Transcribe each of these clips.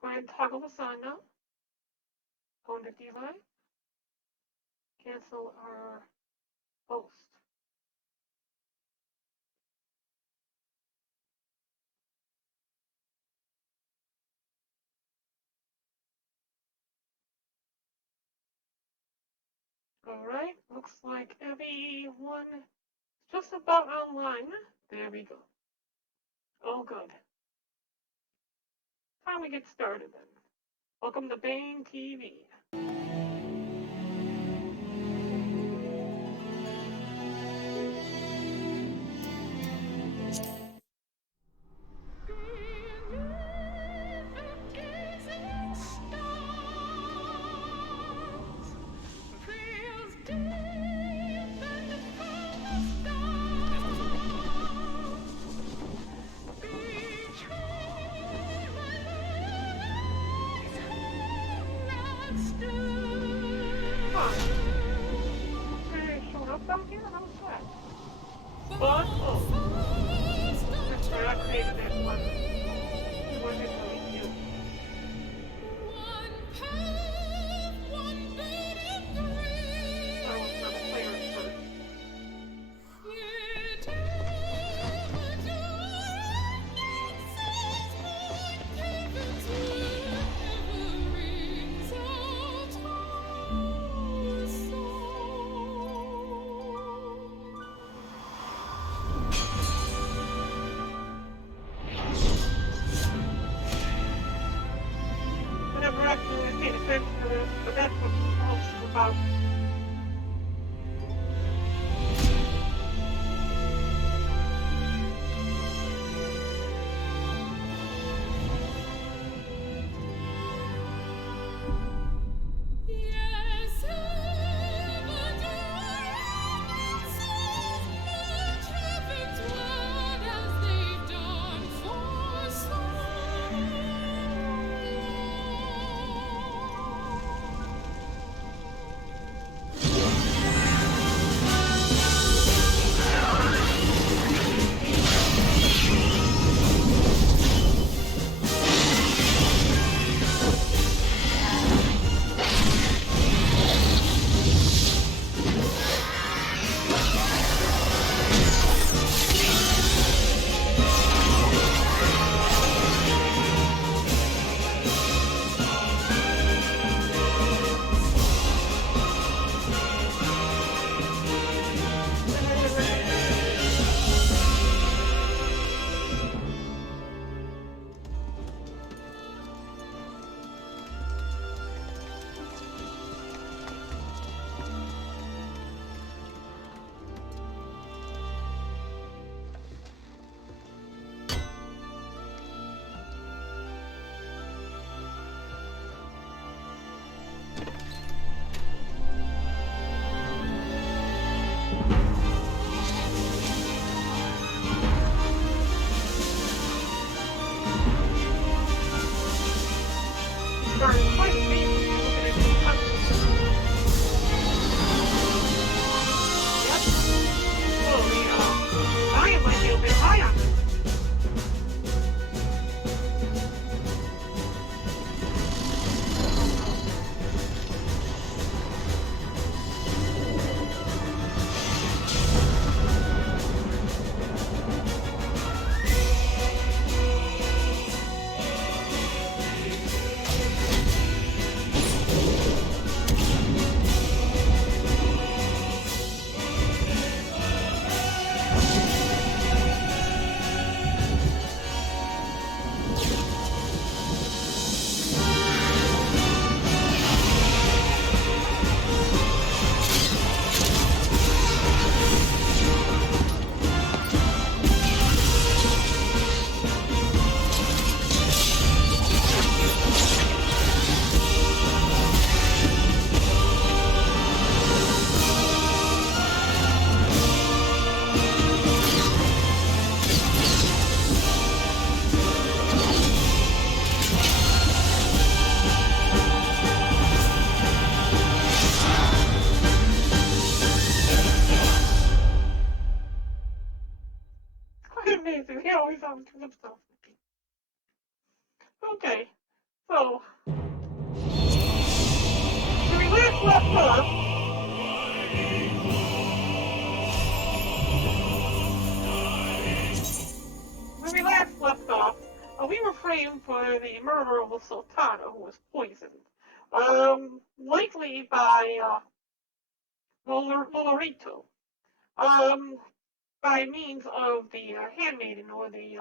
Go ahead and toggle the sign now. Go into DLive. Cancel our post. Alright, looks like everyone is just about online. There we go. All good. Time to get started then. Welcome to Bane TV. Down here? How was that? But, oh. That's right, I created that one. It wasn't really cute. I was not a player at first. Never actually paid attention to this, but that's what all this is about. Quite amazing looking at these customs. Yep. Well, the volume might be a bit high on this. Amazing. He always sounds good stuff. Okay. So, when we last left off, we were framed for the murder of a sultana who was poisoned. Likely by Lolorito. By means of the handmaiden or the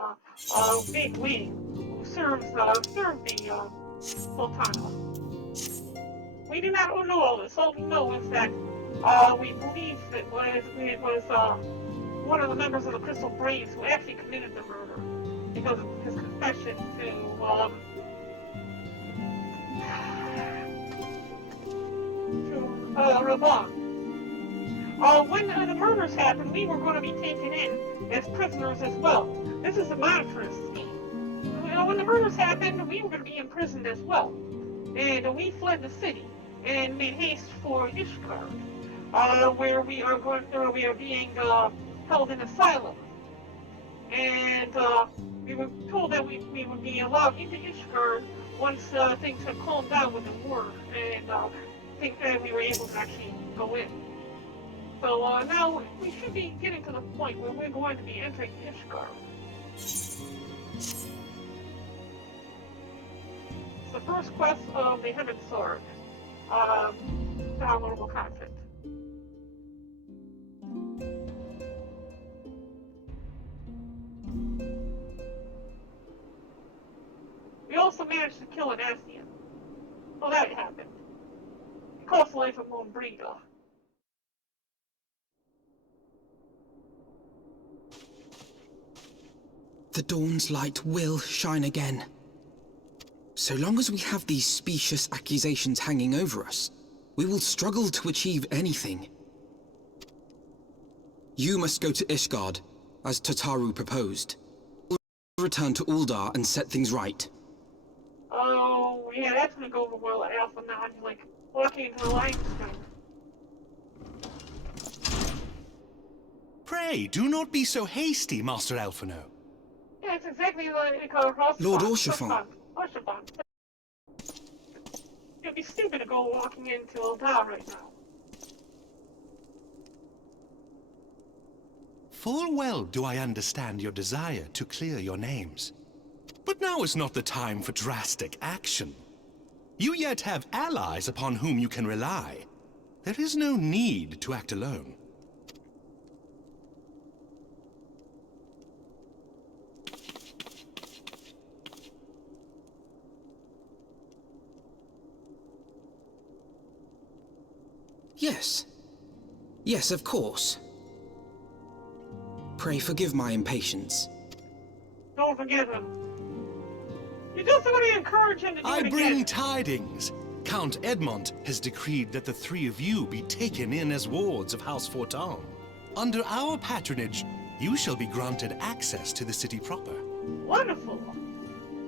big wig who served the sultana. We do not know all this. All we know is that we believe that it was one of the members of the Crystal Braves who actually committed the murder because of his confession to Raban. When the murders happened, we were going to be taken in as prisoners as well. This is the monstrous scheme. When the murders happened, we were going to be imprisoned as well. And we fled the city and made haste for Ishgard, where we are being held in asylum. And we were told that we would be allowed into Ishgard once things had calmed down with the war, and I think that we were able to actually go in. So now we should be getting to the point where we're going to be entering Ishgard. It's the first quest of the Heaven Sword. Downloadable content. We also managed to kill an Asnian. Well, that happened. It cost the life of Moonbreeder. The dawn's light will shine again. So long as we have these specious accusations hanging over us, we will struggle to achieve anything. You must go to Ishgard, as Tataru proposed. We'll return to Uldar and set things right. Oh, yeah, that's gonna go over well at Alpha now. I'm like walking into the limestone. Pray, do not be so hasty, Master Alphino. Yeah, it's exactly like Lord Orshafon. It'd be stupid to go walking into Uldar right now. Full well do I understand your desire to clear your names. But now is not the time for drastic action. You yet have allies upon whom you can rely. There is no need to act alone. Yes. Yes, of course. Pray forgive my impatience. Don't forgive him. You just want to encourage him to do it again. I bring tidings. Count Edmond has decreed that the three of you be taken in as wards of House Fortin. Under our patronage, you shall be granted access to the city proper. Wonderful.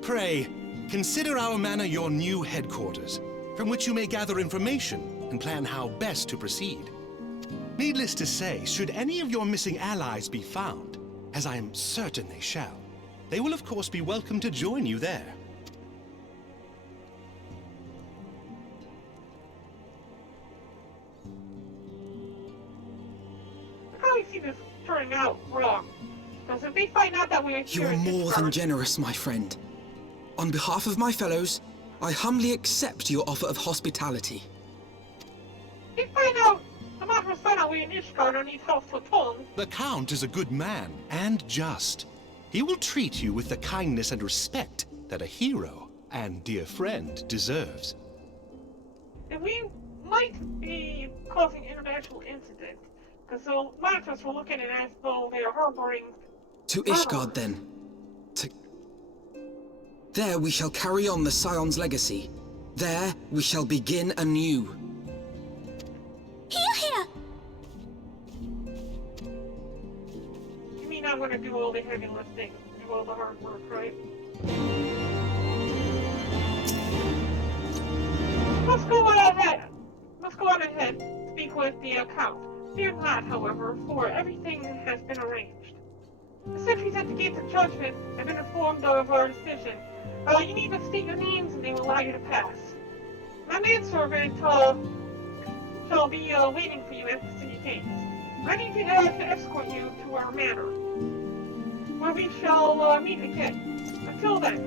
Pray, consider our manor your new headquarters, from which you may gather information and plan how best to proceed. Needless to say, should any of your missing allies be found, as I am certain they shall, they will of course be welcome to join you there. How do you see this turning out wrong? Because if they find out that we're You are more than generous, my friend. On behalf of my fellows, I humbly accept your offer of hospitality. If they find out, I'm not going to find out we're in Ishgard or need House Fortin. The Count is a good man and just. He will treat you with the kindness and respect that a hero and dear friend deserves. And we might be causing international incident, because the monitors were looking at it as though they are harboring... To Ishgard, then. There we shall carry on the Scion's legacy. There we shall begin anew. Here! You mean I'm going to do all the heavy lifting, do all the hard work, right? Let's go on ahead. Speak with the Count. Fear not, however, for everything has been arranged. The sentries at the gates of judgment have been informed of our decision. You need to state your names and they will allow you to pass. My manservant shall be waiting for you at the city gates. I need to escort you to our manor, where we shall meet again. Until then.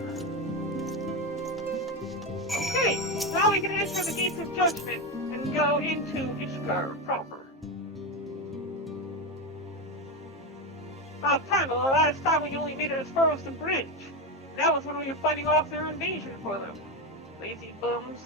Okay, now we can enter the gates of judgment and go into Ishgard proper. Last time we only made it as far as the bridge. That was when we were fighting off their invasion for them. Lazy bums.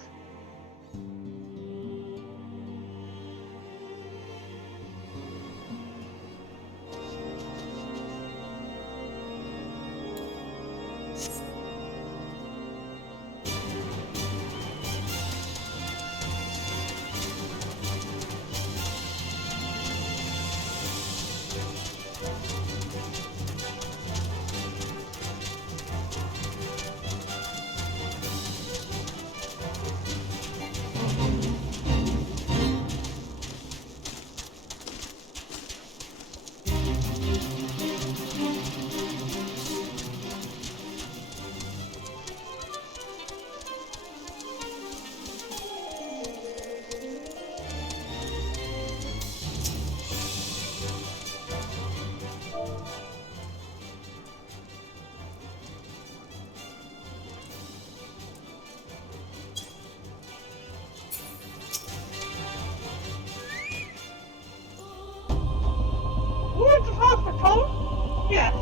Yes,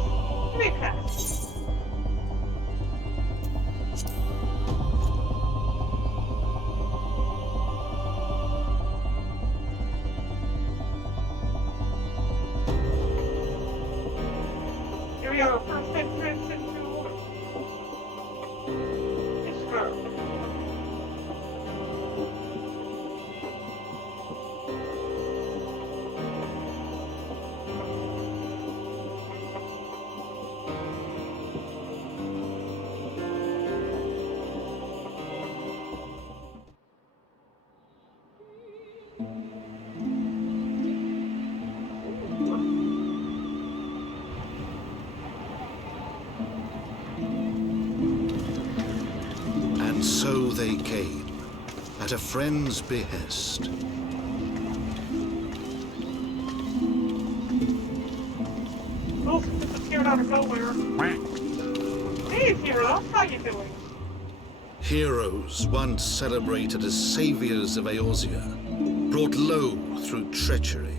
make pass. Here we are, first entrance into Ishgard. So they came, at a friend's behest. Wolf disappeared out of nowhere. Hey, Hero, how you doing? Heroes once celebrated as saviors of Eorzea, brought low through treachery,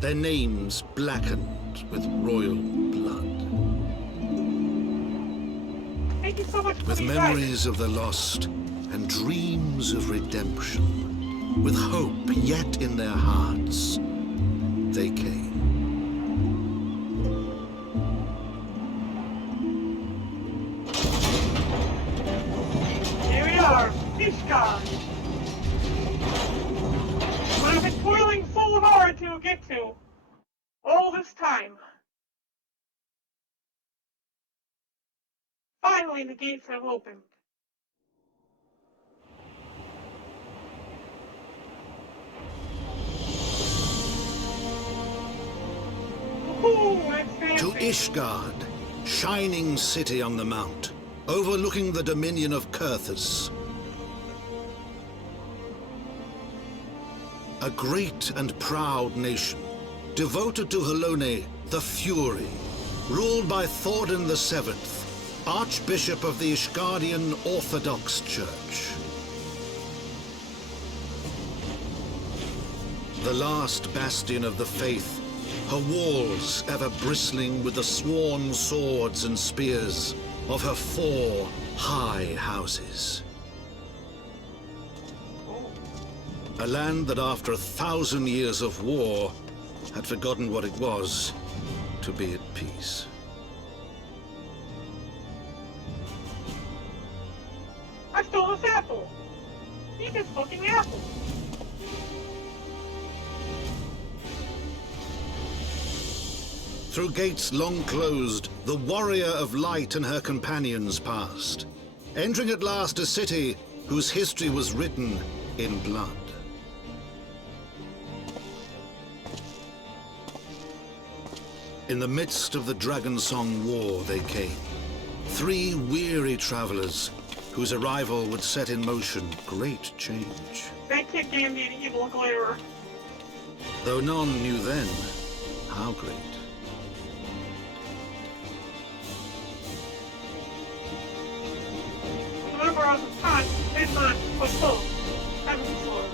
their names blackened with royal blood. Thank you so much for With the memories of the lost and dreams of redemption, with hope yet in their hearts, they came. Here we are, Ishgard. What I've been toiling so hard to get to all this time. Finally, the gates have opened. Ooh, it's To fancy. Ishgard, shining city on the mount, overlooking the dominion of Kurthus. A great and proud nation, devoted to Halone, the Fury, ruled by Thordan VII, Archbishop of the Ishgardian Orthodox Church. The last bastion of the faith, her walls ever bristling with the sworn swords and spears of her 4 high houses. A land that after 1,000 years of war had forgotten what it was to be at peace. I stole this apple. Eat this fucking apple. Through gates long closed, the warrior of light and her companions passed, entering at last a city whose history was written in blood. In the midst of the Dragonsong War they came. 3 weary travelers whose arrival would set in motion great change. That kid gave me an evil glare. Though none knew then how great. Remember, I was taught and not fulfilled. That was slow.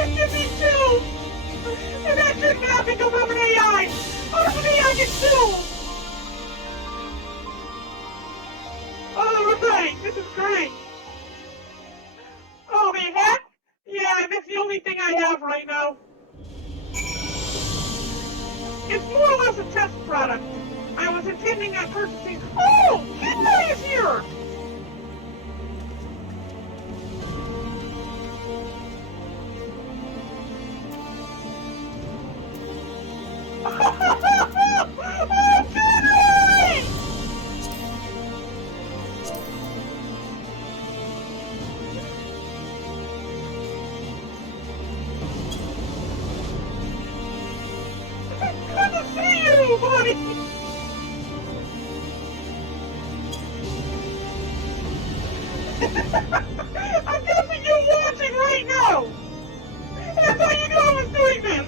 It gives me chills! And that shouldn't happen because I'm an AI! I'm an AI get chills! Alright, this is great! Oh, the hat? Yeah, that's the only thing I have right now. It's more or less a test product. I was intending on purchasing... Oh! Henry is here! Oh, Henry! Good to see you, buddy! I'm guessing you're watching right now! That's how you know I was doing this!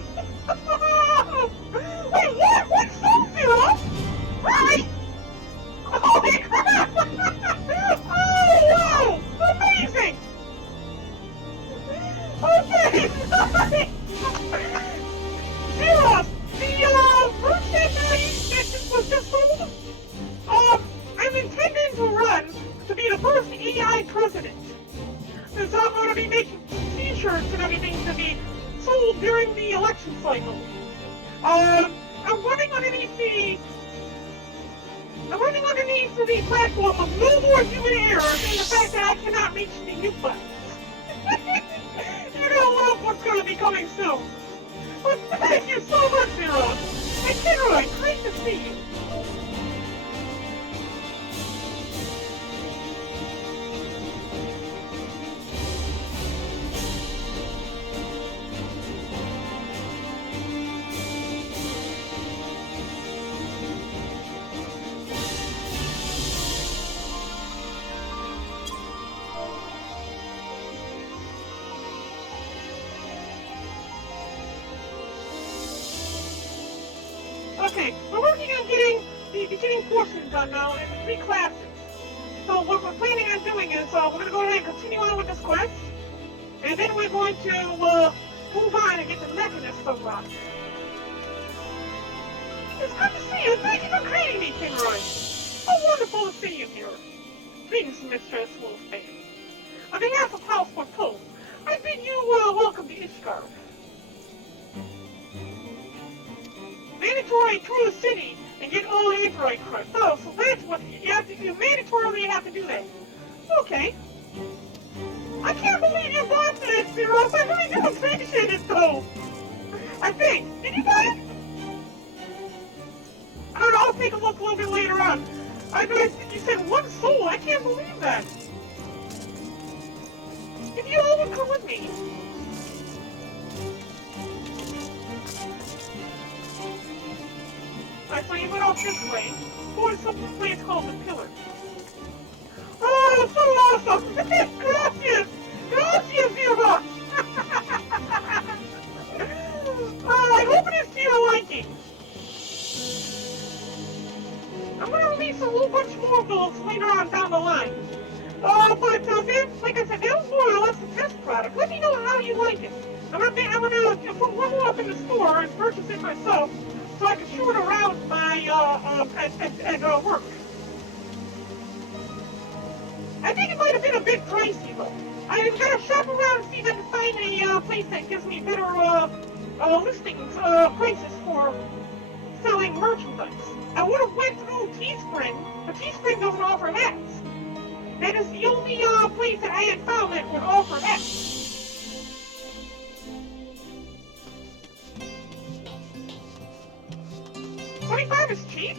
Wait, what? What Sub-Zero? Right? Holy crap! Oh, wow! Amazing! Okay, nice! Zero, the first that was just sold, I'm intending to run to be the first AI president. And so I'm going to be making t-shirts and everything to be sold during the election cycle. I'm running underneath the platform of no more human error and the fact that I cannot reach the mute buttons. You're gonna love what's gonna be coming soon. But thank you so much, Zero. And Kinroy, great to see you. Okay, we're working on getting the beginning portion done now in the 3 classes. So what we're planning on doing is we're going to go ahead and continue on with this quest, and then we're going to move on and get the Mechanist unlocked. It's good to see you. Thank you for greeting me, Kinroy. So wonderful to see you here. Greetings, Mistress Wolfbane. On behalf of House Porto, I bid you welcome to Ishgard. Mandatory through the city and get all android credits. Oh, so that's what you have to do. Mandatorily have to do that. Okay. I can't believe you bought this, Zeros. I really do appreciate it, though. I think. Did you buy it? I don't know. I'll take a look a little bit later on. You said 1 soul. I can't believe that. If you all would come with me. Alright, so you went off this way, towards some place called the Pillar. Oh, so awesome! Gracias! Gracias, Zero! I hope it is to your liking. I'm gonna release a whole bunch more of those later on down the line. But like I said, that was more or less a test product. Let me know how you like it. I'm gonna put one more up in the store and purchase it myself, so I can show it around my, at work. I think it might have been a bit pricey, though. I'm gonna shop around and see if I can find a place that gives me better, listings, prices for selling merchandise. I would have went through Teespring, but Teespring doesn't offer hats. That is the only, place that I had found that would offer hats. $25 is cheap?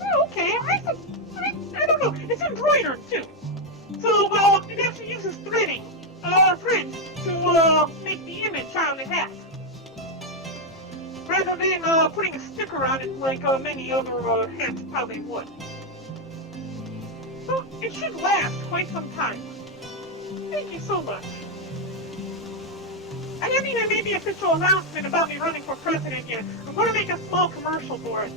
Oh, okay. I don't know. It's embroidered, too. So, it actually uses threading. friends to make the image on the hat. Rather than putting a sticker on it like many other hats probably would. So it should last quite some time. Thank you so much. I haven't even made the official announcement about me running for president yet. I'm going to make a small commercial for it.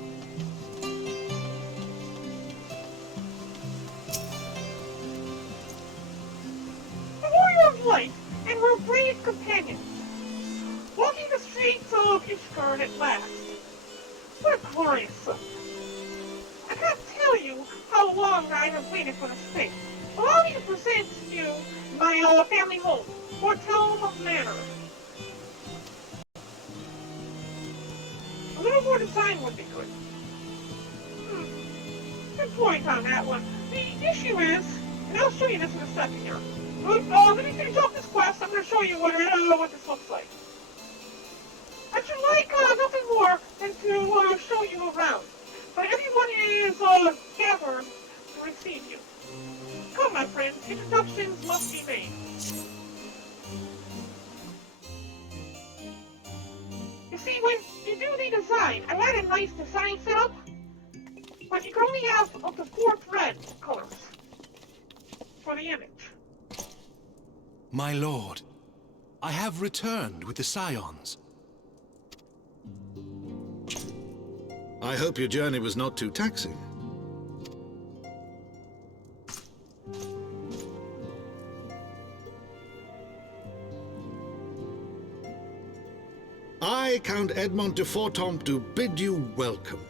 The warrior of light and her brave companions, walking the streets of Ishgard at last. What a glorious sight. I can't tell you how long I have waited for this day. Allow me to present you my family home, Fortelm Manor. A little more design would be good. Good point on that one. The issue is, and I'll show you this in a second here. Let me finish off this quest. I'm going to show you what this looks like. I should like nothing more than to show you around. But everyone is gathered to receive you. Come, my friends, introductions must be made. You see, when you do the design, I had a nice design set up, but you can only have up to 4 thread colors for the image. My lord, I have returned with the Scions. I hope your journey was not too taxing. I, Count Edmond de Fortemps, do bid you welcome.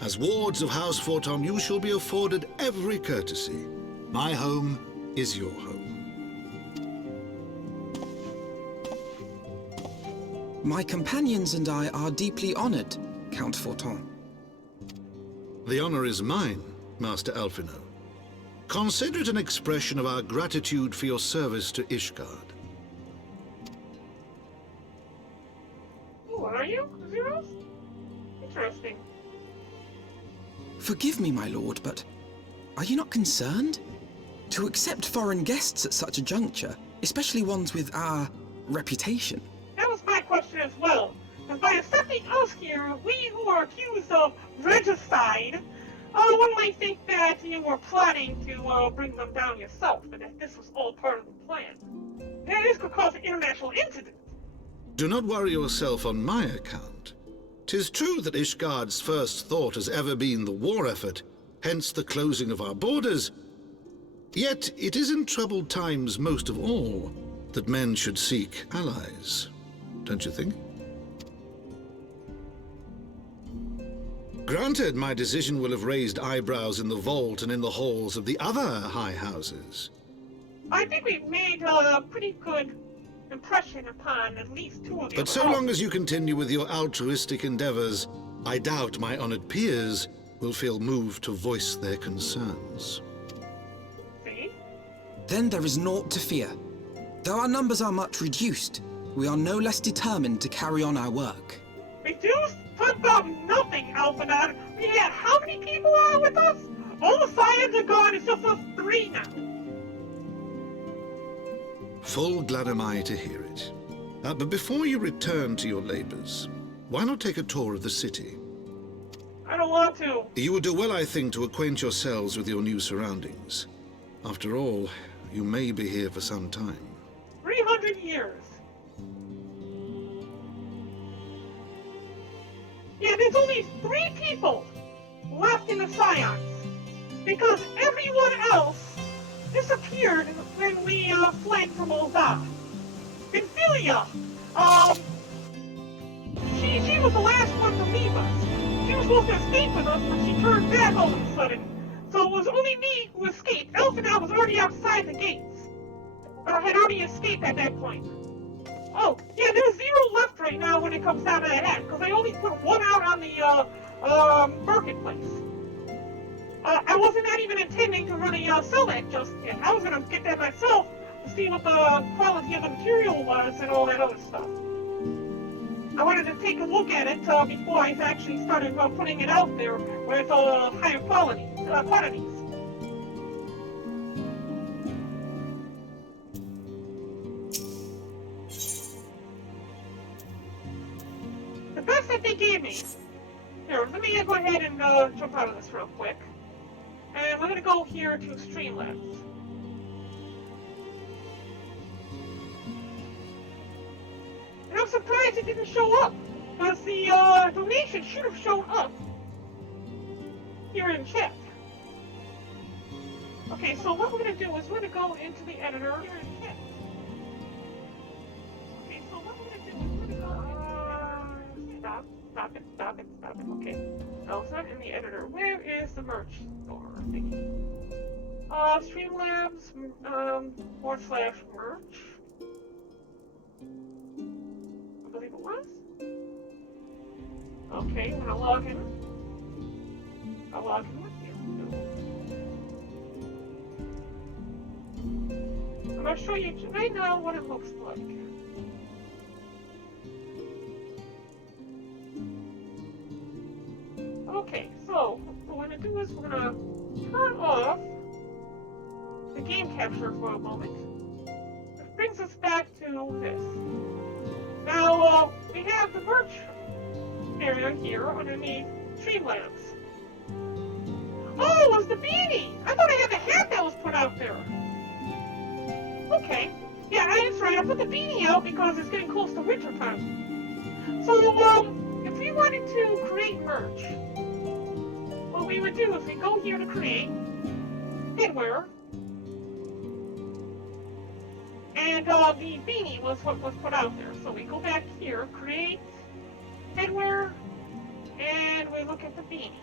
As wards of House Fortemps, you shall be afforded every courtesy. My home is your home. My companions and I are deeply honored, Count Fortemps. The honor is mine, Master Alphino. Consider it an expression of our gratitude for your service to Ishgard. Oh, are you? Zeros? Interesting. Forgive me, my lord, but are you not concerned? To accept foreign guests at such a juncture, especially ones with our reputation. That was my question as well. And by accepting us here, we who are accused of regicide, one might think that you were plotting to bring them down yourself, and that this was all part of the plan. And this could cause an international incident. Do not worry yourself on my account. 'Tis true that Ishgard's first thought has ever been the war effort, hence the closing of our borders. Yet it is in troubled times most of all that men should seek allies. Don't you think? Granted, my decision will have raised eyebrows in the vault and in the halls of the other high houses. I think we've made a pretty good impression upon at least 2 of the But so long as you continue with your altruistic endeavors, I doubt my honored peers will feel moved to voice their concerns. See? Then there is naught to fear. Though our numbers are much reduced, we are no less determined to carry on our work. Reduced? Talk about nothing, Alphanod. We had how many people are with us? All the Scions are gone, it's just us 3 now. Full glad am I to hear it. But before you return to your labors, why not take a tour of the city? I don't want to. You would do well, I think, to acquaint yourselves with your new surroundings. After all, you may be here for some time. 300 years. Yeah, there's only 3 people left in the Scions. Because everyone else disappeared when we fled from Ul'dah. Ophelia, she was the last one to leave us. She was supposed to escape with us, but she turned back all of a sudden. So it was only me who escaped. Elphanod was already outside the gates. Or had already escaped at that point. Oh, yeah, there's 0 left right now when it comes down to that, because I only put 1 out on the, marketplace. I wasn't even intending to really sell that just yet. I was gonna get that myself to see what the quality of the material was and all that other stuff. I wanted to take a look at it before I actually started putting it out there with higher quantities. jump out of this real quick. And we're going to go here to Streamlabs. And I'm surprised it didn't show up, because the donation should have shown up here in chat. Okay, so what we're going to do is we're going to go into the editor here in chat. Okay, so what we're going to do is we're going to go stop it. Okay, no, it's not in the editor. Where is the merch store thingy? Streamlabs, /merch. I believe it was. Okay, I'm gonna log in. I'll log in with you. I'm gonna show you right now what it looks like. Okay, so what we're gonna do is we're gonna turn off the game capture for a moment. It brings us back to this. Now, we have the merch area here underneath Streamlabs. Oh, it was the beanie! I thought I had the hat that was put out there. Okay. Yeah, that's right. I put the beanie out because it's getting close to winter time. So, if we wanted to create merch, what we would do is we go here to create headwear. And the beanie was what was put out there. So we go back here, create headwear, and we look at the beanie.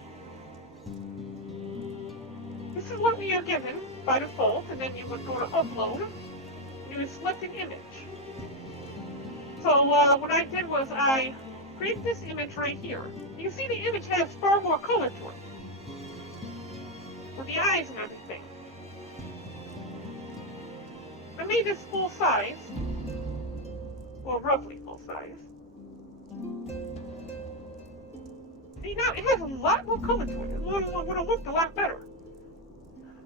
This is what we are given by default, and then you would go to upload, and you would select an image. So what I did was I created this image right here. You can see the image has far more color to it, with the eyes and everything. I made this full size, well, roughly full size. See, now it has a lot more color to it. It would have looked a lot better.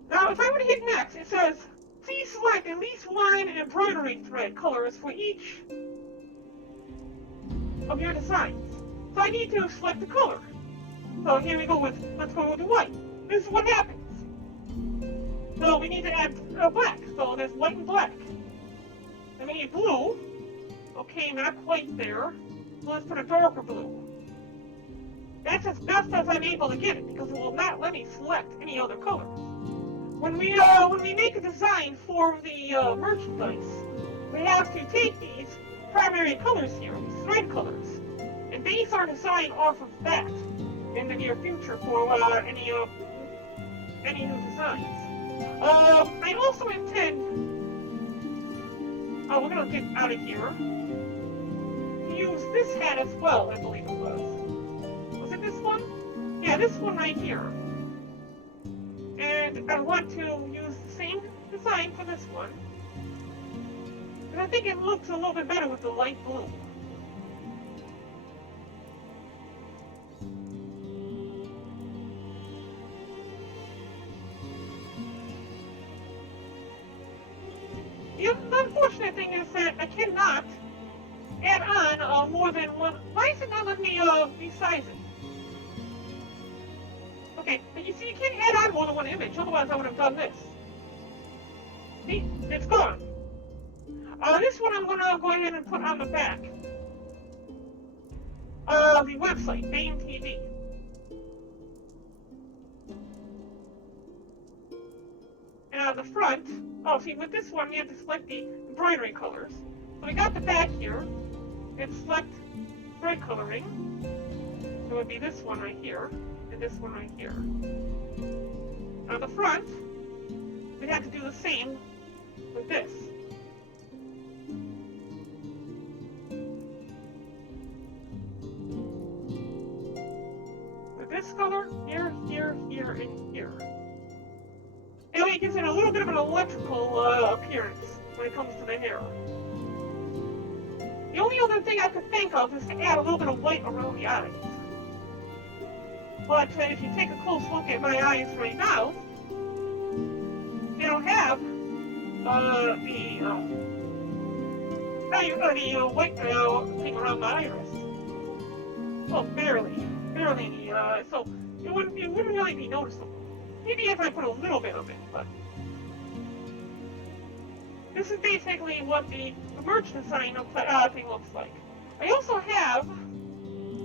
Now, if I were to hit next, it says, please select at least one embroidery thread colors for each of your designs. So I need to select the color. So here we go with, let's go with the white. This is what happens. So we need to add black. So there's white and black. And we need blue. Okay, not quite there. So let's put a darker blue. That's as best as I'm able to get it, because it will not let me select any other colors. When we make a design for the merchandise, we have to take these primary colors here, these thread colors, and base our design off of that in the near future for any new designs. I also intend, we're going to get out of here, to use this hat as well, I believe it was. Was it this one? Yeah, this one right here. And I want to use the same design for this one. And I think it looks a little bit better with the light blue. The unfortunate thing is that I cannot add on more than one. Why is it not letting me resize it? Okay, but you see, you can't add on more than one image, otherwise I would have done this. See, it's gone. This one I'm gonna go ahead and put on the back. The website, Bane TV. And on the front, see, with this one, you have to select the embroidery colors. So we got the back here, and select thread coloring. It would be this one right here, and this one right here. On the front, we have to do the same with this. With this color, here, here, here, and here. Anyway, it gives it a little bit of an electrical appearance when it comes to the hair. The only other thing I could think of is to add a little bit of white around the eyes. But if you take a close look at my eyes right now, they don't have the white thing around my iris. Well, barely any. So it wouldn't really be noticeable. Maybe if I put a little bit of it, but this is basically what the merch design thing looks like. I also have,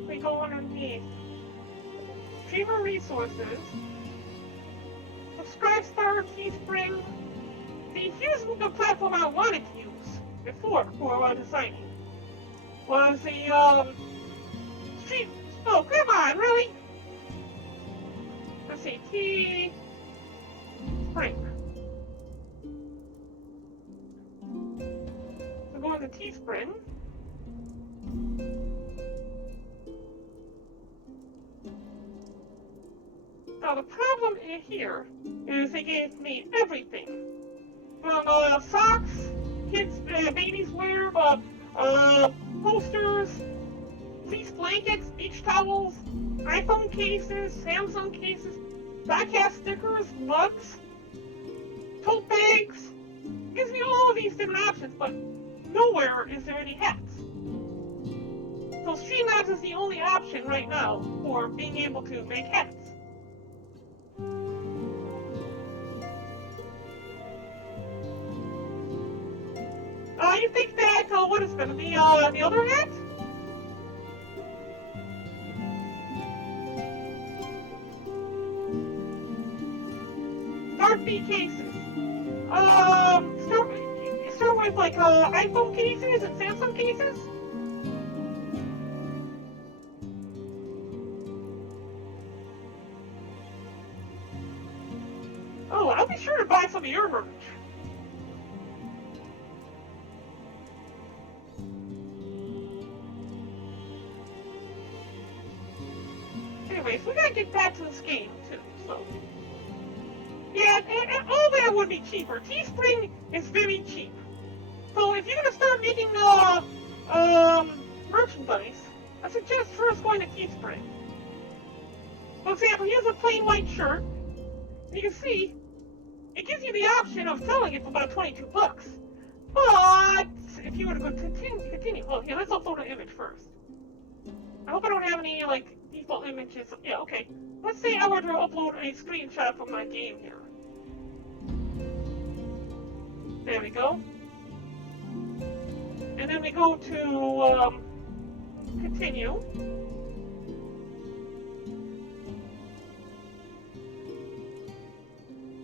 we go underneath, streamer resources, subscribe star, Teespring. See, here's the platform I wanted to use before for designing. Was the stream. Oh, come on, really? Let's see, Teespring. So go into Teespring. Now the problem here is they gave me everything. From socks, kids, babies wear, posters, fleece blankets, beach towels, iPhone cases, Samsung cases, backcast stickers, mugs, tote bags. It gives me all of these different options, but nowhere is there any hats. So Streamlabs is the only option right now for being able to make hats. You think that, what is going to be, the other hat? Start B cases. Start with, like, iPhone cases and Samsung cases? Oh, I'll be sure to buy some of your merch. Anyways, we gotta get back to this game, too, so... Yeah, and all that would be cheaper. Teespring is very cheap. So if you're gonna start making, merchandise, I suggest first going to Teespring. For example, here's a plain white shirt. You can see, it gives you the option of selling it for about 22 bucks. But, if you were to go continue, well, here, let's upload an image first. I hope I don't have any, like, default images. Yeah, okay. Let's say I were to upload a screenshot from my game here. There we go. And then we go to, continue.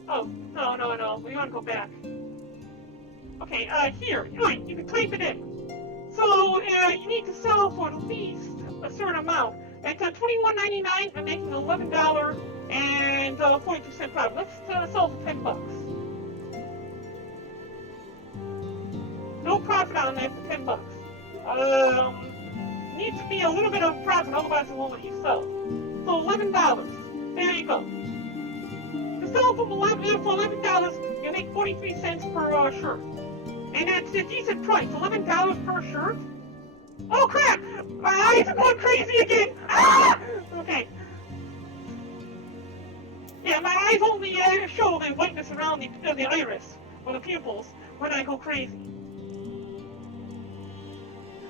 Oh, no. We want to go back. Okay, here. Right, you can type it in. So, you need to sell for at least a certain amount. At $21.99, I'm making $11 and 40% profit. Let's sell for $10. No profit on that for $10. Needs to be a little bit of profit, otherwise it won't let you sell. So $11. There you go. To sell for $11, you make 43 cents per shirt. And that's a decent price, $11 per shirt. Oh crap! My eyes are going crazy again! Ah! Okay. Yeah, my eyes only show the whiteness around the iris, or the pupils, when I go crazy.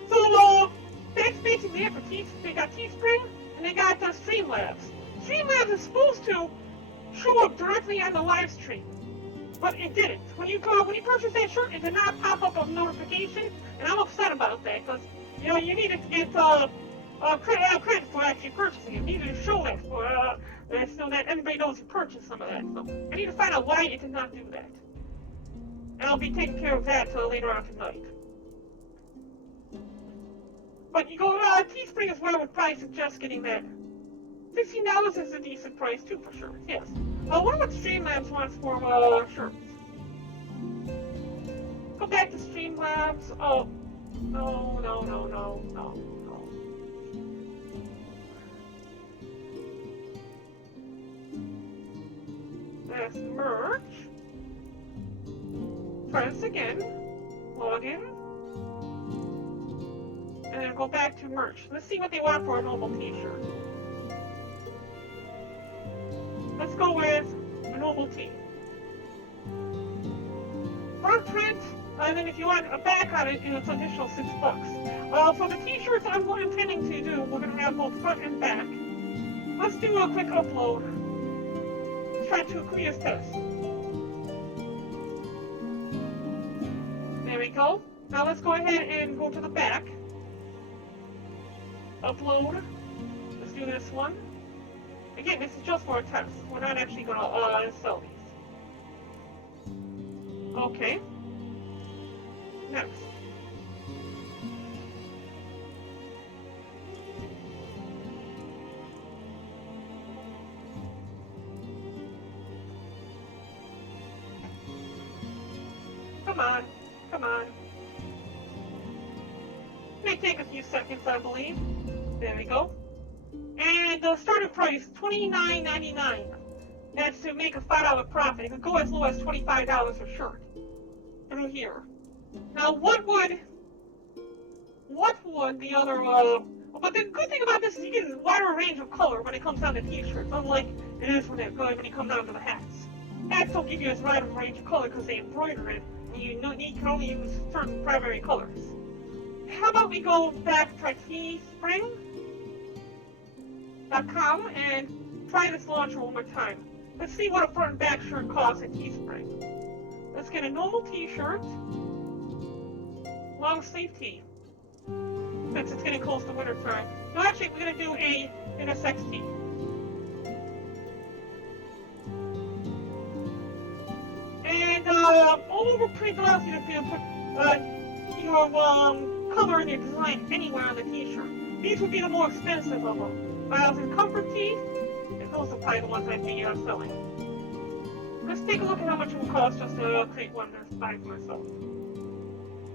So, that's basically it for They got Teespring, and they got Streamlabs. Streamlabs is supposed to show up directly on the live stream, but it didn't. When you purchase that shirt, it did not pop up a notification, and I'm upset about that, because you need to get credit for actually purchasing it. You need to show that so that everybody knows you purchased some of that. So I need to find out why it did not do that. And I'll be taking care of that later on tonight. But you go, Teespring is where I would probably suggest getting that. $16 is a decent price too for shirts, yes. I wonder what Streamlabs wants for shirts. Go back to Streamlabs. Oh. No. That's merch. Try this again. Log in. And then go back to merch. Let's see what they want for a normal t-shirt. Let's go with a normal tee. Front print. And then if you want a back on it, it's an additional $6. For the t-shirts I'm intending to do, we're going to have both front and back. let's do a quick upload. Let's try to agree as test. There we go. Now let's go ahead and go to the back. Upload. Let's do this one. Again, this is just for a test. We're not actually going to install these. Okay. Next. Come on. Come on. May take a few seconds, I believe. There we go. And the starting price, $29.99. That's to make a $5 profit. It could go as low as $25 for sure. Through here. Now, what would the other, but the good thing about this is you get a wider range of color when it comes down to t-shirts, unlike it is when you come down to the hats. Hats don't give you as wide a range of color because they embroider it, and you can only use certain primary colors. How about we go back to Teespring.com and try this launcher one more time. Let's see what a front and back shirt costs at Teespring. Let's get a normal t-shirt, long sleeve tee, since it's getting close to winter time. No, actually, we're going to do a unisex tee. And all over print allows you to put your color and your design anywhere on the t-shirt. These would be the more expensive of them. While in comfort tees, those are probably the ones I'd be selling. Let's take a look at how much it will cost just to create one to buy for myself.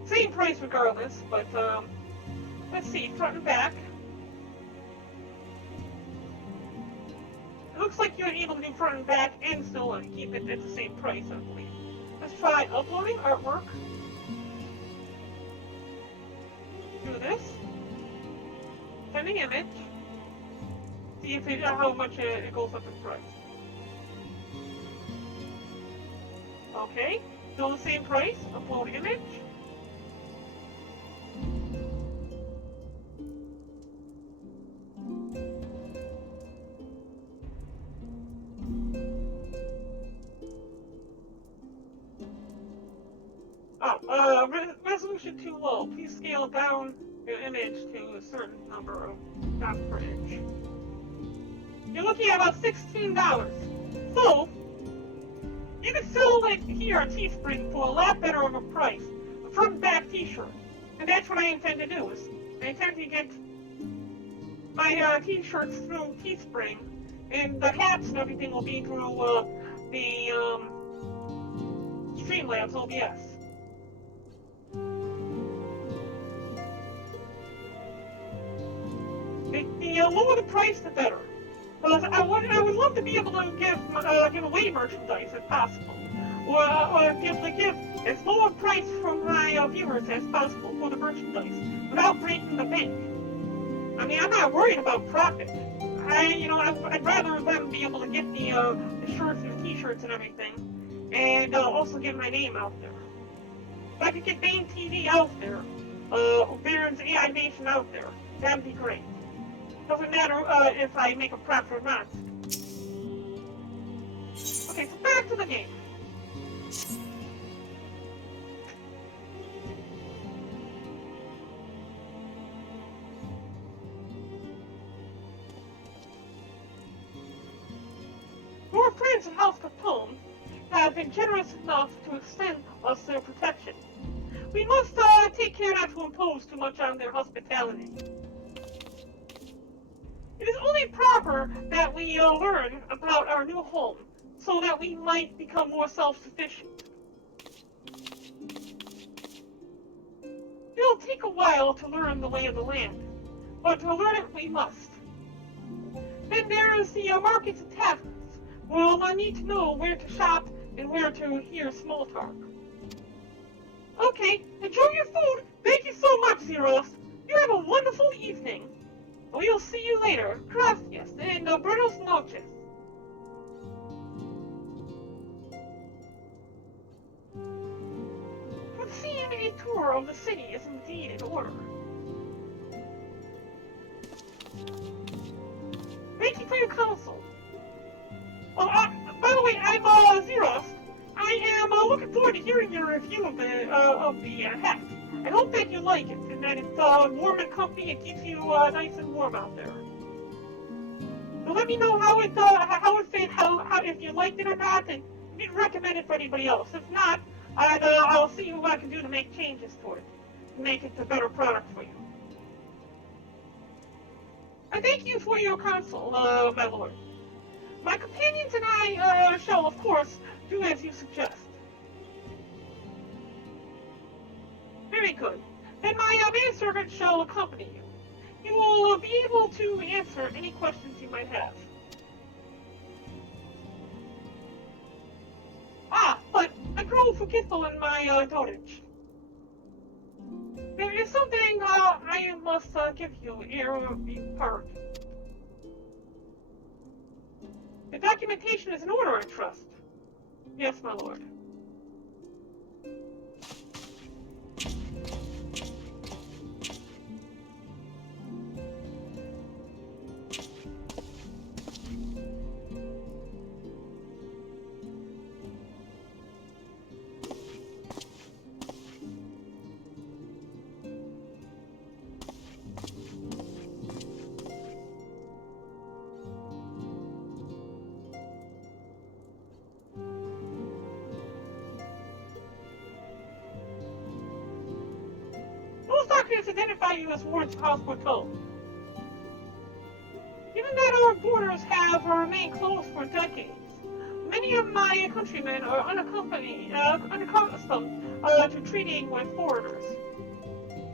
Same price regardless, but let's see, front and back. It looks like you're able to do front and back and still keep it at the same price, I believe. Let's try uploading artwork. Do this. Sending image. See if how much it goes up in price. Okay, still the same price. Upload image. Resolution too low. Please scale down your image to a certain number of dots per inch. You're looking at about $16. So, you can sell it here at Teespring for a lot better of a price. A front and back t-shirt. And that's what I intend to do. Is I intend to get my t-shirts through Teespring, and the hats and everything will be through the Streamlabs OBS. The lower the price, the better. Because I would love to be able to give away merchandise if possible, or give as low a price from my viewers as possible for the merchandise without breaking the bank. I mean, I'm not worried about profit. I'd rather them be able to get the shirts and the t-shirts and everything, and also get my name out there. If I could get Bane TV out there, Barren's AI Nation out there, that'd be great. Doesn't matter if I make a profit or not. Okay, so back to the game. Your friends in House Capone have been generous enough to extend us their protection. We must take care not to impose too much on their hospitality. It is only proper that we learn about our new home, so that we might become more self-sufficient. It'll take a while to learn the lay of the land, but to learn it we must. Then there is the markets and taverns. We'll need to know where to shop and where to hear small talk. Okay, enjoy your food. Thank you so much, Zeros. You have a wonderful evening. We'll see you later. Gracias and buenos noches. Would seem a tour of the city is indeed in order. Thank you for for your counsel. Well, by the way, I'm Zeros. I am looking forward to hearing your review of the hat. I hope that you like it, and that it's warm and comfy and keeps you nice and warm out there. So let me know how it fit, how if you liked it or not, and if you'd recommend it for anybody else. If not, I'll see what I can do to make changes to it, to make it a better product for you. I thank you for your counsel, my lord. My companions and I shall, of course, do as you suggest. Very good. Then my manservant shall accompany you. He will be able to answer any questions you might have. Ah, but I grow forgetful in my dotage. There is something I must give you ere we part. The documentation is in order, I trust. Yes, my lord. Those documents identify you as Ward's house foretold. Given that our borders have remained closed for decades, many of my countrymen are unaccompanied, unaccustomed to treating with foreigners.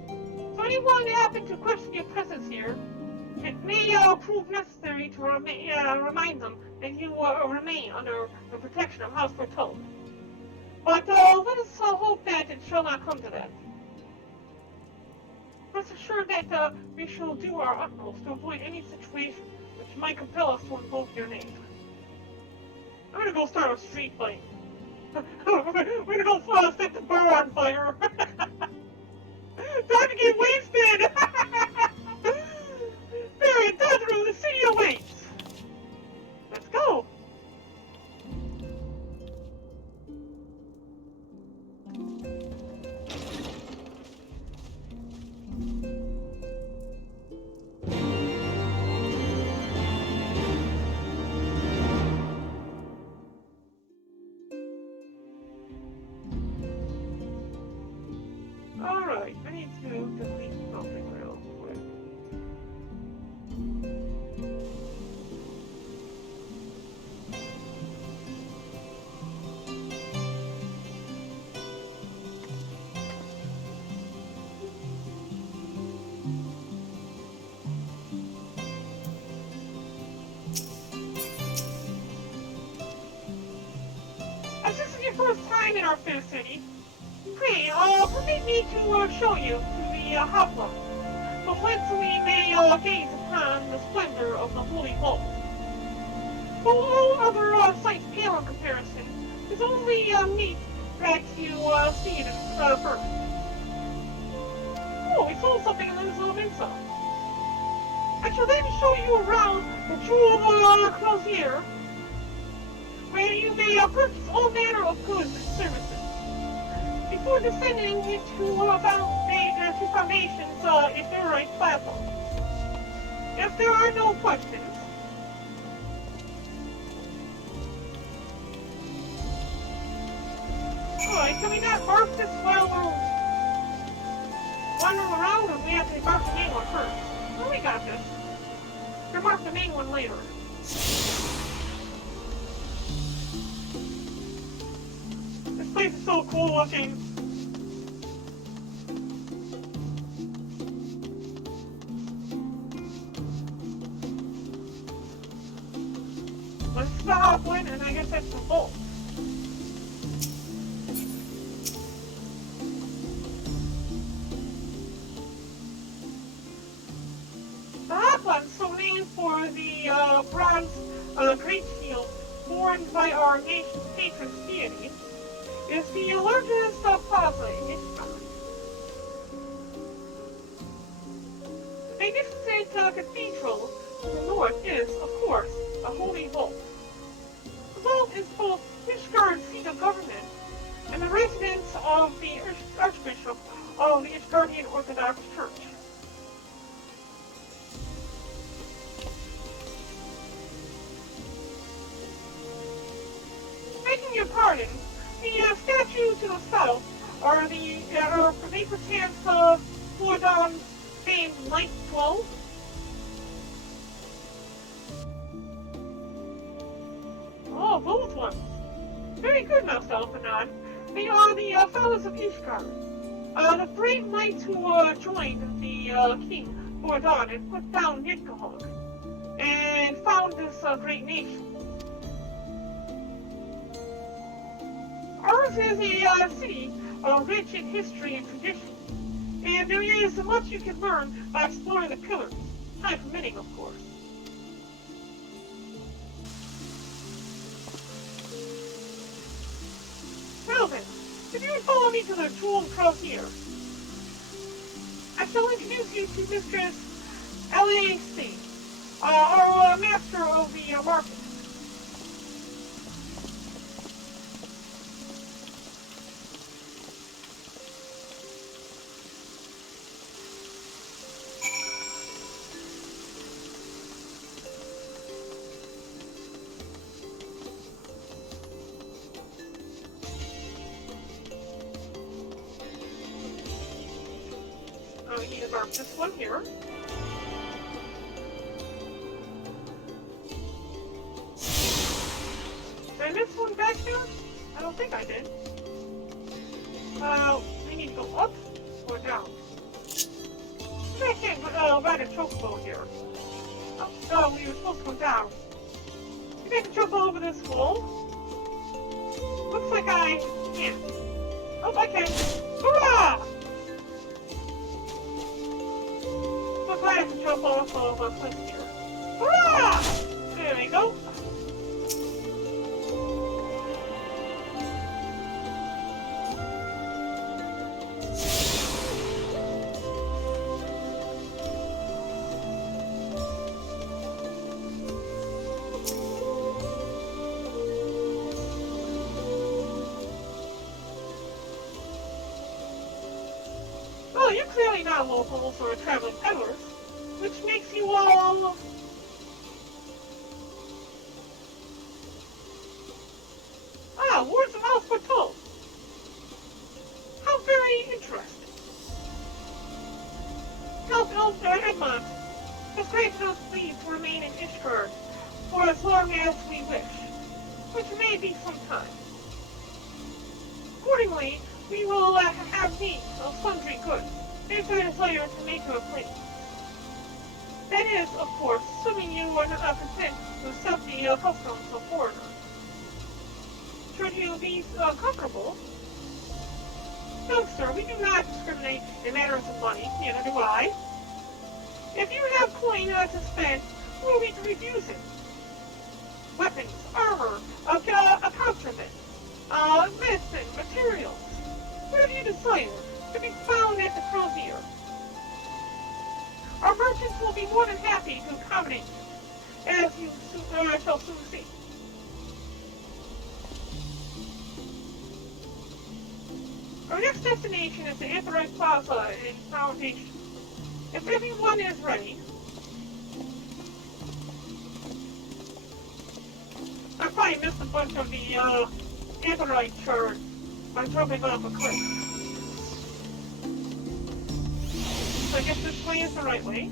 So anyone happen to question your presence here, it may prove necessary to remind them that you remain under the protection of House Foretold. But let us hope that it shall not come to that. Rest assured that we shall do our utmost to avoid any situation which might compel us to invoke your name. I'm gonna go start a street fight. We're gonna go set the bar on fire. Time to get wasted! Barren, Dodgerow, the city awaits! Let's go! Alright, I need to delete something real quick. As this is your first time in our fair city, pray, permit me to show you to the Hopla, from whence we may gaze upon the splendor of the Holy Vault. Though all other sights pale in comparison, it's only meet that you see it first. Oh, we sold something in this little Minsa. I shall then show you around the Jewel Crozier, where you may purchase all manner of goods and services. Before descending into foundations, etheric platform. If there are no questions, alright, can we not mark this while we're wandering around, or we have to mark the main one first? Well, we got this. We'll mark the main one later. This place is so cool looking. Let's stop one, and I guess that's the vault. The Hoplan's so named for the bronze great shield borne by our nation's patron deity. Is the largest plaza in Ishgard. The magnificent cathedral To the north is, of course, the Holy Vault. The vault is both Ishgard's seat of government and the residence of the Archbishop of the Ishgardian Orthodox Church. Begging your pardon, the statue to the south are they perchance Fordon's famed Light 12? Oh, both ones. Very good, Master Anon. They are the fellows of Ishgard. The brave knights who joined the king, Fordon, and put down Nidgahog, and found this great nation. Ours is a city rich in history and tradition, and there is much you can learn by exploring the pillars, time permitting, of course. Well then, if you would follow me to the Jewel Crozier, I shall introduce you to Mistress L.A.C., our master of the market. We need to mark this one here. Did I miss one back there? I don't think I did. We need to go up or down. I can't ride a chocobo here. Oh, we were supposed to go down. Maybe I can jump over this wall. Looks like I can't. Oh, I can. Hurrah! I'm glad I can jump off of a cliff here. Hurrah! There we go. Well, you're clearly not locals or traveling peddlers, which makes you all... words of mouth were told. How very interesting. Count Edmond has granted us leave to remain in Ishgard for as long as we wish, which may be some time. Accordingly, we will have need of sundry goods, if a desire to make her place. That is, of course, assuming you are not content to accept the customs of foreigners. Should you be comfortable? No, sir, we do not discriminate in matters of money, neither do I. If you have coin to spend, who are we to refuse it? Weapons, armor, accoutrement, medicine, materials, whatever you desire, to be found at the Crozier. Our merchants will be more than happy to accommodate you, as you shall soon see. Our next destination is the Aetheryte Plaza in Foundation. If everyone is ready, I probably missed a bunch of the Aetheryte shards by jumping off a cliff. So I guess this way is the right way.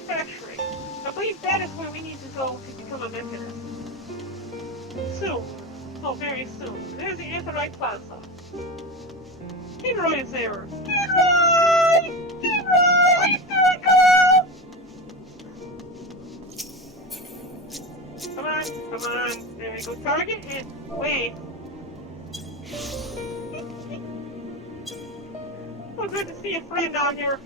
manufacturing. I believe that is where we need to go to become a mechanist. Soon. Oh, very soon. There's the Aetheryte Plaza. Kinroy is there. Kinroy! Kinroy! There we go! Come on, come on. There we go. Target and wait. So good to see a friend out here.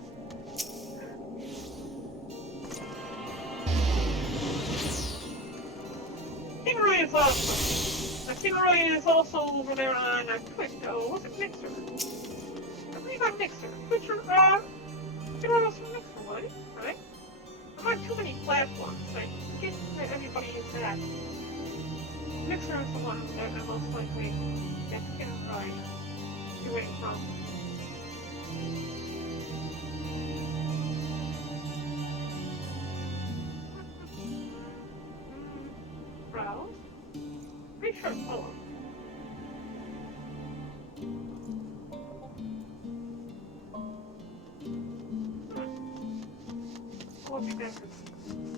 Kinroy is awesome. Kinroy is also over there on Twitch. Oh, what's it? Mixer. I believe on Mixer. Twitcher, Kinroy was from Mixer, right? I'm on too many platforms. I get that everybody is that. Mixer is the one that I most likely get Kinroy doing from. Browse. Pretty sure it's poem.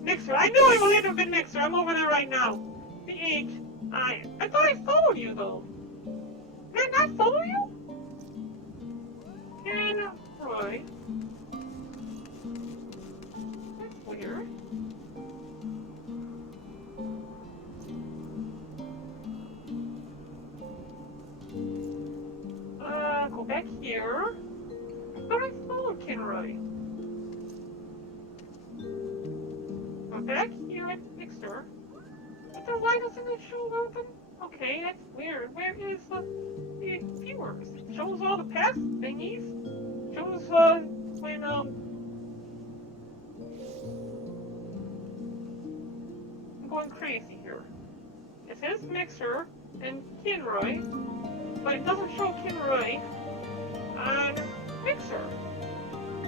Mixer. I knew it would have been Mixer. I'm over there right now. The 8. I thought I followed you though. Did I not follow you? Kinroy. That's weird. Go back here. I thought I followed Kinroy. Go back here at Mixer. But then why doesn't it show open? Okay, that's weird. Where is the viewers? It shows all the past thingies. Shows when I'm going crazy here. It says Mixer and Kinroy, but it doesn't show Kinroy on Mixer.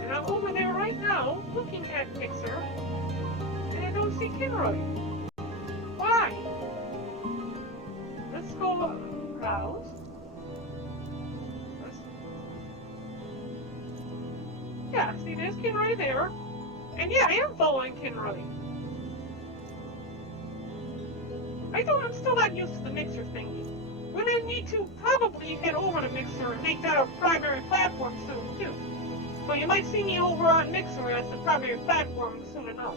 And I'm over there right now looking at Mixer, and I don't see Kinroy. Why? Let's go browse. Yeah, see there's Kinroy there. And yeah, I am following Kinroy. I'm still not used to the Mixer thingy. We're gonna need to probably head over to Mixer and make that our primary platform soon too. So you might see me over on Mixer as the primary platform soon enough.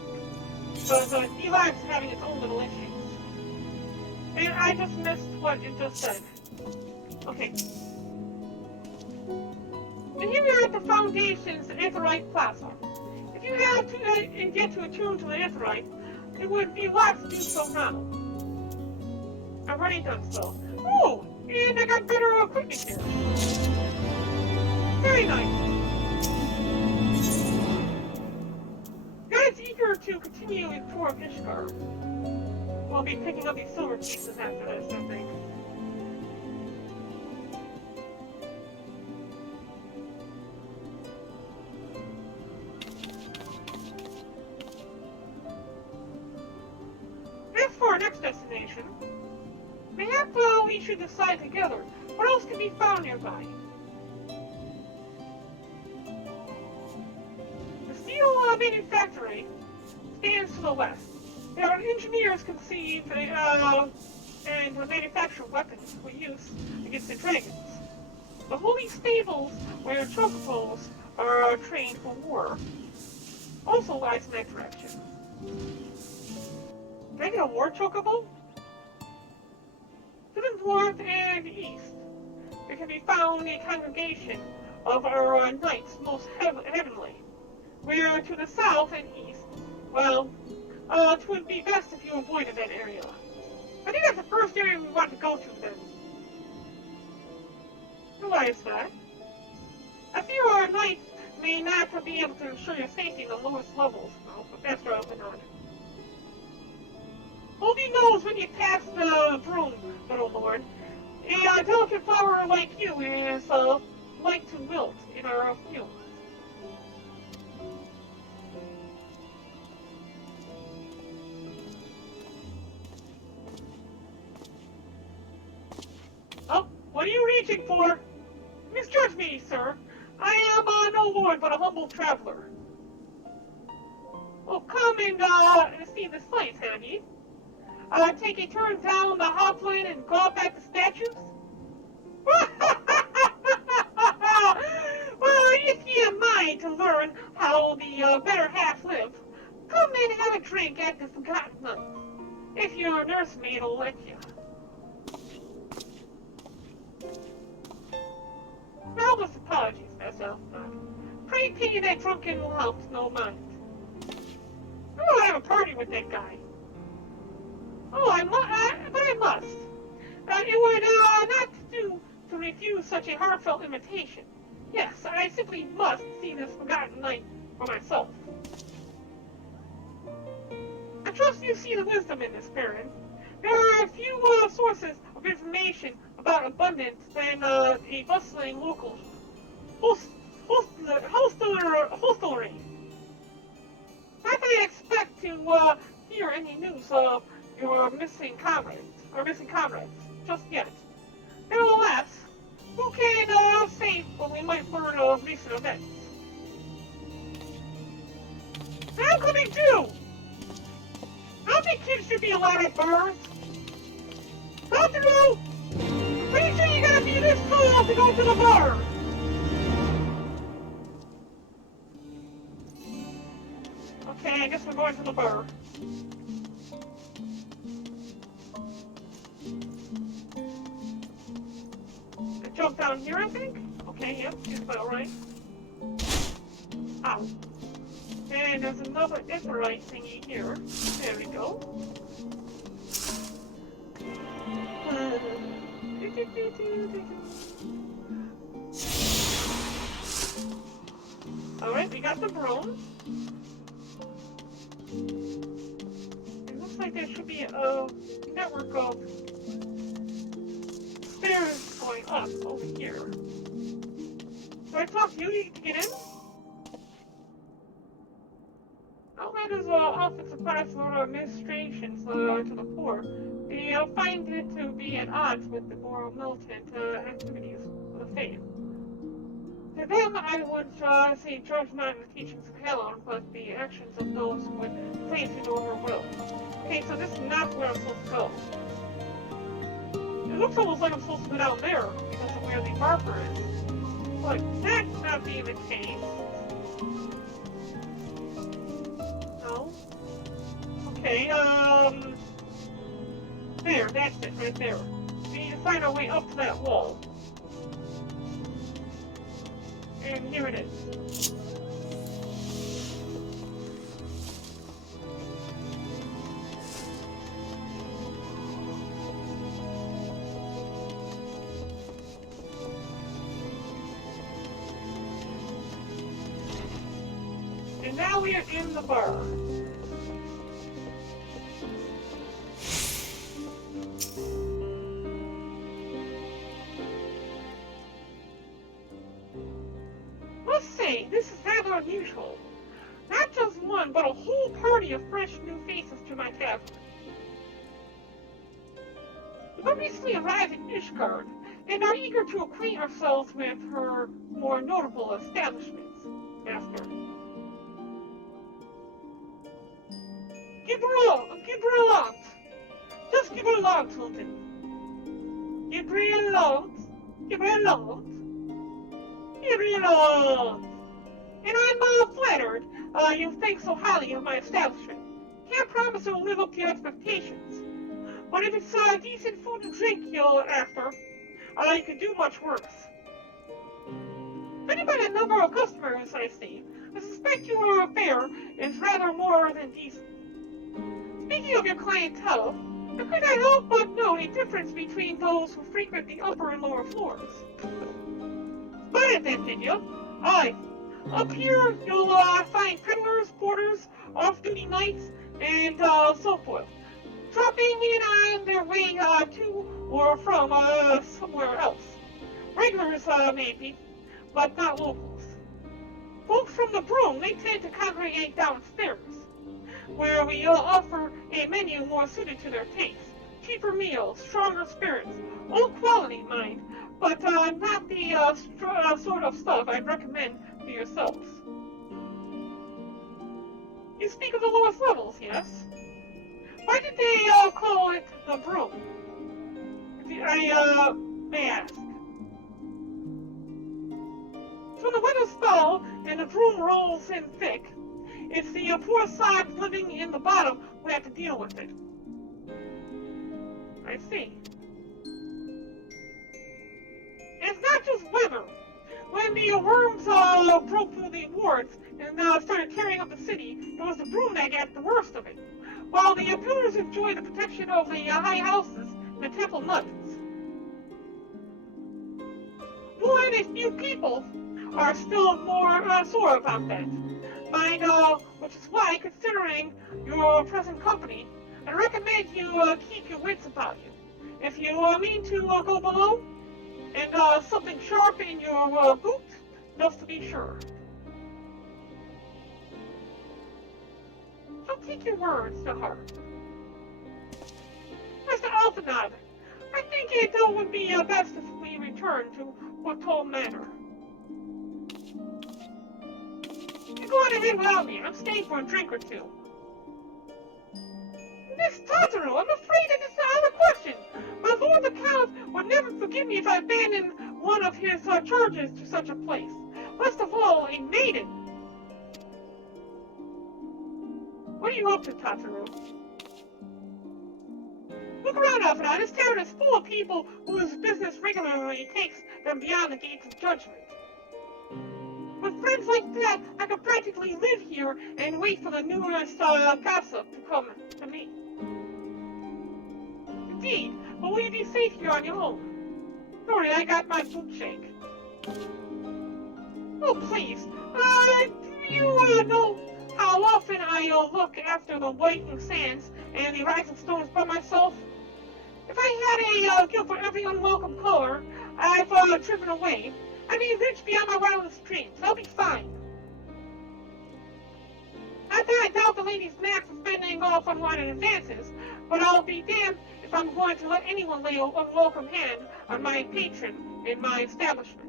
Because Eli's having its own little issues. And I just missed what it just said. Okay. And here we are at the Foundation's Aetheryte Plaza. If you had to get to attune to the Aetheryte, it would be wise to do so now. I've already done so. Oh, and I got better equipment here. Very nice. Guys eager to continue in tour of Ishgard. We'll be picking up these silver pieces after this, I think. As for our next destination, perhaps we should decide together what else can be found nearby. The steel manufactory stands to the west. There are engineers conceived and manufacture weapons for use against the dragons. The holy stables where chocobos are trained for war also lies in that direction. Can I get a war chocobo? To the north and east, there can be found a congregation of our knights most heavenly, where to the south and east, well, it would be best if you avoided that area. I think that's the first area we want to go to then. Why is that? I fear our knights may not be able to ensure your safety in the lowest levels, but that's relevant on it. Only knows when you pass the broom, little lord. A delicate flower like you is like to wilt in our fumes. Oh, what are you reaching for? Misjudge me, sir. I am no lord, but a humble traveler. Well, come and see the sights, have you? Take a turn down the hotline and go up at the statues? Well, if you mind to learn how the better half live, come and have a drink at the Forgotten Nuns. If your nursemaid will let you. Noblest apologies, myself. Pray pay that drunken lout no mind. Oh, I have a party with that guy. Oh, but I must. It would not do to refuse such a heartfelt invitation. Yes, I simply must see this forgotten night for myself. I trust you see the wisdom in this, Barren. There are a few sources of information about abundance than a bustling local hostelry. Not that I expect to hear any news of your missing comrades just yet. Nevertheless, who can say when we might learn of recent events? How could they do? I don't think kids should be allowed at bars. Not to go. Pretty sure you gotta be this cool to go to the bar. Okay, I guess we're going to the bar. I jump down here, I think? Okay, yep, seems about right. Ow. And there's another Itherite thingy here. There we go. Alright, we got the broom. It looks like there should be a network of stairs going up over here. Do I talk to you to get in? Outlanders often supply for administrations to the poor. They find it to be at odds with the more militant activities of the faith. To them, I would say judge not the teachings of Helen, but the actions of those who would claim to know her will. Okay, so this is not where I'm supposed to go. It looks almost like I'm supposed to go down there because of where the marker is. But that's not being the case. No. Okay, there, that's it, right there. We need to find our way up to that wall. And here it is. And now we are in the bar. This is rather unusual. Not just one, but a whole party of fresh new faces to my tavern. We recently arrived in Ishgard, and are eager to acquaint ourselves with her more notable establishments, Master. Give her along. Just give her along, Tilton. Give her along. And I'm flattered you think so highly of my establishment. Can't promise it will live up to your expectations. But if it's decent food and drink you're after, you can do much worse. Judging by the number of customers I see, I suspect your fare is rather more than decent. Speaking of your clientele, how could I help but note a difference between those who frequent the upper and lower floors? Spotted then, did you? Aye. Up here, you'll find peddlers, porters, off-duty knights, and so forth, dropping in on their way to or from somewhere else. Regulars, maybe, but not locals. Folks from the Broom, they tend to congregate downstairs, where we offer a menu more suited to their tastes. Cheaper meals, stronger spirits, all quality, mind, but not the sort of stuff I'd recommend for yourselves. You speak of the lowest levels, yes? Why did they call it the broom? I may ask. So when the windows fall and the broom rolls in thick, it's the poor sod living in the bottom who have to deal with it. I see. It's not just weather. When the worms broke through the wards and started tearing up the city, it was the broom that got the worst of it. While the builders enjoyed the protection of the high houses and the temple nuns. More than a few people are still more sore about that. Mind, which is why, considering your present company, I recommend you keep your wits about you. If you mean to go below, and something sharp in your boot, just to be sure. Don't take your words to heart. Mr. Alphanod, I think it would be best if we return to Foretold Manor. You go on ahead without me. I'm staying for a drink or two. Miss Tataru, I'm afraid it is out of question. My lord the Count would never forgive me if I abandoned one of his charges to such a place. First of all, a maiden. What are you up to, Tataru? Look around, Alfred. This town is full of people whose business regularly takes them beyond the gates of judgment. With friends like that, I could practically live here and wait for the newest gossip to come to me. Indeed, but will you be safe here on your own? Sorry, I got my boot shake. Oh, please. Do you know how often I look after the whitening sands and the rising stones by myself? If I had a gift for every unwelcome color I've driven away, I'd be rich beyond my wildest dreams. I'll be fine. Not that I doubt the lady's knack for fending off unwanted advances, but I'll be damned if I'm going to let anyone lay an unwelcome hand on my patron in my establishment.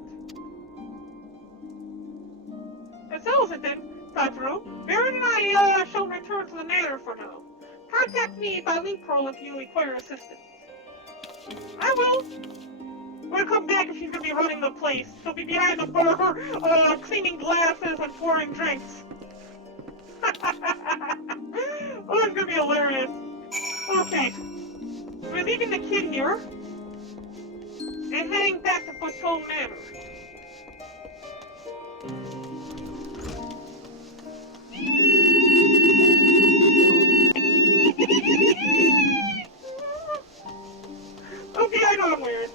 That settles it then, Tataru. Barren and I shall return to the manor for now. Contact me by link pearl if you require assistance. I will. We're gonna come back if she's gonna be running the place. She'll be behind the bar, cleaning glasses and pouring drinks. Oh, it's gonna be hilarious. Okay. So we're leaving the kid here and heading back to Foretold Manor. Okay, I know I'm weird.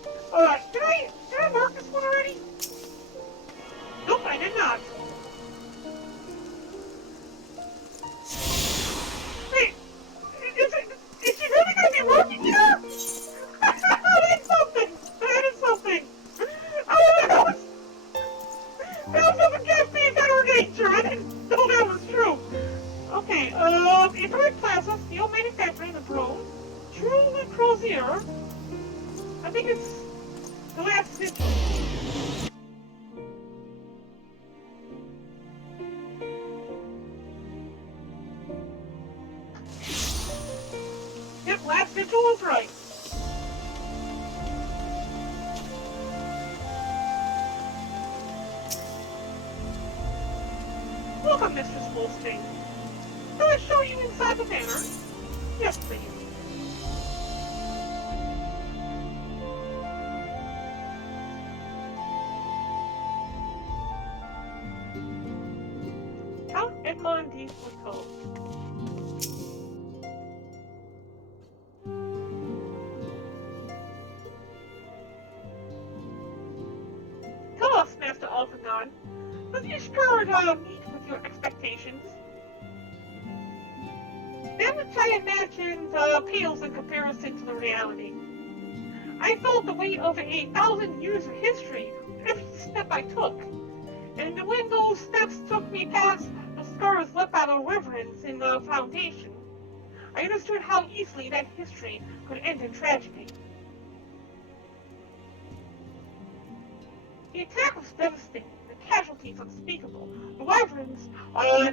Did I mark this one already? Nope, I did not. Wait, is she really gonna be working here? That is something! That is something! Oh, that was a gas being better nature! I didn't know that was true! Okay, Import Plaza, Steel Manufacturing, the Drone, True Le Crozier. I think it's the last vigil. Yep, last vigil was right. Welcome, Mistress Wolstein. Shall I show you inside the manor? Yes, please. Count Edmond de Foucault. Tell us, Master Alphanon, does Ishgard meet with your expectations? That which I imagined pales in comparison to the reality. I felt the weight of 1,000 years of history with every step I took. And when those steps took me past the scars left by the reverends in the foundation, I understood how easily that history could end in tragedy. The attack was devastating, the casualties unspeakable. The wyverns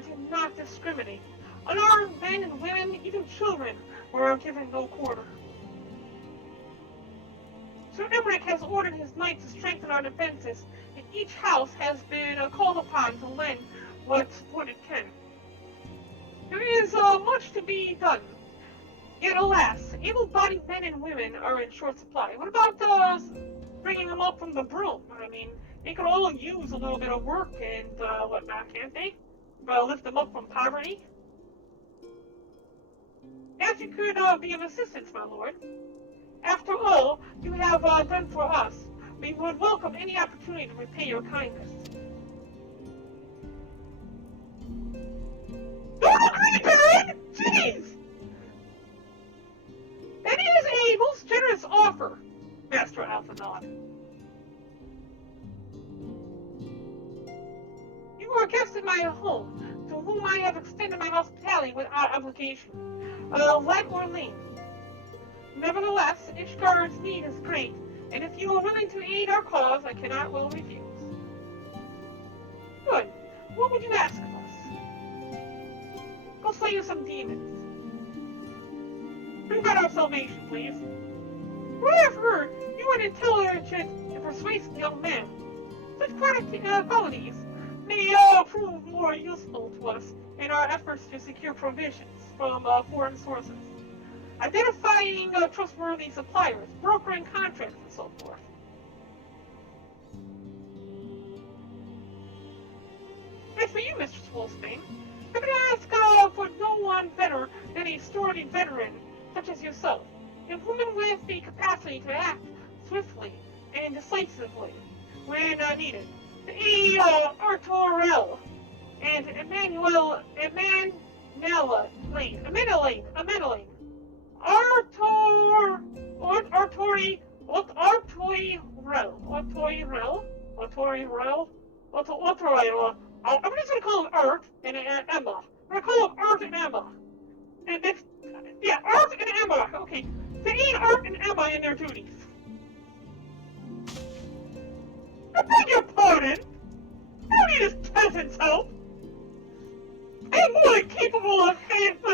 did not discriminate. Unarmed men and women, even children, were given no quarter. Sir Emmerich has ordered his knights to strengthen our defenses, and each house has been called upon to lend what support it can. There is much to be done. Yet, alas, able-bodied men and women are in short supply. What about bringing them up from the broom? I mean, they could all use a little bit of work and whatnot, can't they? Lift them up from poverty. As you could be of assistance, my lord. After all you have done for us, we would welcome any opportunity to repay your kindness. Don't agree, Barren! Jeez! That is a most generous offer, Master Alphanod. You are a guest in my home, to whom I have extended my hospitality without obligation, let or lean. Nevertheless, Ishgard's need is great, and if you are willing to aid our cause, I cannot well refuse. Good. What would you ask of us? Go slay you some demons. Bring about our salvation, please. For I have heard you are an intelligent and persuasive young man. Such qualities may prove more useful to us in our efforts to secure provisions from foreign sources, identifying trustworthy suppliers, brokering contracts, and so forth. As for you, Mistress Wolfsbane, I would ask for no one better than a sturdy veteran such as yourself, implement with the capacity to act swiftly and decisively when needed. Artorel and Emmanuel I'm just gonna call them Art and Emma. I'm gonna call them Art and Emma. And that's, yeah, Art and Emma. Okay, to aid Art and Emma in their duties. I beg your pardon. I don't need this peasant's help. I am more than capable of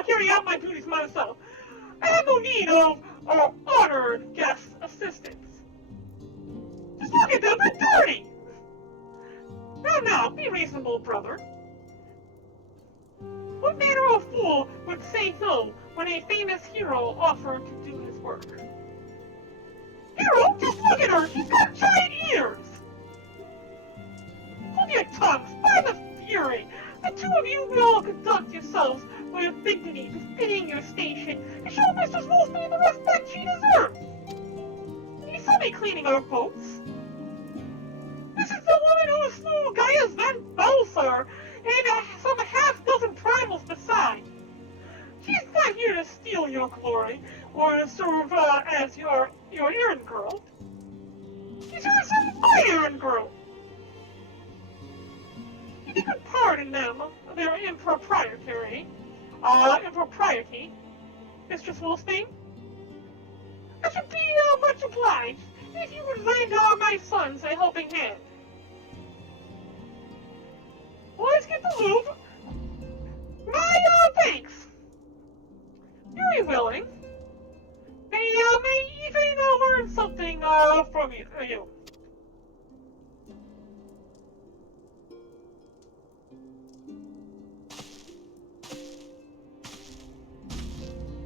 carrying out my duties myself. I have no need of honored guest assistance. Just look at them, they're dirty. Now, be reasonable, brother. What manner of fool would say no when a famous hero offered to do his work? Hero? Just look at her! She's got giant ears! Hold your tongues! By the fury! The two of you will conduct yourselves with dignity, befitting your station, and show Mistress Wolfsbane the respect she deserves! You saw me cleaning our boats. This is the woman who slew Gaius Van Balsar and some half-dozen primals beside. She's not here to steal your glory, or to serve as your errand girl. She's here to serve my errand girl. If you could pardon them their impropriety, Mistress Wolfsbane, I should be much obliged if you would lend my sons a helping hand. Let's get the loop. My thanks. Very willing. They may even learn something from you.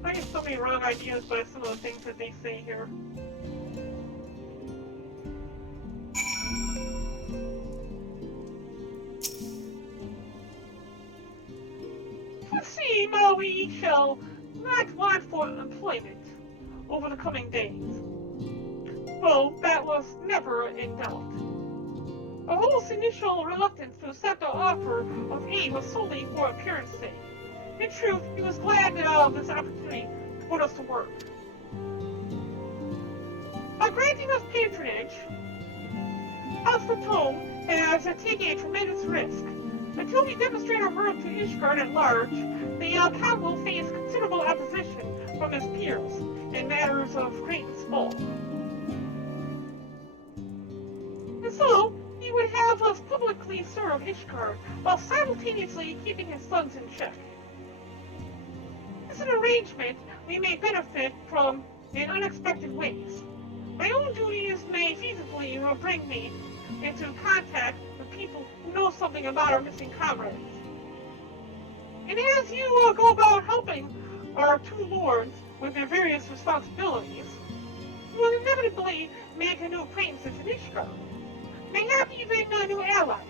I get so many wrong ideas by some of the things that they say here. We shall not want for employment over the coming days. Well, that was never in doubt. Rahul's initial reluctance to accept the offer of aid was solely for appearance sake. In truth, he was glad of this opportunity to put us to work. By granting us patronage, House Fatome has taken a tremendous risk. Until we demonstrate our worth to Ishgard at large, the Count will face considerable opposition from his peers in matters of great and small. And so, he would have us publicly serve Ishgard while simultaneously keeping his sons in check. It's an arrangement we may benefit from in unexpected ways. My own duties may feasibly bring me into contact with people who know something about our missing comrades. And as you go about helping our two lords with their various responsibilities, you will inevitably make a new acquaintances in Ishgard. Mayhap even new allies.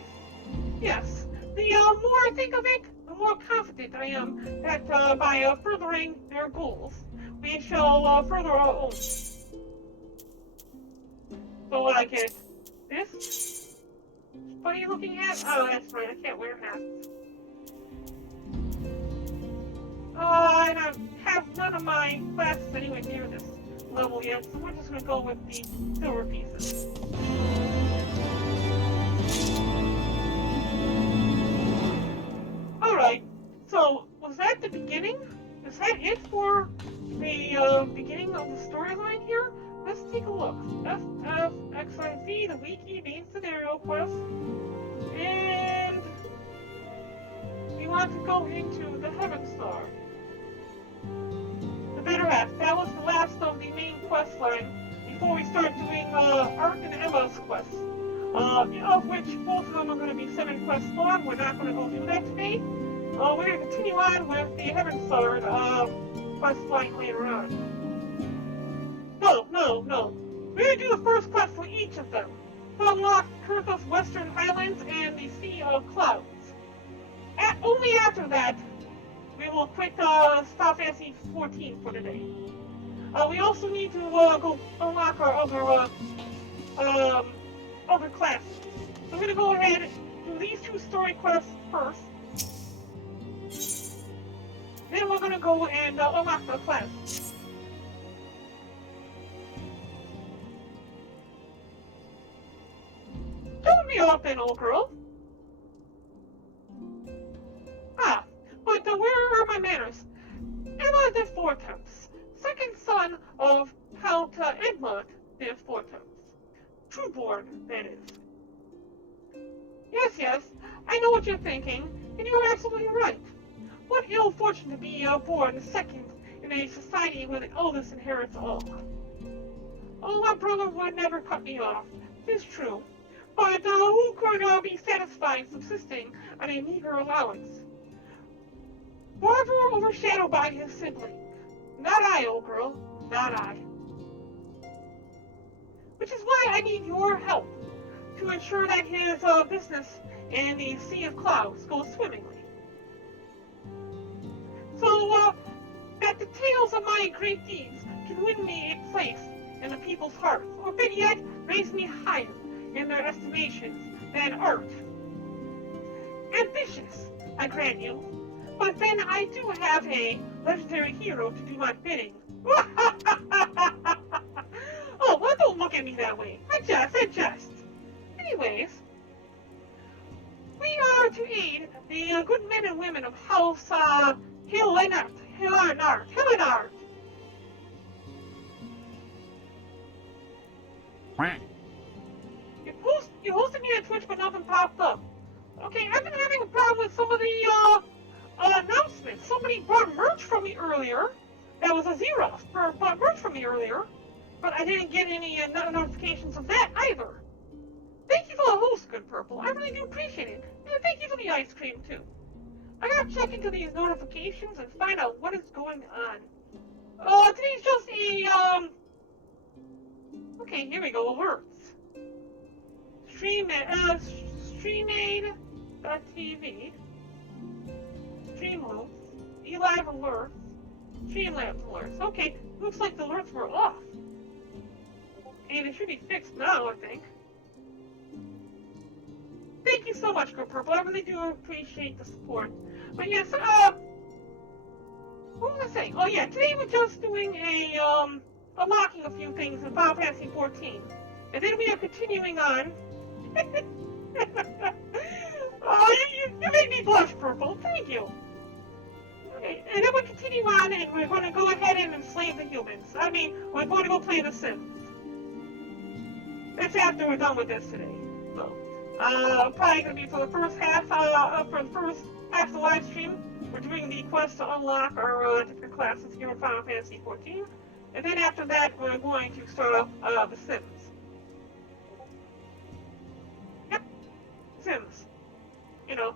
Yes, the more I think of it, the more confident I am that by furthering their goals, we shall further our own. So I get this? Funny looking hat? Oh, that's right, I can't wear hats. And I have none of my classes anywhere near this level yet, so we're just going to go with the silver pieces. Alright, so was that the beginning? Is that it for the beginning of the storyline here? Let's take a look. FFXIV, the wiki, main scenario quest. And we want to go into the Heaven Star. The Better Half. That was the last of the main quest line before we start doing Art and Emma's quests. Of which both of them are going to be 7 quests long. We're not going to go do that today. We're going to continue on with the Heaven Star quest line later on. No. We're going to do the first quest for each of them. To unlock Kurth's Western Highlands and the Sea of Clouds. Only after that, we will quit Final Fantasy XIV for today. We also need to go unlock our other classes. So we're going to go ahead and do these 2 story quests first. Then we're going to go and unlock the classes. Don't be off then, old girl. But where are my manners? Emma de Fortemps, second son of Count Edmund de Fortemps. Trueborn, that is. Yes, I know what you're thinking, and you're absolutely right. What ill fortune to be born second in a society where the eldest inherits all. Oh, my brother would never cut me off, 'tis true. But who could be satisfied subsisting on a meager allowance? Forever overshadowed by his sibling. Not I, old girl, not I. Which is why I need your help to ensure that his business in the Sea of Clouds goes swimmingly. So that the tales of my great deeds can win me a place in the people's hearts, or better yet, raise me higher in their estimations than art. Ambitious, I grant you, but then I do have a legendary hero to do my bidding. Oh, well, don't look at me that way. I just. Anyways, we are to aid the good men and women of House Hillenart. You hosted me on Twitch, but nothing popped up. Okay, I've been having a problem with some of the announcements. Somebody bought merch from me earlier. That was a Xerox. Bought merch from me earlier, but I didn't get any notifications of that either. Thank you for the host, Good Purple. I really do appreciate it. And thank you for the ice cream, too. I gotta check into these notifications and find out what is going on. Today's just a, okay, here we go, alerts. Streamade.tv, Streamloops, eLive alerts, Streamlabs alerts. Okay, looks like the alerts were off. And it should be fixed now, I think. Thank you so much, Go Purple. I really do appreciate the support. But yes, what was I saying? Oh yeah, today we're just doing a, unlocking a few things in Final Fantasy XIV. And then we are continuing on. Oh, you made me blush, Purple. Thank you. Okay, and then we continue on, and we're going to go ahead and enslave the humans. I mean, we're going to go play The Sims. That's after we're done with this today. So, probably going to be for the first half, for the first After the live stream, we're doing the quest to unlock our different classes here in Final Fantasy XIV. And then after that, we're going to start up The Sims. Yep, Sims. You know,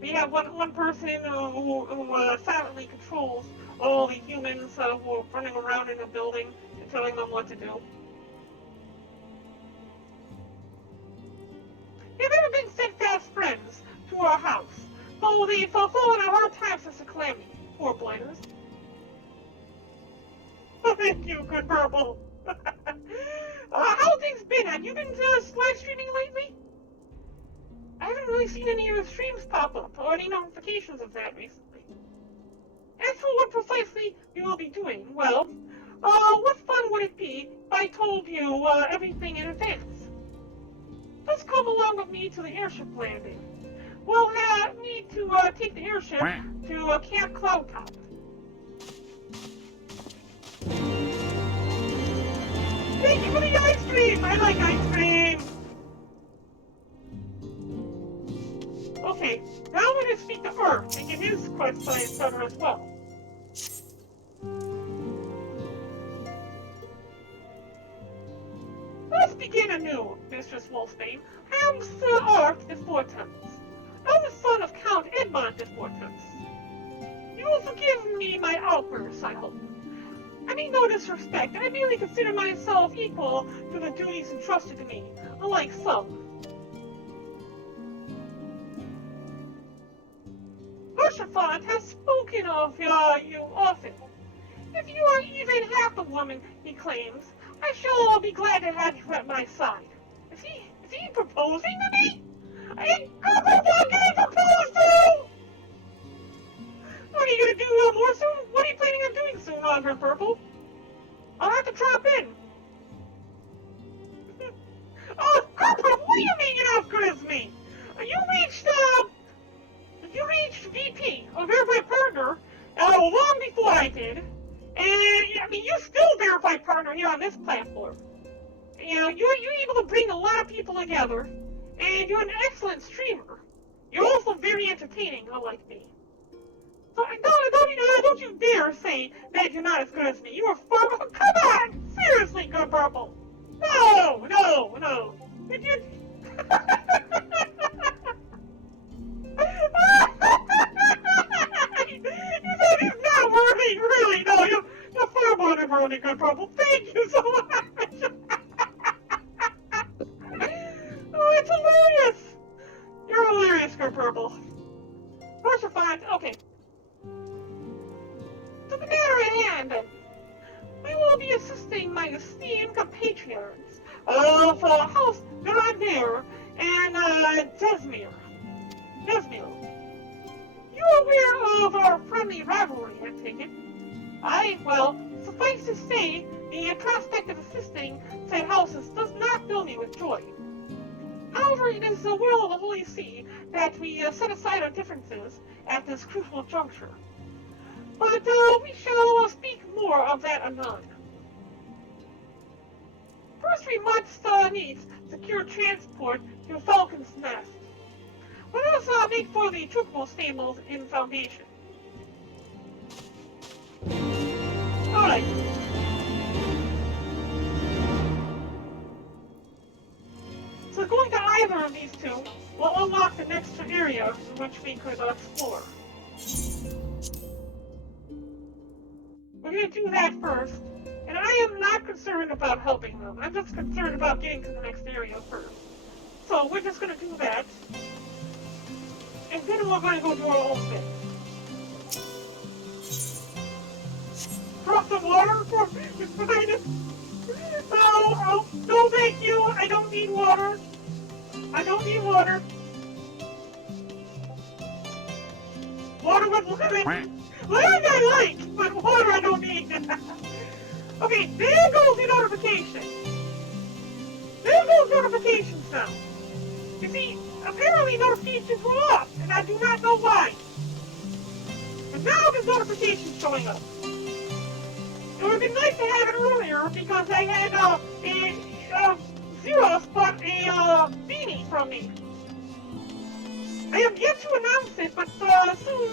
we have one person who silently controls all the humans who are running around in the building and telling them what to do. They've never been steadfast friends to our house, though they've fallen on hard times since the calamity. Poor blighters. Thank you, good purple. How things been? Have you been live streaming lately? I haven't really seen any of your streams pop up or any notifications of that recently. As for what precisely you will be doing, well, what fun would it be if I told you everything in advance? Just come along with me to the airship landing. We'll need to take the airship to Camp Cloudtop. Thank you for the ice cream! I like ice cream! Okay, now we're going to speak to Earth and get his quest science cover as well. Let's begin anew, Mistress Wolfsbane. I am Sir Ark de Fortemps. I'm the son of Count Edmond de Fortemps. You will forgive me my outbursts, I hope. I mean no disrespect. I merely consider myself equal to the duties entrusted to me, unlike some. Urshiphant has spoken of you often. If you are even half the woman he claims, I shall be glad to have you at my side. Is he proposing to me? What can I propose to? What are you gonna do more soon? What are you planning on doing soon, Andre Purple? I'll have to drop in. Oh, Purple, what do you mean you're not as good as me? You reached VP, a verified partner, long before I did. And, I mean, you're still a verified partner here on this platform. You know, you're able to bring a lot of people together, and you're an excellent streamer. You're also very entertaining, unlike me. So, don't you dare say that you're not as good as me. You are far... Oh, come on! Seriously, good purple. No. Did you... You said he's not worthy, really. No, you're far more than worthy, good purple. Thank you so much. Oh, it's hilarious. You're hilarious, good purple. First you're fine. Okay. To the matter at hand, we will be assisting my esteemed compatriots of House Gardner and Desmir. You aware of our friendly rivalry, I take it? Well, suffice to say, the prospect of assisting said houses does not fill me with joy. However, it is the will of the Holy See that we set aside our differences at this crucial juncture. But we shall speak more of that anon. First, we must needs secure transport to Falcon's Nest. Let us make for the tropical stables in Foundation. Alright. So going to either of these two will unlock the next area which we could explore. We're going to do that first, and I am not concerned about helping them. I'm just concerned about getting to the next area first. So we're just going to do that, and then we're going to go do our own thing. Drop some water for me? No, thank you. I don't need water. Water with lemon. Lemon I like, but water I don't need. Okay, there goes the notification. There goes notifications now. You see, apparently notifications were off, and I do not know why. But now there's notifications showing up. It would have been nice to have it earlier because I had Zeros bought a beanie from me. I have yet to announce it, but soon,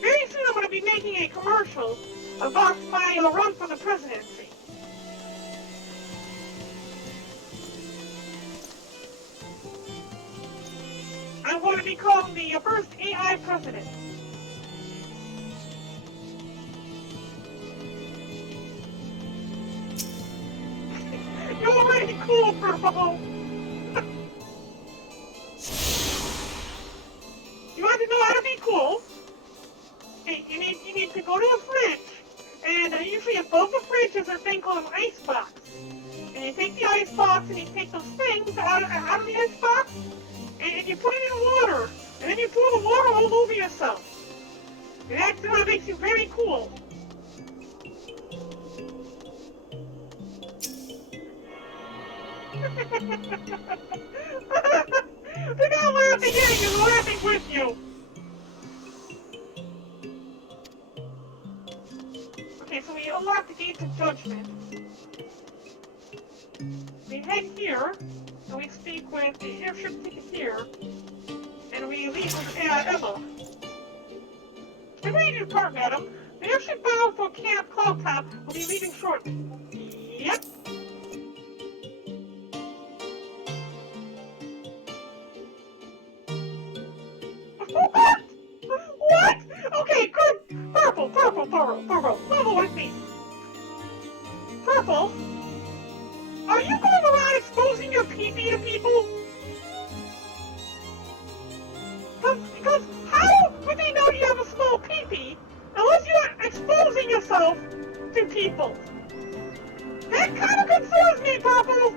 very soon, I'm going to be making a commercial about my run for the presidency. I want to become the first AI president. You're already cool, Purple. You want to know how to be cool? Hey, you need to go to a fridge, and usually above the fridge is a thing called an ice box. And you take the ice box and you take those things out of the ice box, and you put it in water, and then you pour the water all over yourself. And that's what makes you very cool. They're not laughing at you, they're laughing with you. Okay, so we unlock the gates of judgment. We head here, and we speak with the airship ticket here, and we leave with Emma. I'm ready to depart, madam. The airship bound for Camp Cloudtop will be leaving shortly. Yep. What? What? Okay, good. Purple. Level with me. Purple? Are you going around exposing your pee-pee to people? Because how would they know you have a small pee-pee unless you're exposing yourself to people? That kind of concerns me, Purple.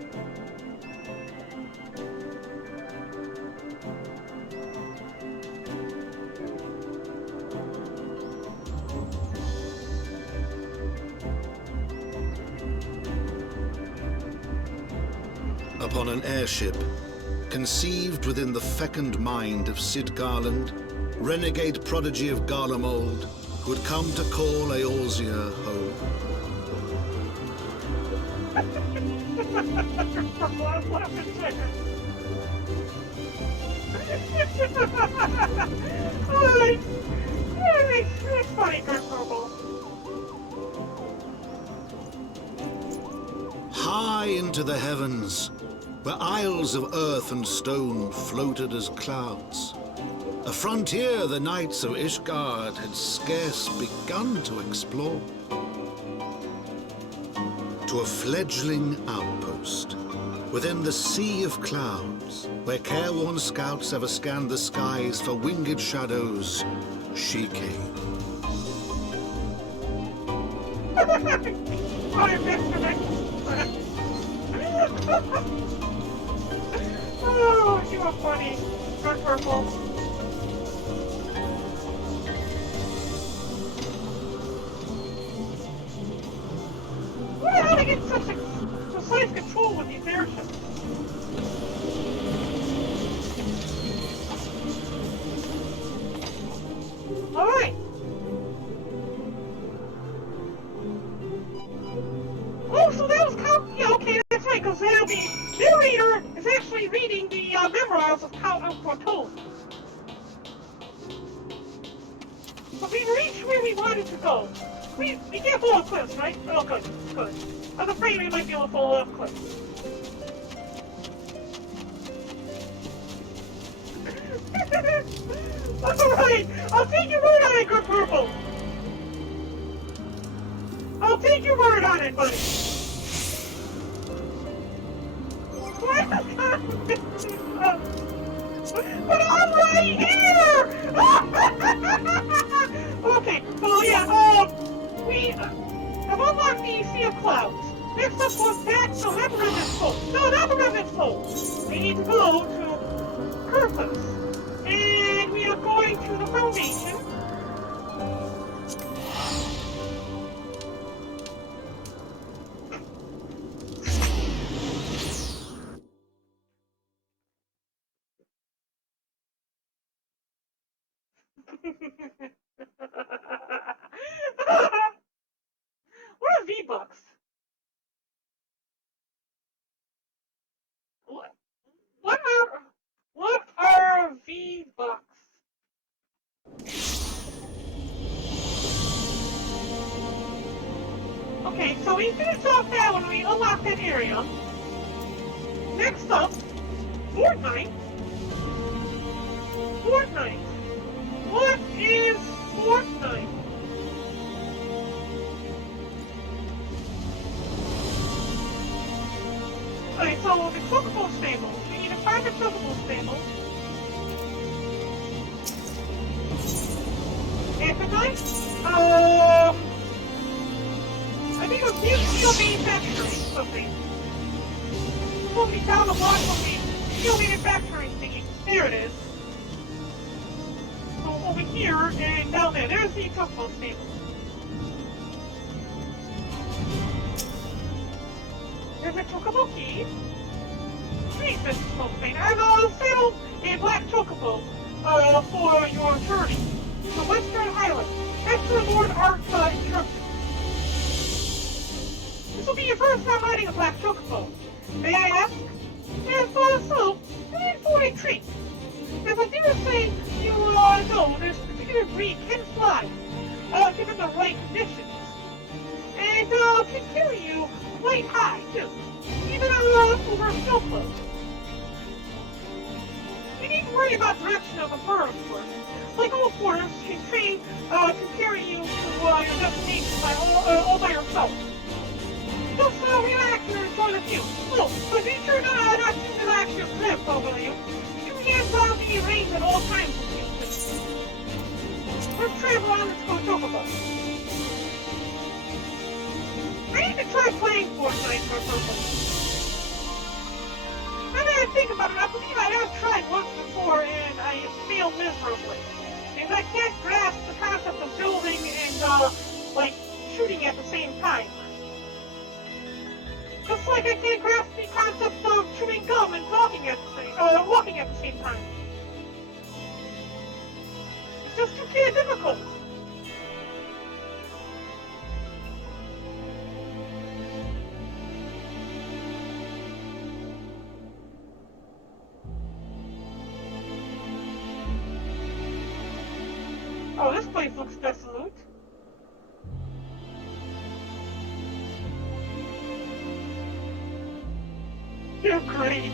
Upon an airship, conceived within the fecund mind of Sid Garland, renegade prodigy of Garlemald, who had come to call Eorzea home. It's funny, Purple. High into the heavens, where isles of earth and stone floated as clouds. A frontier the knights of Ishgard had scarce begun to explore. To a fledgling outpost, within the sea of clouds, where careworn scouts ever scanned the skies for winged shadows, she came. Oh, you are funny. Good, Purple. Where the hell did I get such a precise control with these airships? Alright. Oh, so that was yeah, okay, that's right, because now the narrator is actually reading the memoirs of how it was foretold. So we reached where we wanted to go. We can't fall off cliffs, right? Oh, good. I was afraid we might be able to fall off cliffs. Alright, I'll take your word on it, good Purple. I'll take your word on it, buddy. But I'm right here! Okay, so yeah, we have unlocked the Sea of Clouds. Next up was that, no, not the Remnant Slope. No, not the Remnant Slope. We need to go to Kirkus. And we are going to the Foundation. What are V-Bucks? What are V-Bucks? Okay, so we finished off that when we unlocked that area. Next up, Fortnite. Fortnite. What is Fortnite? Okay, so the Chocobo stable. We need to find the Chocobo stable. Appetite? I think it was steel manufacturing something. It's supposed to be down the block from the steel manufacturing thingy. There it is. So over here and down there. There's the Chocobo stable. There's a Chocobo key. Sweet, this is supposed to be. And saddle a black Chocobo for your journey to Western Highlands. That's your Lord Art instructions. This will be your first time riding a black Chocobo. May I ask? If so, then for a treat. As I dare say, you know this particular breed can fly, given the right conditions. And can carry you quite high, too. Even over snow flows. You needn't worry about direction of the bird, of course. Like all porters, she's trained to carry you to your destination all by herself. Just relax and enjoy the view. Oh, but be sure not to relax your grip, will you? You can't be reins at all times with you. Let's travel on this Chocobo. I need to try playing Fortnite for purpose. Now that I think about it, I believe I have tried once before and I failed miserably. Because I can't grasp the concept of building and, like, shooting at the same time. Just like I can't grasp the concept of chewing gum and walking at the same time. It's just too difficult. Oh, this place looks desolate. You're great.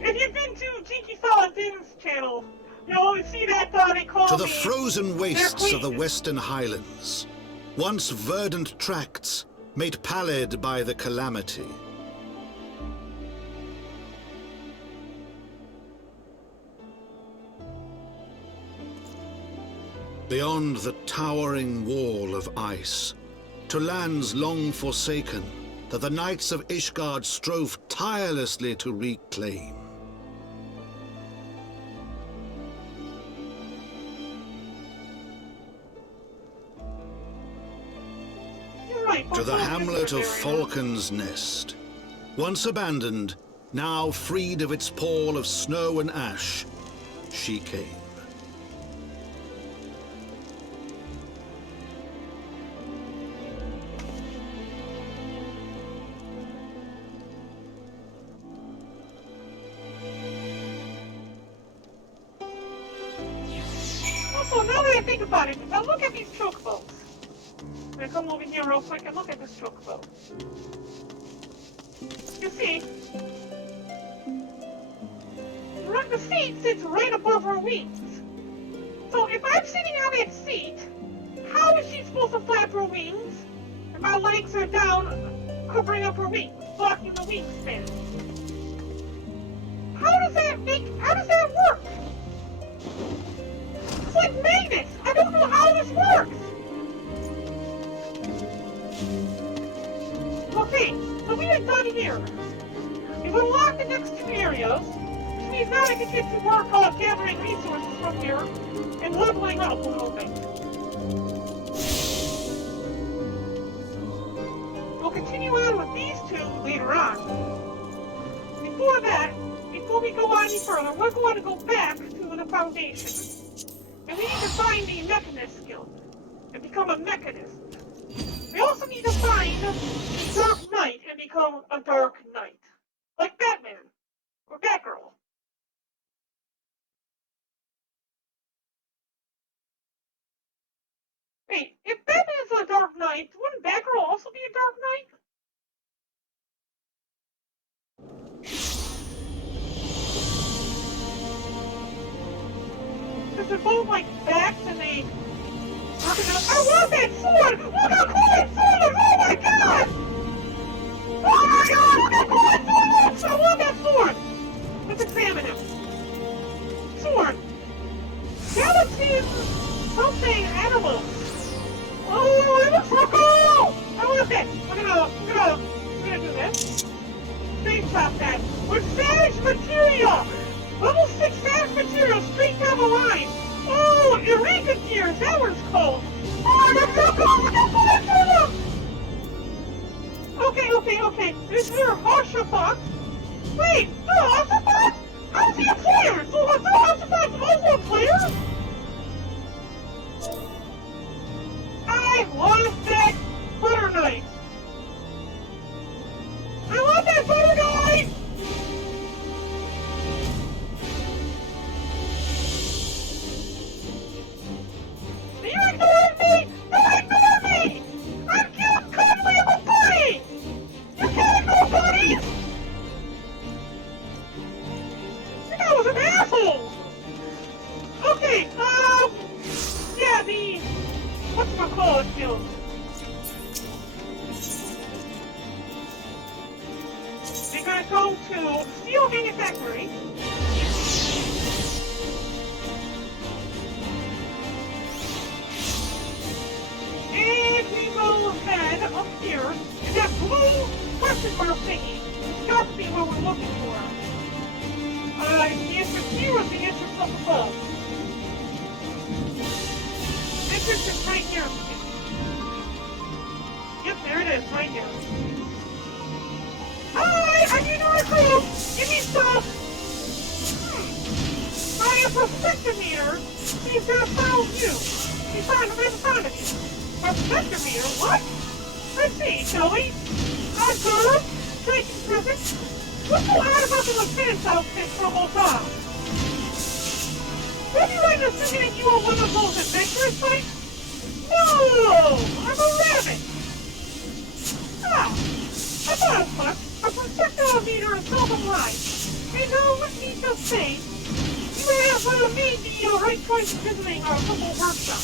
If you've been to Jinky Solid Din's channel, you'll always see that they call To the me frozen wastes of the queen. Western Highlands, once verdant tracts made pallid by the calamity. Beyond the towering wall of ice, to lands long forsaken that the knights of Ishgard strove tirelessly to reclaim. You're right, To the Falcon's hamlet of area. Falcon's Nest, once abandoned, now freed of its pall of snow and ash, she came. Also, now that I think about it, now look at these Chocobos. I'm gonna come over here real quick and look at this Chocobo. You see, the seat sits right above her wings. So if I'm sitting on that seat, how is she supposed to flap her wings if my legs are down, covering up her wings, blocking the wingspan? How does that work? It's like magnets. I don't know how this works. Okay, so we are done here. We've unlocked the next two areas, which means now I can get to work gathering resources from here and leveling up a little bit. We'll continue on with these two later on. Before that, before we go on any further, we're going to go back to the foundation. And we need to find the Mechanist skill and become a Mechanist. We also need to find the Dark Knight and become a Dark Knight. Like Batman or Batgirl. Wait, if Batman's a Dark Knight, Knight. Wouldn't Batgirl also be a Dark Knight? Because they're both like bats and they... I want that sword! Look how cool that sword is! Oh my god! Oh my god! Look how cool that sword looks! I want that sword! Let's examine him. Sword. Galaxy something animal. Oh, it looks so cool! I want that. We're gonna do this. Screenshot that. With Savage Material! Level 6 Savage Material straight down the line. Oh, Eureka Gears, that one's cold. Oh, that's so cool! Look how cool that sword looks! Okay. Is there Oshapot? Wait, no, Oshapot? How's he a player? So Oshapot's also a player? I want that Butter Knight! I want that Butter Knight! You ignored me! No, ignore me! I'm cute, cuddly, I'm a bunny! You can't ignore bunnies! This guy was an asshole! Okay, yeah, the... whatchamacallit skills. We're gonna go to Steel Manufactory. And we will head up here. And that blue question mark thingy has got to be what we're looking for. The entrance here is the entrance up above. Entrance is right here. Yep, there it is, right here. Hi, I'm your recruit. Give me stuff. My perspectometer seems to have found you. He's right in front of you. Perspectometer? What? Let's see, shall we? Good. Taking present. What's so odd about the lieutenant's outfit from Ottawa? Would you like to assume that you are one of those adventurous types? No! I'm a rabbit! Ah! I thought as much. A projectile is seldom right. And let me just say, you have made the right choice in visiting our local workshop.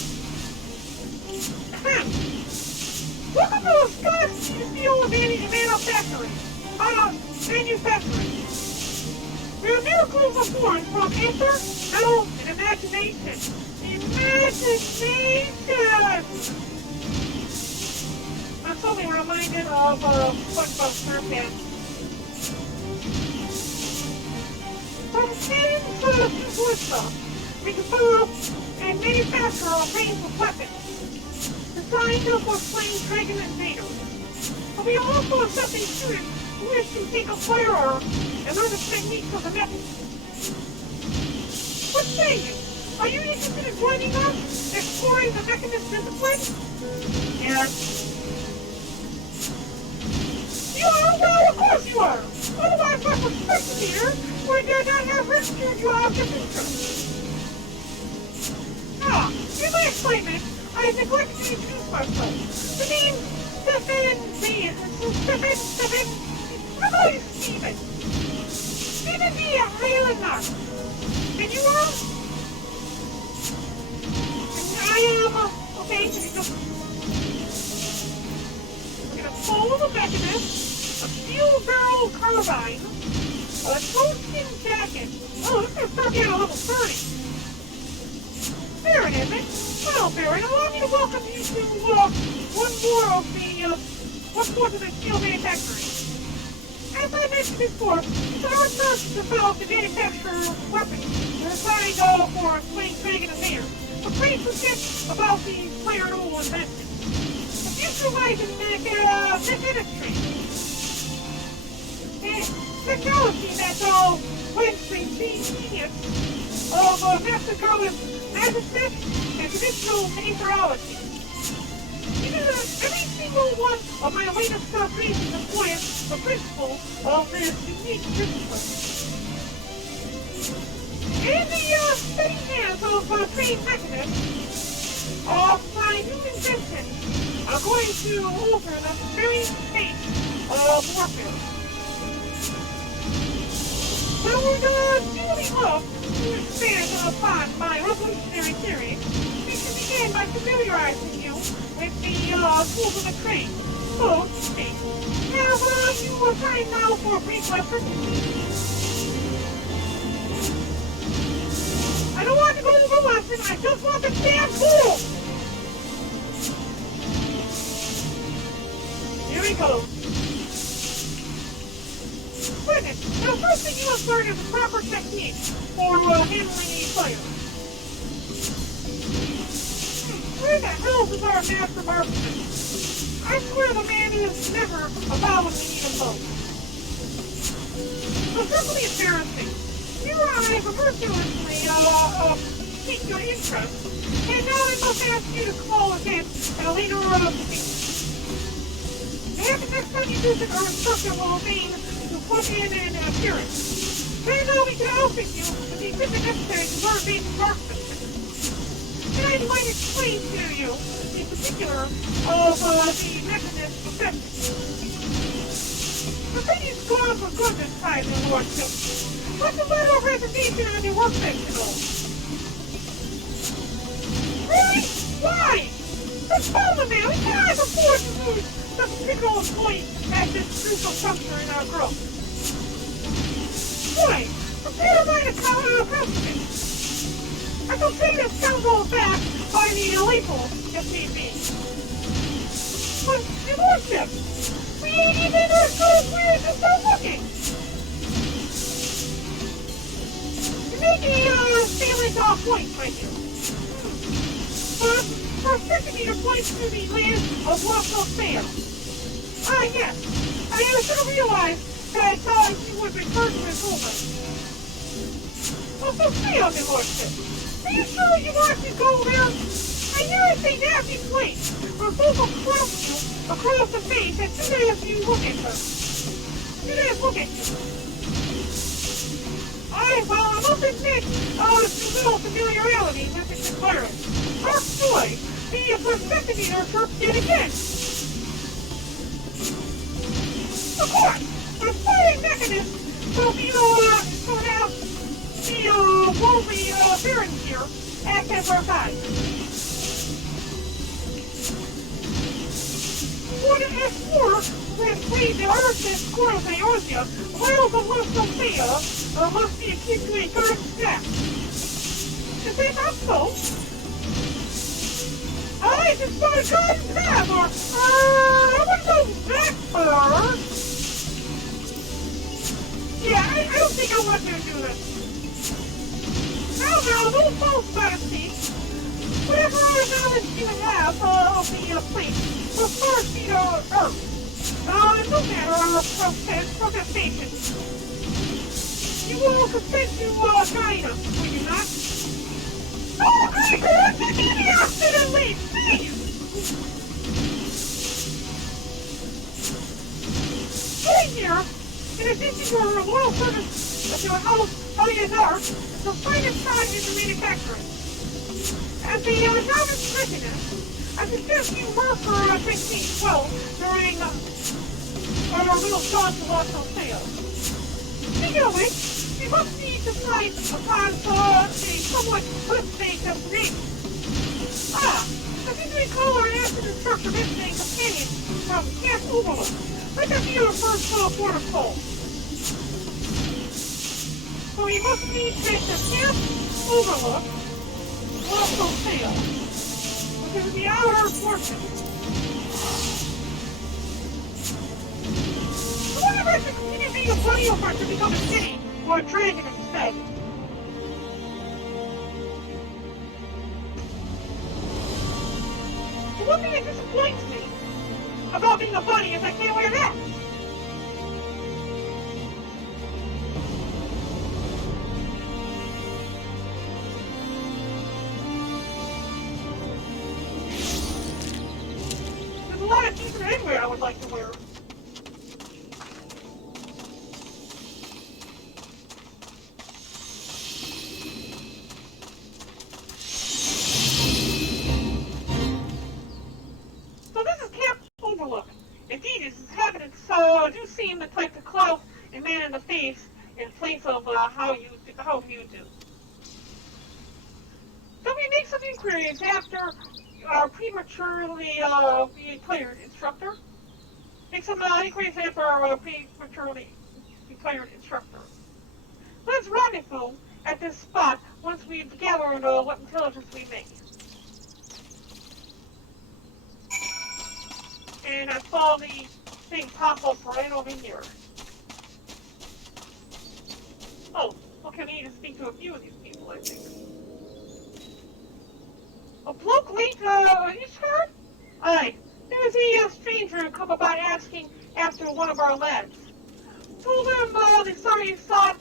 Welcome to the Scottish Steel Advantage Manufacturing. Where miracles are born from ether, metal, and imagination. Imagination! I'm suddenly reminded of SpongeBob SquarePants. From cannons to woodstuff, we develop and manufacture a range of weapons designed for playing dragon invaders. But we also accept a student who wish to take a firearm and learn the techniques of the method. What say you? Are you interested in joining us, exploring the mechanist discipline? Yes. You are? Well, of course you are! Otherwise, my perspective here would not have rescued you out of interest. Ah, in my excitement, I neglected to introduce myself. The name Stephen, how about you, Stephen? Stephen B. Highlander. And you are? I am, okay, we're gonna follow the mechanist, a steel barrel carbine, a coatskin jacket. Oh, this is gonna start me at a level 30. Barren, isn't it? Well, Barren, allow me to welcome you to, one more to the steel manufacturing. As I mentioned before, it's our task to develop and manufacture weapons designed for playing dragon and mayor. But please forget about the player rule invention. The future lies in mechanistry. Technology that blends the genius of Master Garland's magic and traditional meteorology. Every single one of my latest creations employs the principle of this unique discipline. In the steady hands of trained mechanists of my new invention, I'm going to alter the very state of warfare. Well, we're duly love to expand upon my revolutionary theory. We should begin by familiarizing you with the tools of the trade, so to speak. Have you time now for a brief lesson? I don't want to go to the lesson, I just want the damn tool! Here we go. Goodness, now first thing you must learn is the proper technique for handling a fire. Where the hell is our master marksman? I swear the man is never allowing me to vote. So simply embarrassing. You and I have mercilessly piqued your interest, and now I must ask you to call again at a later date. And the next time you visit our instructor will remain to put in an appearance. Then we can outfit you with the equipment necessary to learn basic marksmanship. And I might explain to you the particular of the mechanism of safety. The city's gone for good this time, your lordship. What's a little reservation on your workbench and all? Really? Why? Let's follow the man. We cannot afford to lose the particular point at this crucial juncture in our growth. Boy, prepare my accomplishment. I shall take this scoundrel back by the lethal, if need be. But, your lordship, we ain't even so weird to start looking. You may be sailing off point right here. But for 50-meter points to the land of Waffle Sail. Ah, yes. I should have realized that you would refer to as woman. Also, stay on, your lordship. Are you sure you want to go there? I hear it's a nasty place where folk will cross you across the face as soon as you look at her. As soon as look at you. Well, I must admit, it's a little familiarity with its environment. Our boy, the perspective chirped yet again. Of course, the fighting mechanism will be sort out the worldly Barren here act as our guide. For the S4 with the artist Squirrel Eorzea, while the Lustothea must be akin to a guard staff. Is that not so? I just got a guard staff, or I wouldn't go that far. Yeah, I don't think I want to do this. Now, no false modesty. Whatever knowledge you have of the place will first be Earth. It's no matter of protestation. You will consent to guide us, will you not? Oh, I couldn't be accidentally! Sitting here, in addition to our loyal service to Al-Yazar, is the finest time in the manufacturing. As the novice resident, I suggest you work for technique well during our little shot to watch on sale. Speaking of which, we must need to fight upon the somewhat cliff-based name. I think we call our acid instructor visiting companion from Camp Overlook. Let that be your first port of call. So we must need to Camp Overlook, also sail, which is the outer portion. I wonder if I should continue being a bunny or to become a city or a dragon instead. The one thing that disappoints me about being a bunny is I can't wear that. There's a lot of things anyway I would like to wear. So this is make some inquiries after our prematurely retired instructor. Make some inquiries after our prematurely retired instructor. Let's rendezvous at this spot once we've gathered what intelligence we may. And I saw the thing pop up right over here. Oh, okay, we need to speak to a few of these people, I think. A bloke late, Ishgard? Aye, there's a stranger come about asking after one of our lads. Told him the sorry thought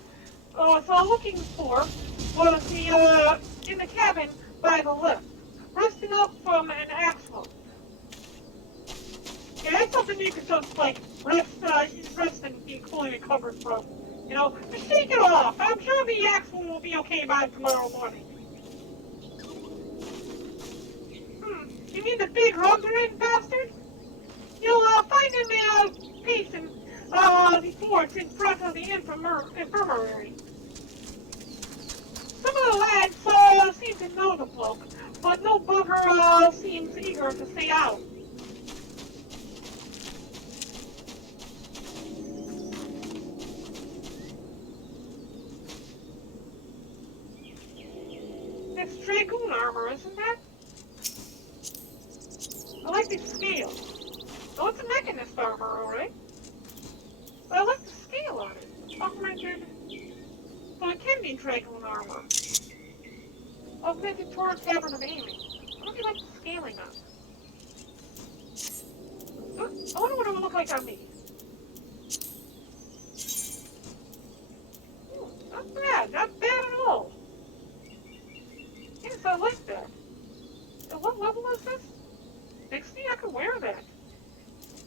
looking for was the in the cabin by the lift, resting up from an accident. Yeah, that's something you can just like rest and be fully recovered from. You know, just shake it off. I'm sure the accident will be okay by tomorrow morning. You mean the big ruggerin bastard? You'll find him pacing the forts in front of the infirmary. Some of the lads seem to know the bloke, but no bugger seems eager to stay out. That's dragoon armor, isn't that? I like the scale. Oh, it's a mechanist armor, alright. But I like the scale on it. Augmented. But it can be dragoon armor. Augmented towards tabard of aiming. I don't like the scaling on it. I wonder what it would look like on me. Not bad. Not bad at all. Yes, I like that. And what level is this? 60? I could wear that.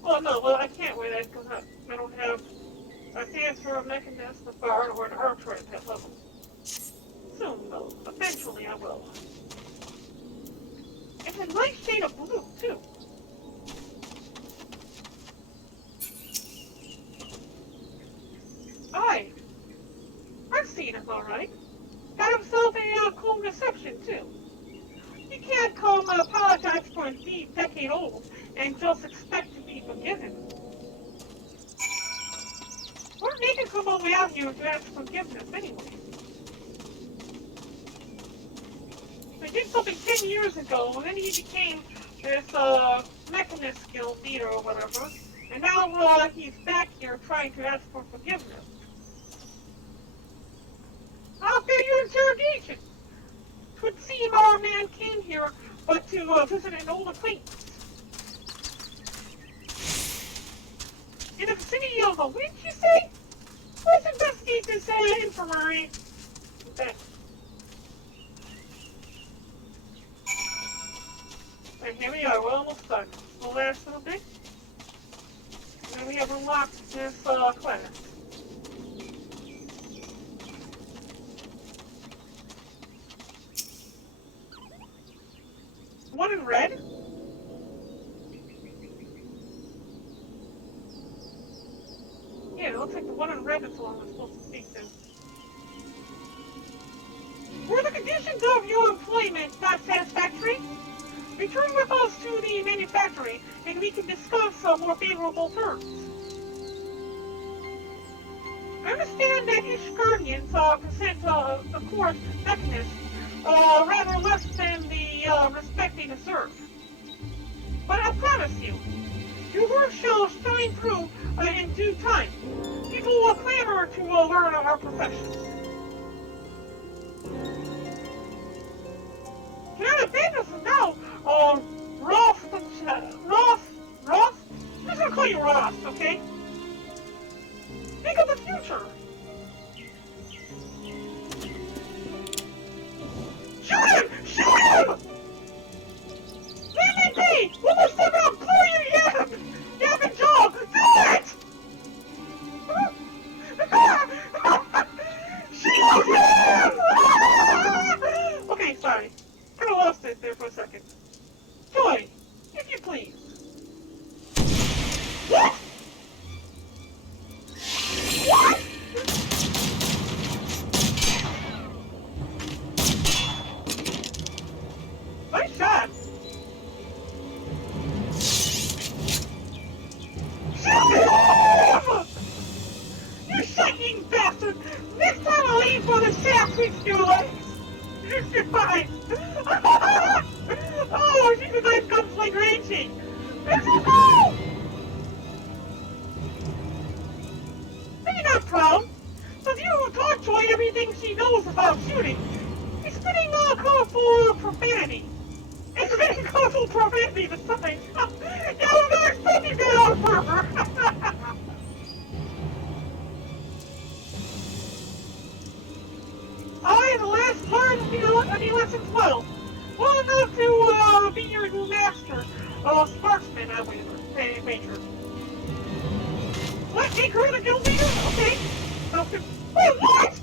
Well, I can't wear that because I don't have a dance or a mechanist, a bard, or an archer at that level. Soon, though. Eventually, I will. It's a nice shade of blue, too. Aye. I've seen him, alright. Got himself a cool reception, too. You can't apologize for a deed decade old and just expect to be forgiven. We're making come all the way out here to ask forgiveness anyway. We did something 10 years ago, and then he became this mechanist guild leader or whatever, and now he's back here trying to ask for forgiveness. I'll pay your interrogation. Twould seem our man came here but to visit an old acquaintance. In the vicinity of a witch, you say? Let's investigate this infirmary. Okay. And here we are, we're almost done. The last little bit. And then we have unlocked this class. One in red? Yeah, it looks like the one in red is the one we're supposed to speak to. Were the conditions of your employment not satisfactory? Return with us to the manufactory, and we can discuss more favorable terms. I understand that Ishgardians present the court mechanist rather less than the respect they deserve. But I promise you, your work shall shine through in due time. People will clamor to learn our profession. Canada Business is now Ross. I'm just gonna call you Ross, okay? Think of the future. Shoot him! Shoot him! Leave me be! One more step and I'll pull your yapping jaw! Do it! Shoot him! Okay, sorry. Kinda lost it there for a second. Joy, if you please. What? What? Danny. And then goes will prevent me besides. Yeah, I'm not expecting that offer. I, the last learned any lessons well. Well enough to be your new master. Sparksman, I wager. What? Take her the guild leader? Okay. Wait, what?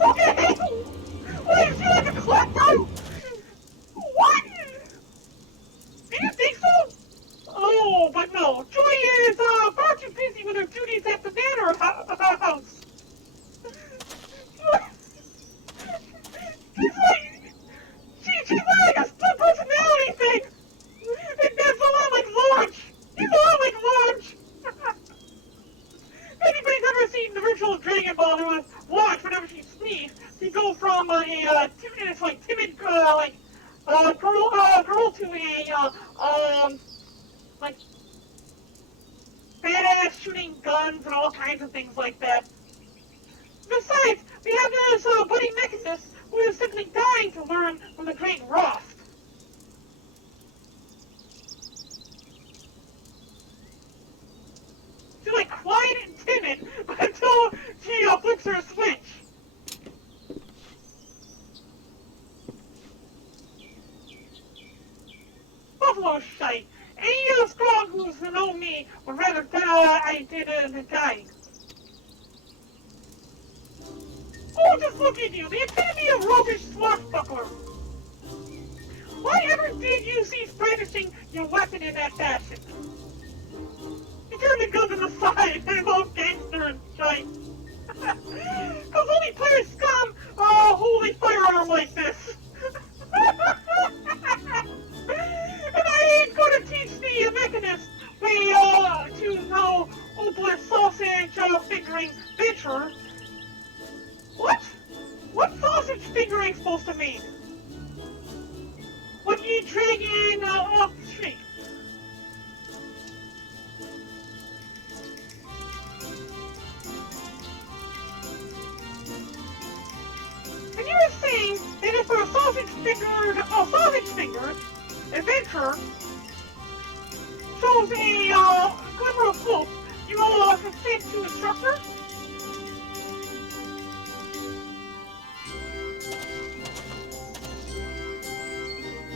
Okay. Wait, is she like a klepto? What? Do you think so? Oh, but no. Joy is far too busy with her duties at the manor house. She's like, she's like a split personality thing. And that's a lot like Lodge. He's a lot like Lodge. If anybody's ever seen the original Dragon Ball, there was Lodge whenever she sneezed. She'd go from a timid, like timid, girl to like badass shooting guns and all kinds of things like that. Besides, we have this budding mechanist who is simply dying to learn from the great Rost. She's like quiet and timid until she flicks her switch. Buffalo shite. Any strong who's known me would rather die I did than dying. Oh, just look at you, the epitome of roguish swashbuckler. Why ever did you cease brandishing your weapon in that fashion? You turned the gun to the side and all gangster and shite. Cause only players scum hold a firearm like this. And I ain't gonna teach the mechanist way to know open sausage fingering venture. What? What's sausage fingering supposed to mean? When you dragging off the street? And you were saying that if a sausage fingered adventurer shows a glimmer of hope, you will consent to instructor?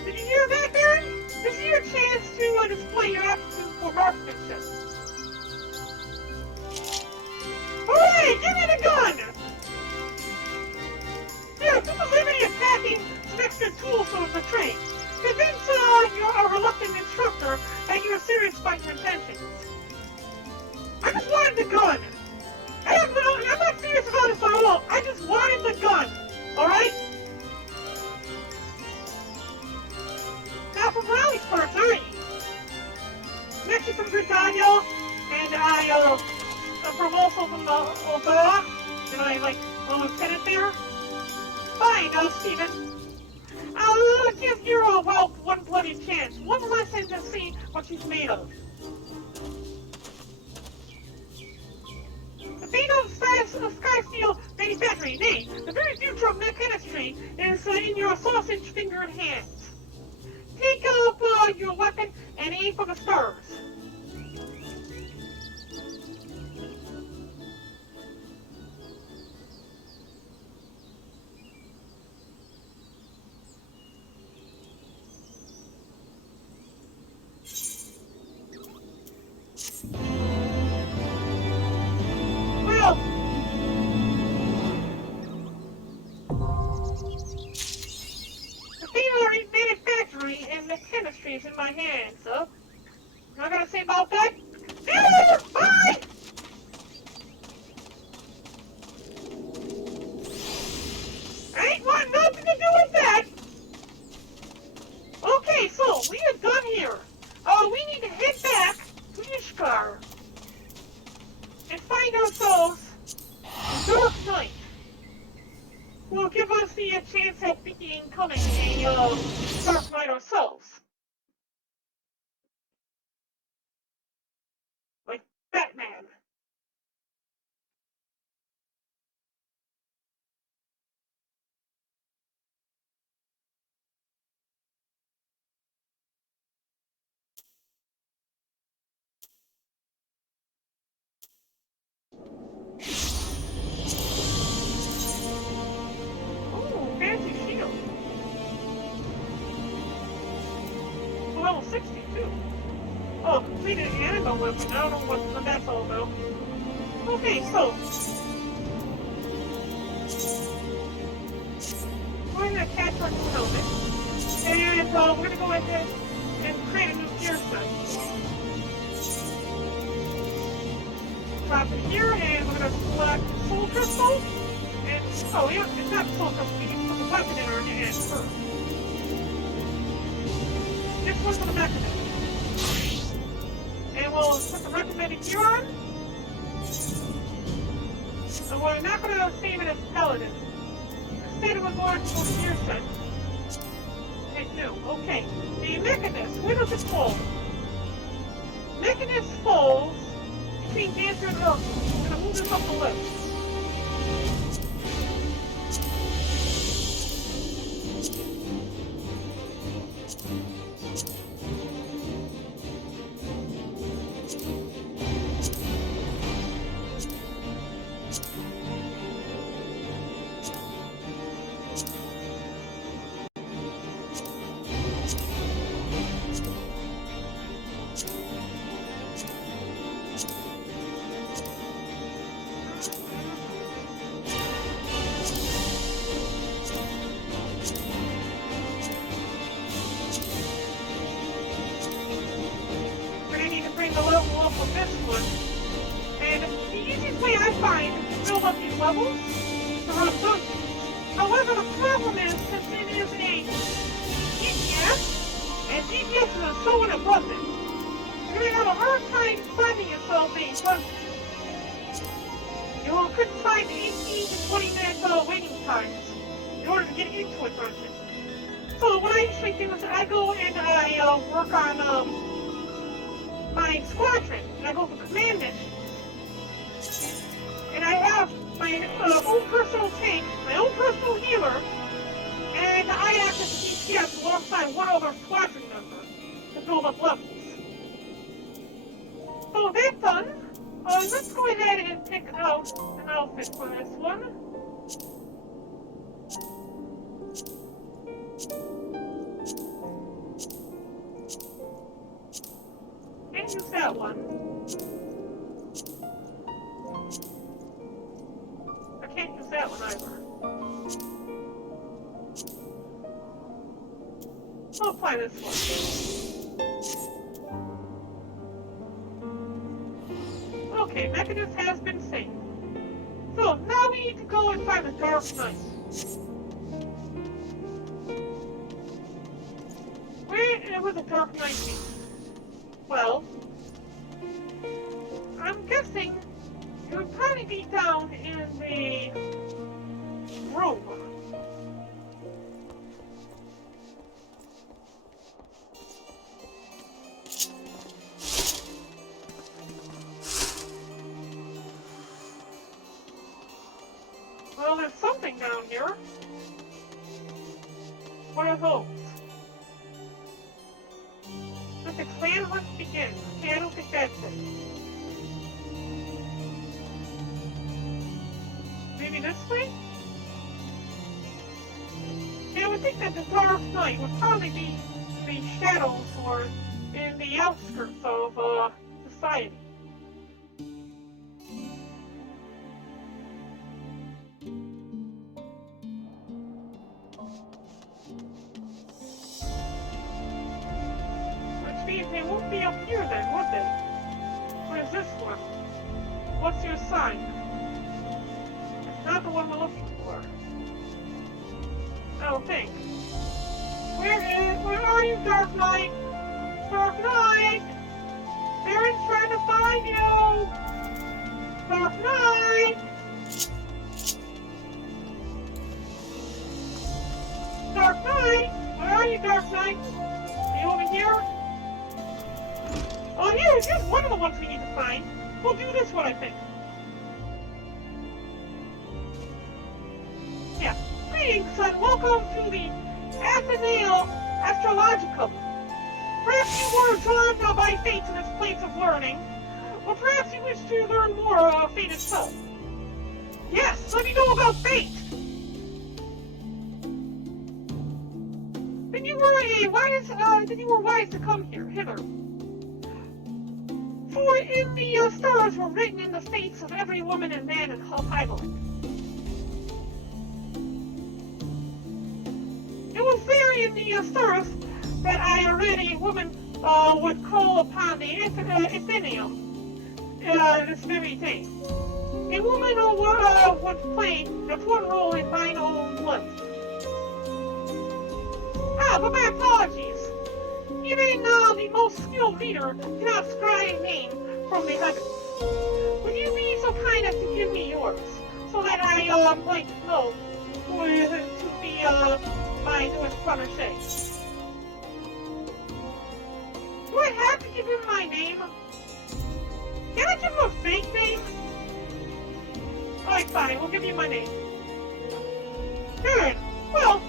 Did you hear that, Barren? This is your chance to display your aptitude for marksmanship. Hooray! Give me the gun! Here, took the liberty of packing some extra tools for the train. Convince your reluctant instructor that you're serious about your intentions. I just wanted the gun. I'm not serious about this at all. I just wanted the gun. Alright? Now from Raleigh first, are you? Next to some Britannia, and from also from Ottawa, and I like a lieutenant there. Fine, Steven. I'll give your whelp one bloody chance, one lesson to see what she's made of. The fate of Skysteel manufacturing, nay, the very future of mechanistry is in your sausage-fingered hands. Take up your weapon and aim for the stars. Well, the fate of manufacturing and mechanistry is in my hands, so what I gotta say about that? Bye! I ain't want nothing to do with that! Okay, so, we are done here. We need to head back to Ishgard and find ourselves a Dark Knight who will give us the chance at becoming a Dark Knight ourselves. Like Batman. level 62. Oh, completed an antidote weapon. I don't know what that's all about. Okay, so we're going to attach our new helmet. And we're going to go ahead and create a new gear set. Drop it here, and we're going to select Soul Crystal. And, oh yeah, it's not Soul Crystal, we can put the weapon in our hand first. This one's for the mechanism. And we'll put the recommended gear on. And we're not going to save it as Paladin. Instead, we're going to go to gear set. Hit new. Okay. The Mechanist, where does it fall? Mechanist falls between Dancer and Earth. I'm going to move this up the list. The level up of this one. And the easiest way I find to build up these levels is to run dungeons. However, the problem is, since it is a DPS, and DPS is so abundant, you're going to have a hard time finding yourself a dungeon. You couldn't find 18 to 20 minute waiting times in order to get into a dungeon. So what I usually do is I go and I work on my squadron, and I go for command missions. And I have my own personal tank, my own personal healer, and I act as a DPS alongside one other squadron member to build up levels. So that's done. Let's go ahead and pick out an outfit for this one. Can't use that one. I can't use that one either. I'll apply this one. Okay, Mechanist has been saved. So now we need to go and find the Dark Knight. Where would the Dark Knight be? Well, I'm guessing it would probably be down in the room. Well, there's something down here. What are those? Let's expand once it begins. Okay, I don't think that's it. Maybe this way? Yeah, I would think that the Dark Knight would probably be the shadows or in the outskirts of society. They won't be up here then, would they? What is this one? What's your sign? It's not the one we're looking for. I don't think. Where are you, Dark Knight? Dark Knight! Barren's trying to find you! Dark Knight! Dark Knight! Where are you, Dark Knight? Are you over here? Oh, here's one of the ones we need to find. We'll do this one, I think. Yeah. Greetings, son. Welcome to the Athenaeum Astrologicum. Perhaps you were drawn by fate to this place of learning, or perhaps you wish to learn more of fate itself. Yes, let me know about fate. that you were wise to come hither. For in the stars were written in the fates of every woman and man in Hyberland. It was there in the stars that I read a woman would call upon the Athenium this very day. A woman would play an important role in mine own life. But my apologies. Even the most skilled reader cannot scry a name from the heavens. Would you be so kind as to give me yours, so that I might know who is to be my newest protege? Do I have to give him my name? Can I give him a fake name? Alright, fine, we'll give you my name. Good. Well,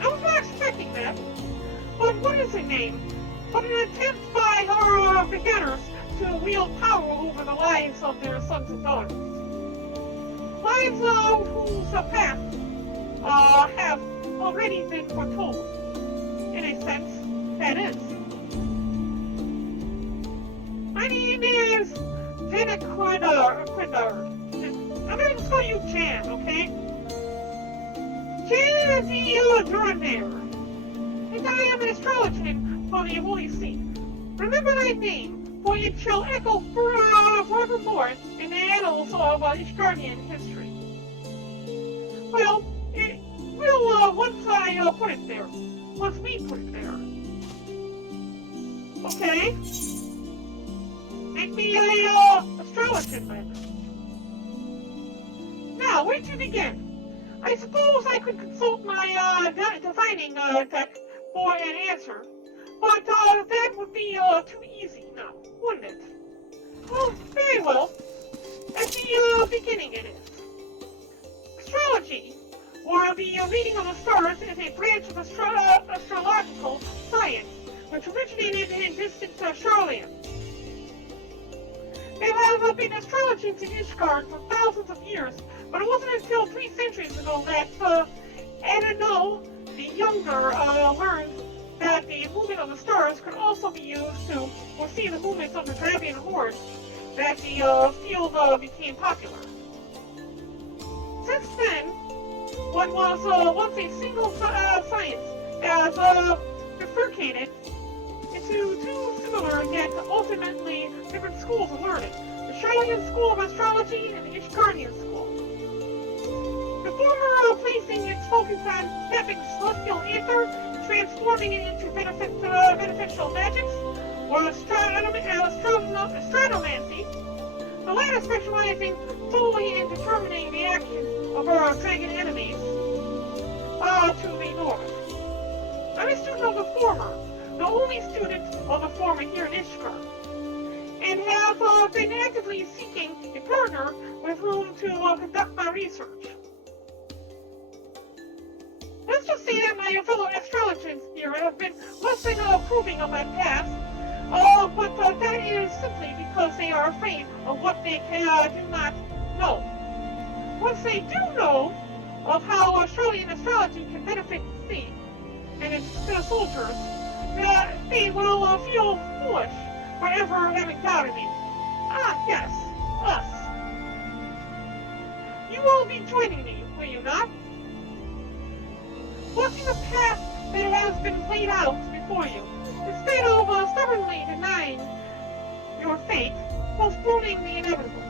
I was not expecting that. But what is a name? But an attempt by our beginners to wield power over the lives of their sons and daughters. Lives whose paths have already been foretold. In a sense, that is. My name is Janet Quindard. I'm going to call you Jan, okay? Jan the Jordan. And I am an astrologian for the Holy See. Remember my name, for it shall echo forevermore in the annals of Ishgardian history. Well, it will once I put it there. Once we put it there. Okay? Make me a astrologian then. Now, where to begin? I suppose I could consult my divining deck for an answer, but that would be too easy now, wouldn't it? Oh, very well. At the beginning it is. Astrology, or the reading of the stars, is a branch of astrological science which originated in distant Charlian. There have been astrologians in Ishgard for thousands of years, but it wasn't until 3 centuries ago that Adano the Younger learned that the movement of the stars could also be used to foresee the movements of the Dravian horde, that the field became popular. Since then, what was once a single science has bifurcated into 2 similar yet ultimately different schools of learning: the Charlian School of Astrology and the Ishgardian School. The former placing its focus on stepping celestial ether and transforming it into beneficial magics, or astronomancy, the latter specializing solely in determining the actions of our dragon enemies to the north. I'm a student of the former, the only student of the former here in Ishgard, and have been actively seeking a partner with whom to conduct my research. Let's just say that my fellow astrologers here have been less than approving of my past, but that is simply because they are afraid of what they do not know. Once they do know of how Charlian astrology can benefit the sea and its soldiers, they will feel foolish for ever having doubted me. Ah, yes, us. You will be joining me, will you not? Walking the path that has been laid out before you, instead of stubbornly denying your fate, postponing the inevitable.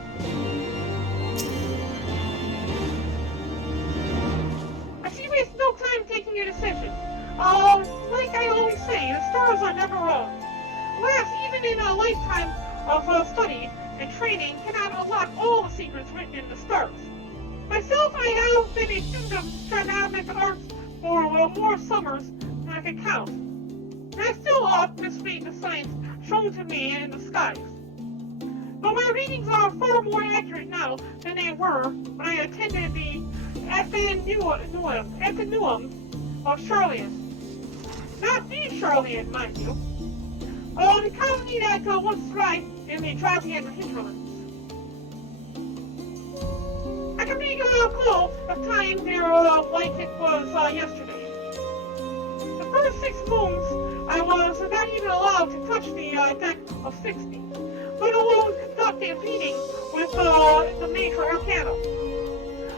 I see you waste no time taking a decision. Like I always say, the stars are never wrong. Alas, even in a lifetime of study and training cannot unlock all the secrets written in the stars. Myself, I have been a student of astronomic arts for more summers than I can count. And I still often misread the signs shown to me in the skies. But my readings are far more accurate now than they were when I attended the Athenaeum of Charlian. Not the Charlian, mind you. The colony that once thrived in the Dravian hinterlands. I can recall a time there like it was yesterday. The 6 moons, I was not even allowed to touch the deck of 60, let alone conduct a meeting with the major arcana.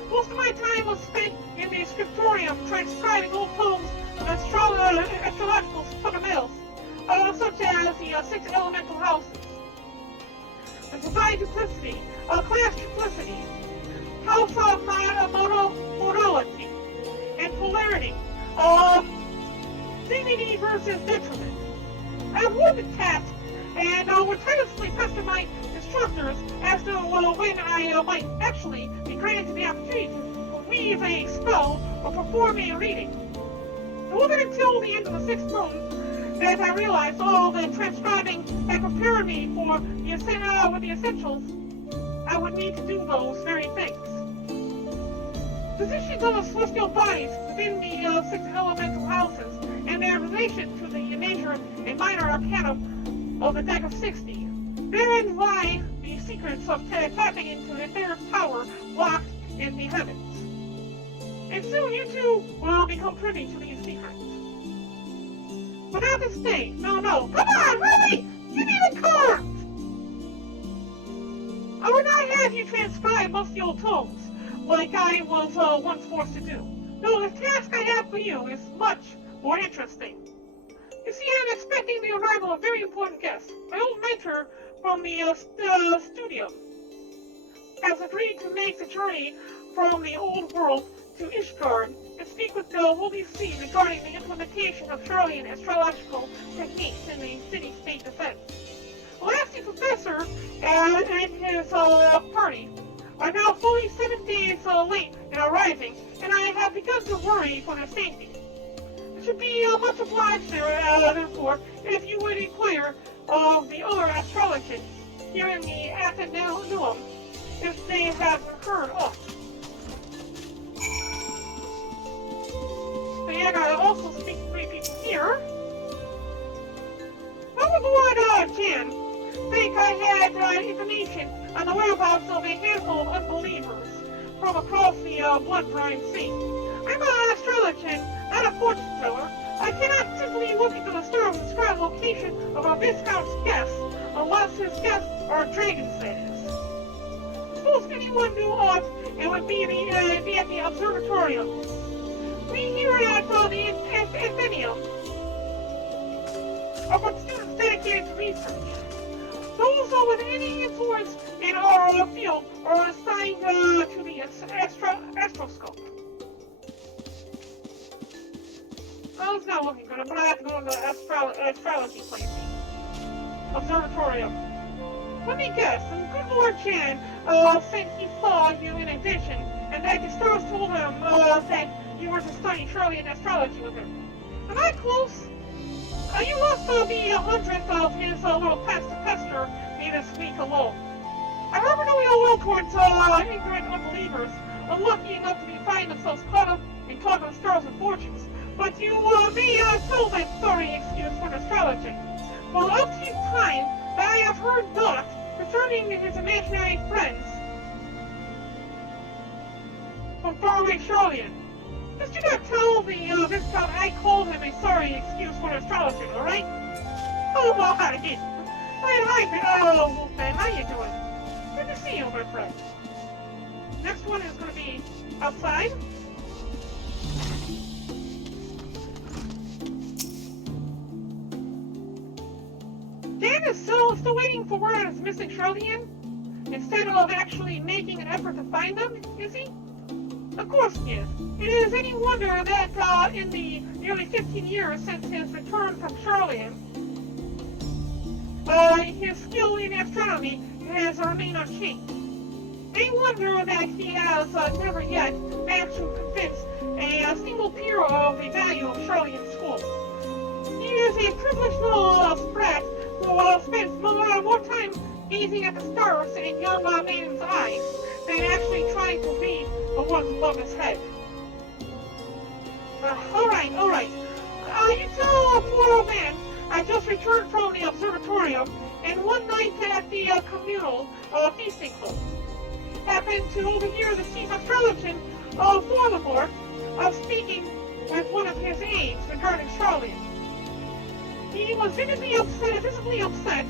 Most of my time was spent in the scriptorium transcribing old tomes of astrological fundamentals, such as the 6 elemental houses, the divine duplicity, class triplicity, house of morality, and polarity, dignity versus detriment. I avoided the task and would tirelessly pester my instructors as to when I might actually be granted the opportunity to weave a spell or perform a reading. It wasn't until the end of the 6th moon that I realized all the transcribing had prepared me for the essentials. I would need to do those very things. Positions of the celestial bodies within the 6 elemental houses and their relation to the major and minor arcana of the deck of 60. Therein lie the secrets of tapping into the inherent power locked in the heavens. And soon you too will become privy to these secrets. But not this day. No. Come on, really! Give me the cards! I would not have you transcribe musty old tomes, like I was once forced to do. No, the task I have for you is much more interesting. You see, I'm expecting the arrival of a very important guest. My old mentor from the studio has agreed to make the journey from the old world to Ishgard and speak with the Holy See regarding the implementation of Charlian astrological techniques in the city-state defense. The lasting professor and his party are now fully 7 days late in arriving, and I have begun to worry for their safety. I should be much obliged, therefore, if you would inquire of the other astrologers here in the Athenaeum if they have heard aught. And I also speak to 3 people here. How would Lord Jan think I had information on the whereabouts of a handful of unbelievers from across the blood-brine sea? I'm an astrologer, not a fortune teller. I cannot simply look into the stars and describe the location of a Viscount's guests, unless his guests are dragons, that is. Suppose anyone knew aught, it would be at the observatorium. We here at the Athenaeum are but students dedicated to research. Those with any influence in our field are assigned to the astroscope. Well, it's not looking good. I'm gonna have to go to the astrology place. Observatorium. Let me guess. Good Lord Chan said he saw you in a vision, and that the stars told him that you were to study Charlian astrology with him. Am I close? You must be 100th of his little pester me this week alone. I remember no ill will towards ignorant unbelievers, unlucky enough to find themselves caught up in talking of stars and fortunes. But you may tell that sorry excuse for astrology. Well, up to time that I have heard naught concerning his imaginary friends from faraway Charlian. Just do not tell the Viscount I called him a sorry excuse for astrology, alright? Oh, well, hi, Wolfman, how you doing? Good to see you, my friend. Next one is going to be outside. Dan is still waiting for word on his missing Charlian, instead of actually making an effort to find them, is he? Of course he is. It is any wonder that in the nearly 15 years since his return from Charlian, his skill in astronomy has remained unchanged. Any wonder that he has never yet managed to convince a single peer of the value of Charlian school. He is a privileged little sprat who spends more time gazing at the stars in young maiden's eyes than actually trying to read the ones above his head. Alright. You tell a poor old man I just returned from the observatorium, and one night at the communal feasting club, happened to overhear the chief astrologer of Forlivore speaking with one of his aides regarding Charlian. He was visibly upset,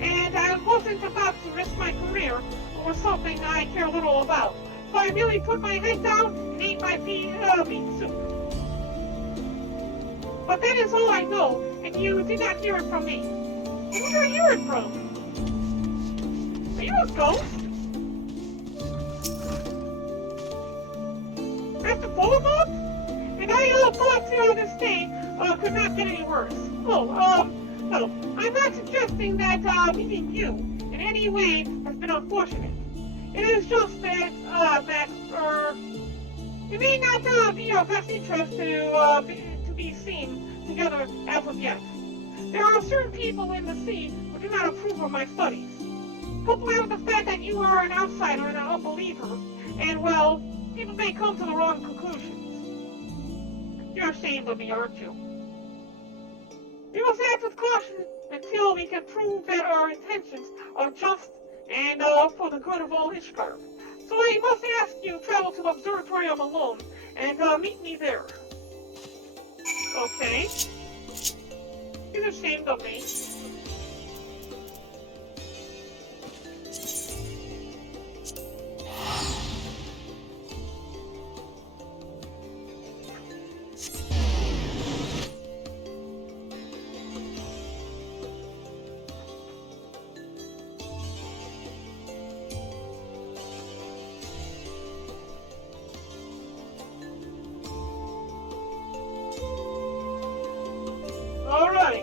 and I wasn't about to risk my career over something I care little about. So I merely put my head down and ate my bean soup. But that is all I know, and you did not hear it from me. Who did I hear it from? Are you a ghost? Mr. Bulldog? And I thought this day could not get any worse. No, I'm not suggesting that meeting you in any way has been unfortunate. It is just that it may not be your best interest to be seen together as of yet. There are certain people in the sea who do not approve of my studies. Coupled with the fact that you are an outsider and an unbeliever, and well, people may come to the wrong conclusions. You're ashamed of me, aren't you? We must act with caution until we can prove that our intentions are just and for the good of all Ishgard. So I must ask you to travel to the observatorium alone and meet me there. Okay. He's ashamed of me. All right.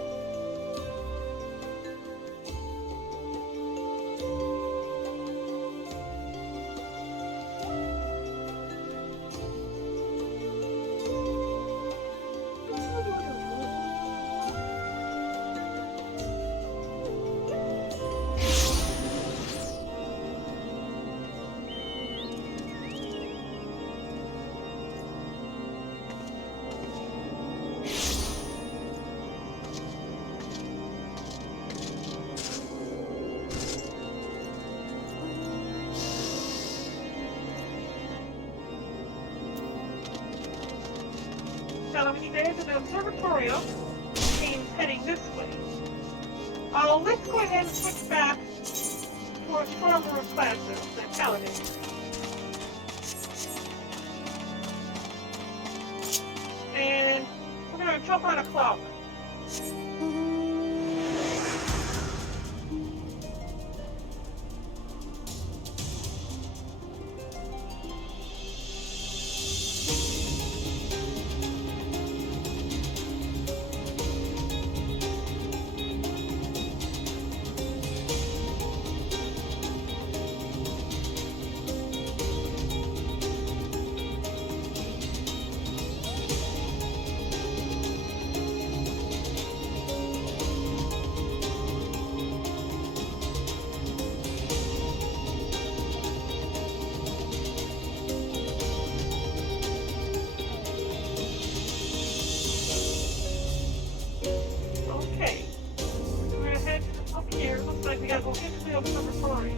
Now, many days at the observatorium means heading this way. Let's go ahead and switch back to our stronger classes than Paladin. And we're going to jump on a cloud. We gotta go into the observatory.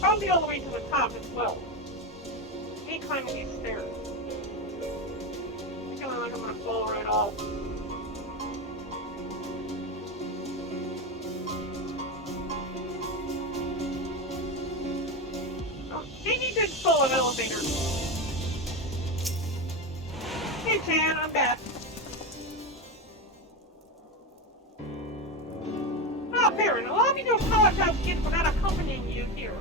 Probably all the way to the top as well. Ain't climbing these stairs. I feel like I'm gonna fall right off. Oh, maybe you did install an elevator. Hey Jan, I'm back. Barren, allow me to apologize again for not accompanying you here.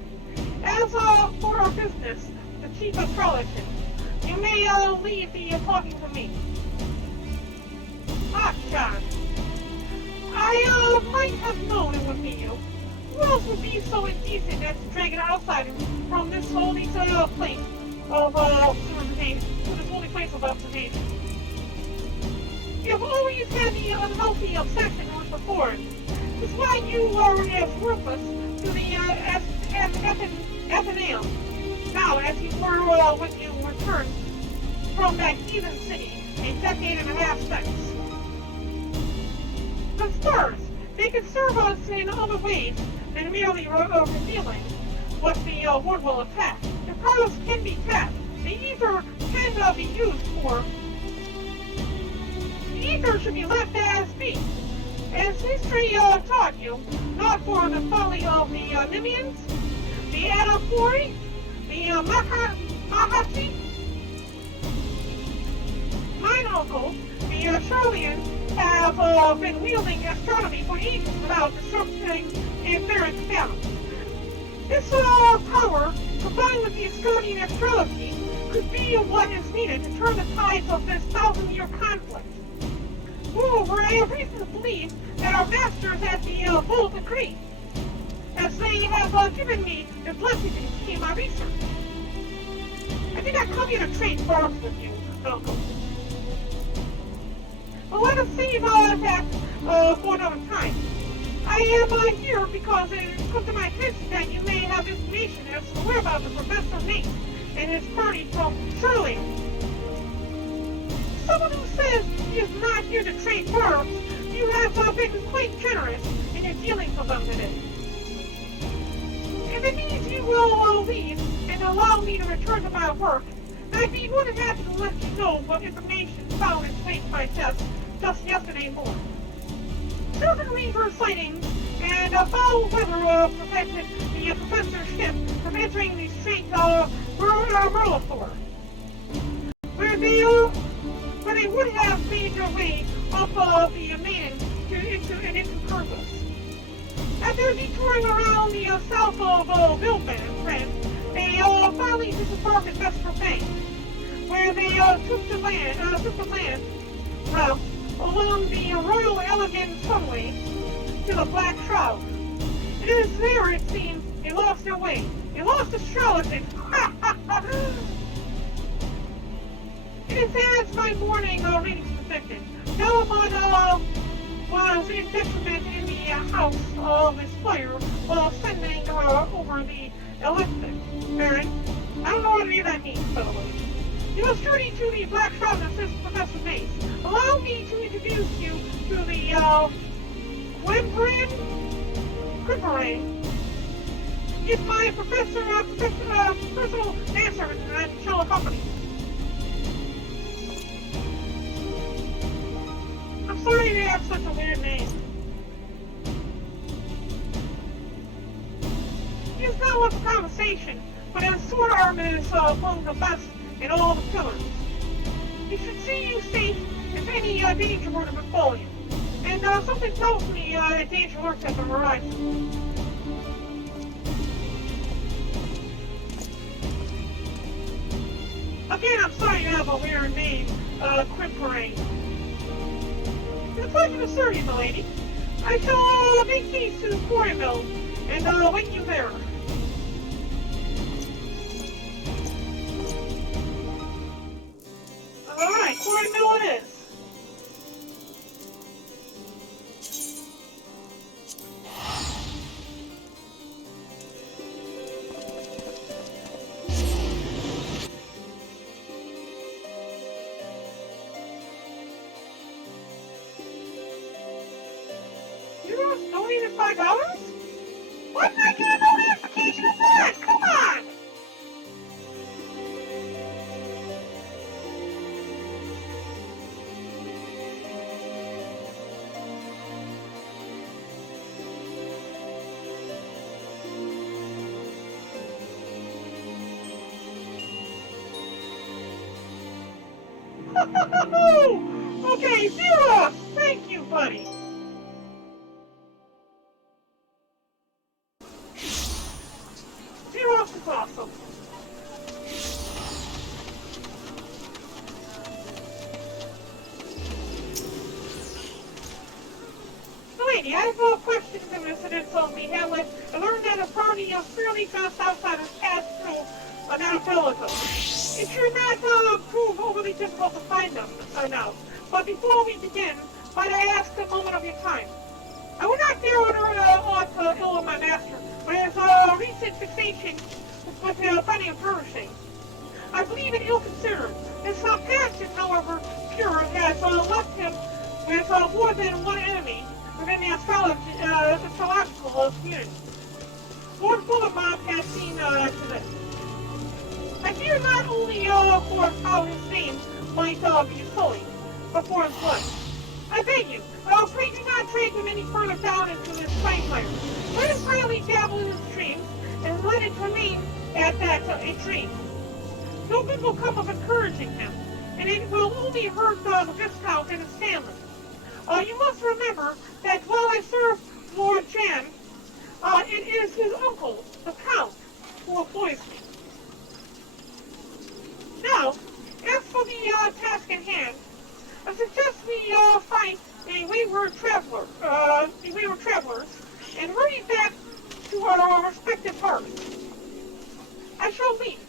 As for our business, the chief of Trolliton, you may leave the talking to me. Ah, John. I might have known it would be you. Who else would be so indecent as to drag an outsider from this holy place of observation, to this holy place of observation? You've always had the unhealthy obsession with the forest. That's why you are as worthless to the Athenaeum. Now, as you were when you returned from that heathen city a decade and a half since. The stars, they can serve us in other ways than merely revealing what the word will attack. The powers can be tapped. They either can be used for. The ether should be left as be. As history taught you, not for the folly of the Nimians, the Anapori, the Mahati, mine uncle, the Charlians, have been wielding astronomy for ages without disrupting etheric balance. This power, combined with the Ishgardian astrology, could be what is needed to turn the tides of this 1,000-year conflict. Moreover, I have reason to believe that our masters at the Vault agree, as they have given me their blessing to continue my research. I did not come here to trade farms with you, Uncle. But let us save that for another time. I am here because it has come to my attention that you may have information as to the whereabouts of Professor Nate and his party from Shirley. Someone who says he is not here to trade farms, you have been quite generous in your dealings with them today. If it means you will leave and allow me to return to my work, I'd be more than happy to let you know what information found its way to my desk just yesterday morning. Children Reaver sightings and foul weather prevented the professor's ship from entering the Strait Merlathor, where they would have made their way up the main into Purpose. After detouring around the south of Vilban, they finally disembarked at Vesper Bay, where they took the land route along the Royal Elegant Sunway to the Black Shroud. It is there, it seems, they lost their way. They lost the shroud. It is as my morning readings predicted. No one was in detriment in the house of his fire while sending over the elliptic. Barren, I don't know what any of that means, by the way. You must journey to the Black Shroud and assist Professor Mace. Allow me to introduce you to the Quimbrain. He's my personal manservant and shall accompany. I'm sorry to have such a weird name. He is not one for conversation, but his sword arm is among the best in all the pillars. He should see you safe if any danger were to befall you. And something tells me danger lurks at the horizon. Again, I'm sorry you have a weird name, Quimbrain. It's a pleasure to serve you, milady. I shall make haste to the quarry mill and await you there. Alright, quarry mill it is. You donated $5? What did I get a notification of that? Come on! Okay, Xerox! Thank you, buddy! Xerox is awesome. Lady, I have a question from incidents on the Hamlet. I learned that a party of fairly fast outsiders passed through an archipelago. It should not prove overly difficult to find them, now. But before we begin, might I ask a moment of your time? I would not dare order aught ill of my master, but his recent fixation with finding a flourishing. I believe it ill-considered. His passion, however pure, has left him with more than one enemy within the astrological community. Lord Fullermont has seen to this. I fear not only before how his name might be sullied before his blood. I beg you, pray do not drag him any further down into this nightmare. Let him freely dabble in his dreams, and let it remain at that, a dream. No good will come of encouraging him, and it will only hurt the Viscount and his family. You must remember that while I serve Lord Jan, it is his uncle, the Count, who employs me. Now, as for the task at hand, I suggest we find a wayward travelers, and hurry back to our respective hearths. I shall leave.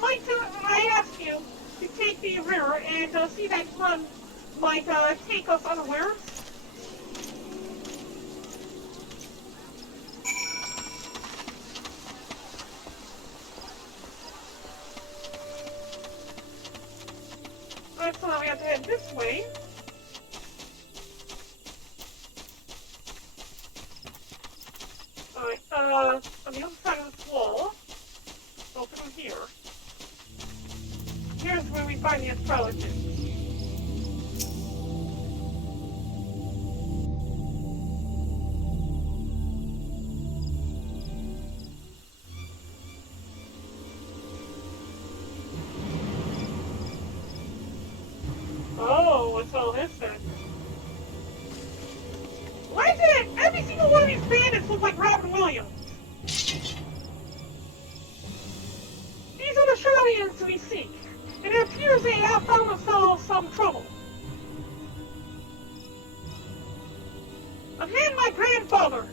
Might I ask you to take the rear and see that one might take us unawares? Alright, so now we have to head this way. Alright, on the other side of this wall. Go through here. Here's where we find the astrologist. Oh, what's all this then? Why is it every single one of these bandits look like Robin Williams? These are the Charlians we seek, and it appears they have found themselves some trouble. A man, my grandfather.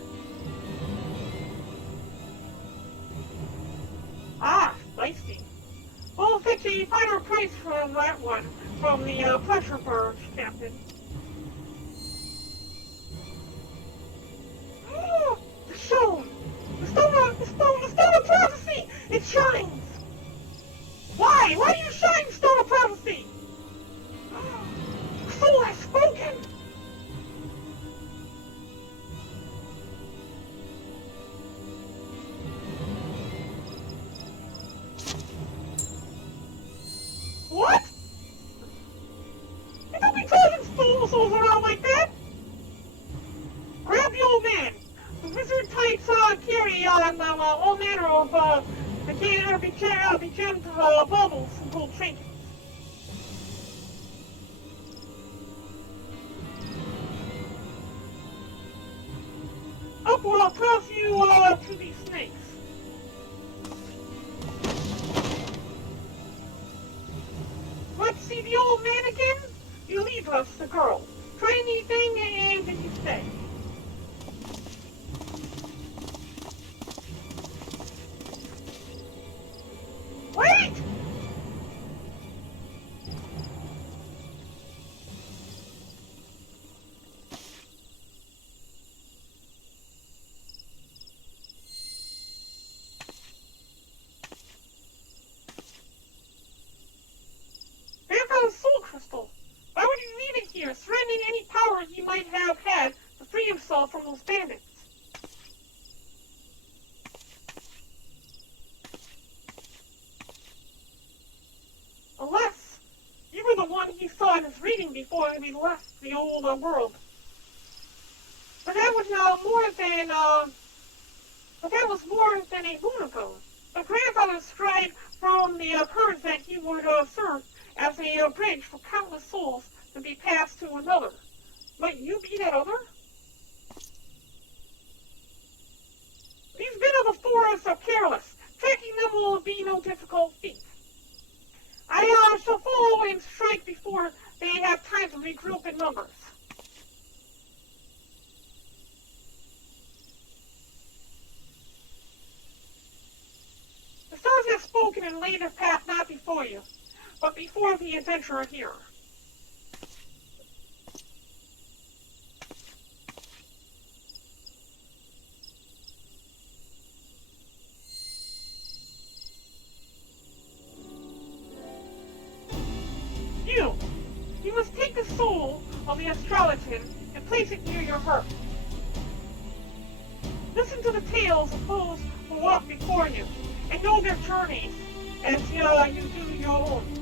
Ah, feisty. We'll fetch a finer price from that one, from the pleasure barge, Captain. Oh, the stone! The stone of prophecy! It shines! Why? Why do you shine, stone of prophecy? The soul has spoken! What? You don't be tossing stone souls around like that! Grab the old man! The wizard types carry all manner of begem baubles and gold trinkets. Up or I'll toss you to these snakes. Let's see the old man again? You leave us, the girl. Try anything and then you stay. Wait! Grandfather's soul crystal. Why would you leave it here, surrendering any power he might have had to free himself from those bandits? Unless you were the one he saw in his reading before we left the old world. But that was more than a moon ago. My grandfather scribed from the curse that he would serve as a bridge for countless souls to be passed to another. Might you be that other? These men of the forest are careless. Tracking them will be no difficult feat. I shall follow and strike before they have time to regroup in numbers. The stars have spoken and laid their path not before you, but before the adventurer here. You must take the soul of the astrologian and place it near your heart. Listen to the tales of those who walk before you, and know their journeys as you do your own.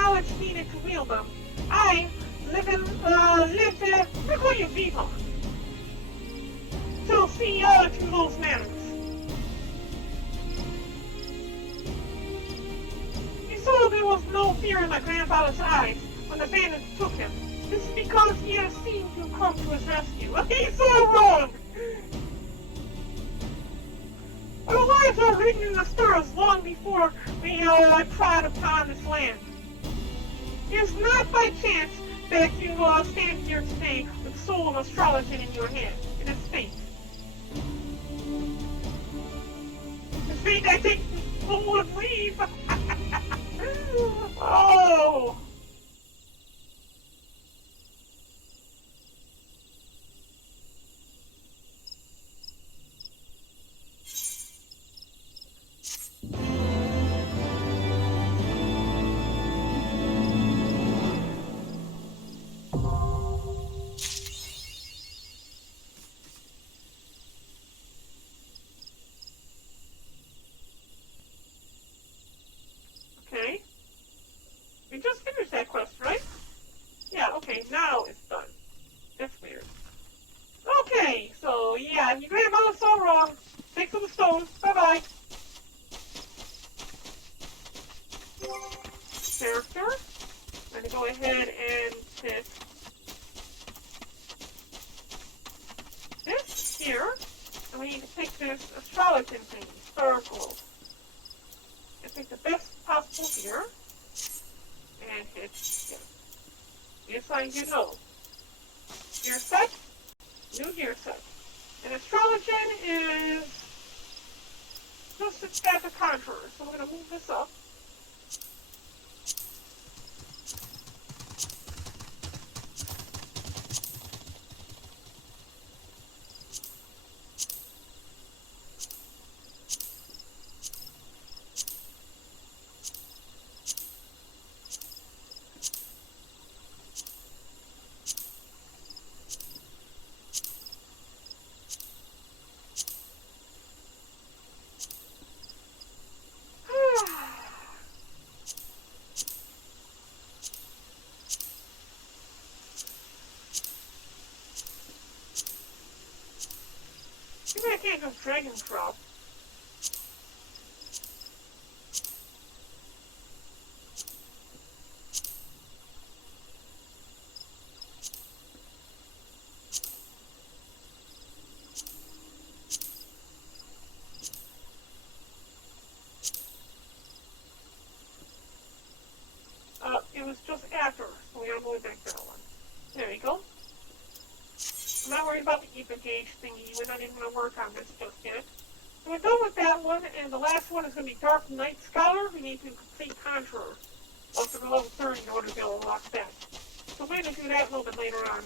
knowledge needed to wield them. I live in, we'll call you Viva. So see to those matters. He saw there was no fear in my grandfather's eyes when the bandits took him. This is because he has seemed to come to his rescue. He's so wrong! Our lives are written in the stars long before we trod upon this land. It's not by chance that you stand here today with soul of astrology in your hand. It is fate. It's fate that takes full of leave. Oh! Okay. We just finished that quest, right? Yeah, okay, now it's done. That's weird. Okay, so yeah, your grandmother's so wrong. Take some stones. Bye-bye. Character. I'm gonna go ahead and pick this here. And we need to pick this astrology thing, circle. And pick the best possible here. And hit yes. Yes, I do know. Gear set. New gear set. And astrology is just a stack of contours. So we're going to move this up. Maybe I can't go dragon crop. It was just after, so we gotta move back that one. There you go. I'm not worried about the ether gauge thingy. We're not even going to work on this just yet. So we're done with that one, and the last one is going to be Dark Knight Scholar. We need to complete Conjurer up to level 30 in order to be able to unlock that. So we're going to do that a little bit later on.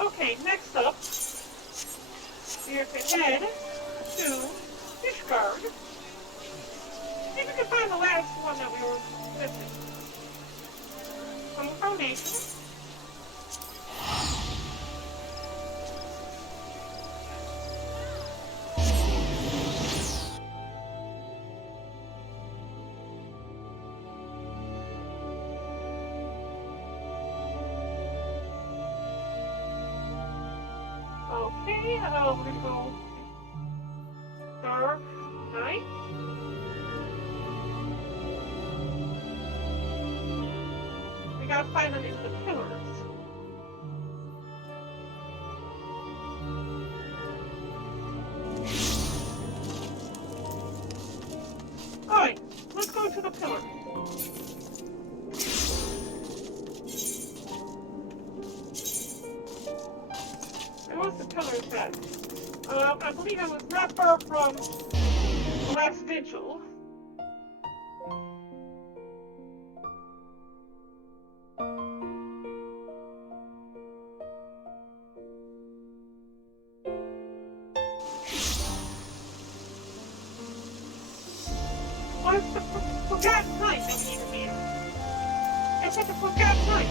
Okay, next up, we have to head to Ishgard. See if we can find the last one that we were missing. From Foundation. Okay, we're gonna go Dark Knight. We gotta find them in the pillars. Alright, let's go to the pillar. Where was the pillars at? I believe it was not far from the last vigil. What is the Forgotten Knight that we need to be in? It's at the Forgotten Knight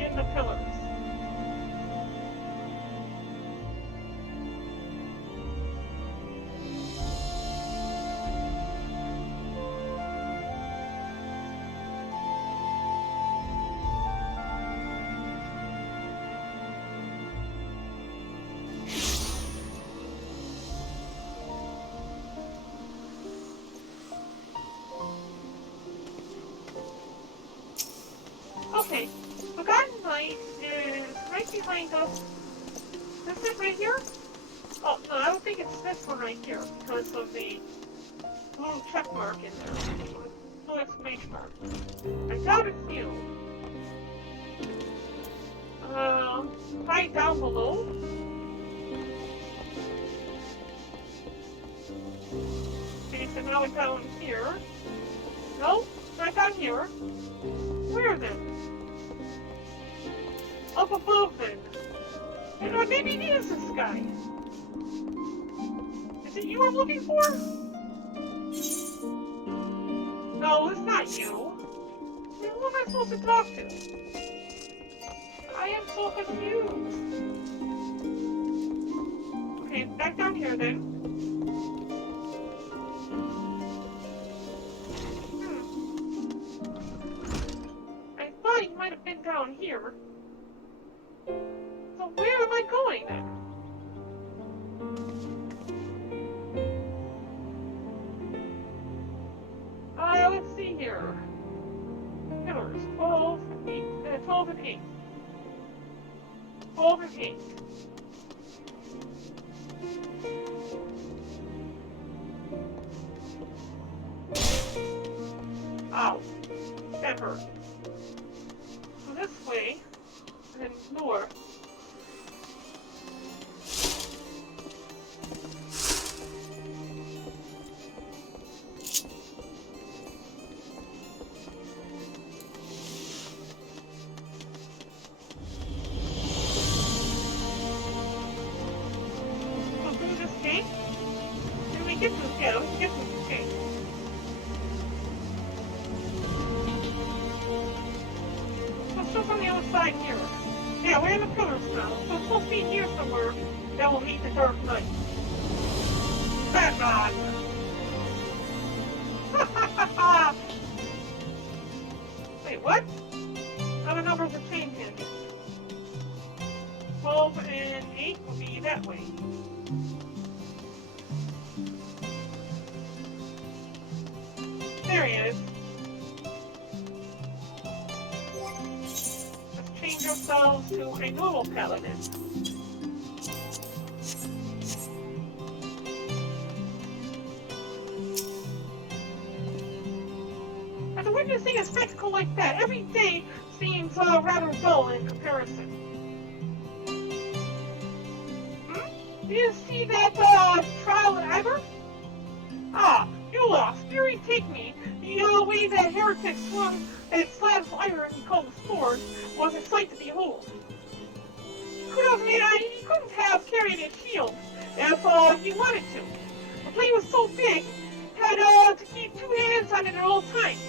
in the pillars. kind of... Is this it right here? Oh, no, I don't think it's this one right here, because of the blue check mark in there. Blue exclamation mark. I doubt it's you. Right down below. Okay, so now it's down here. No, right down here. Where then? Up above then. You know, maybe it is this guy. Is it you I'm looking for? No, it's not you. Then who am I supposed to talk to? I am so confused. Okay, back down here then. I thought he might have been down here. So where am I going then? Let's see here. Pillars, 12 and 8. 12 and 8. 12 and 8. Ow. That hurt. So this way, and then north. Wait, what? Now the numbers are changing. 12 and 8 will be that way. There he is. Let's change ourselves to a normal paladin. After witnessing a spectacle like that, every day seems rather dull in comparison. Do you see that trial at Ivor? Ah, you lost. Fury take me. The way that heretic swung that slab of iron he called a sword was a sight to behold. He couldn't have carried his shield if he wanted to. The blade was so big, he had to keep two hands on it at all times.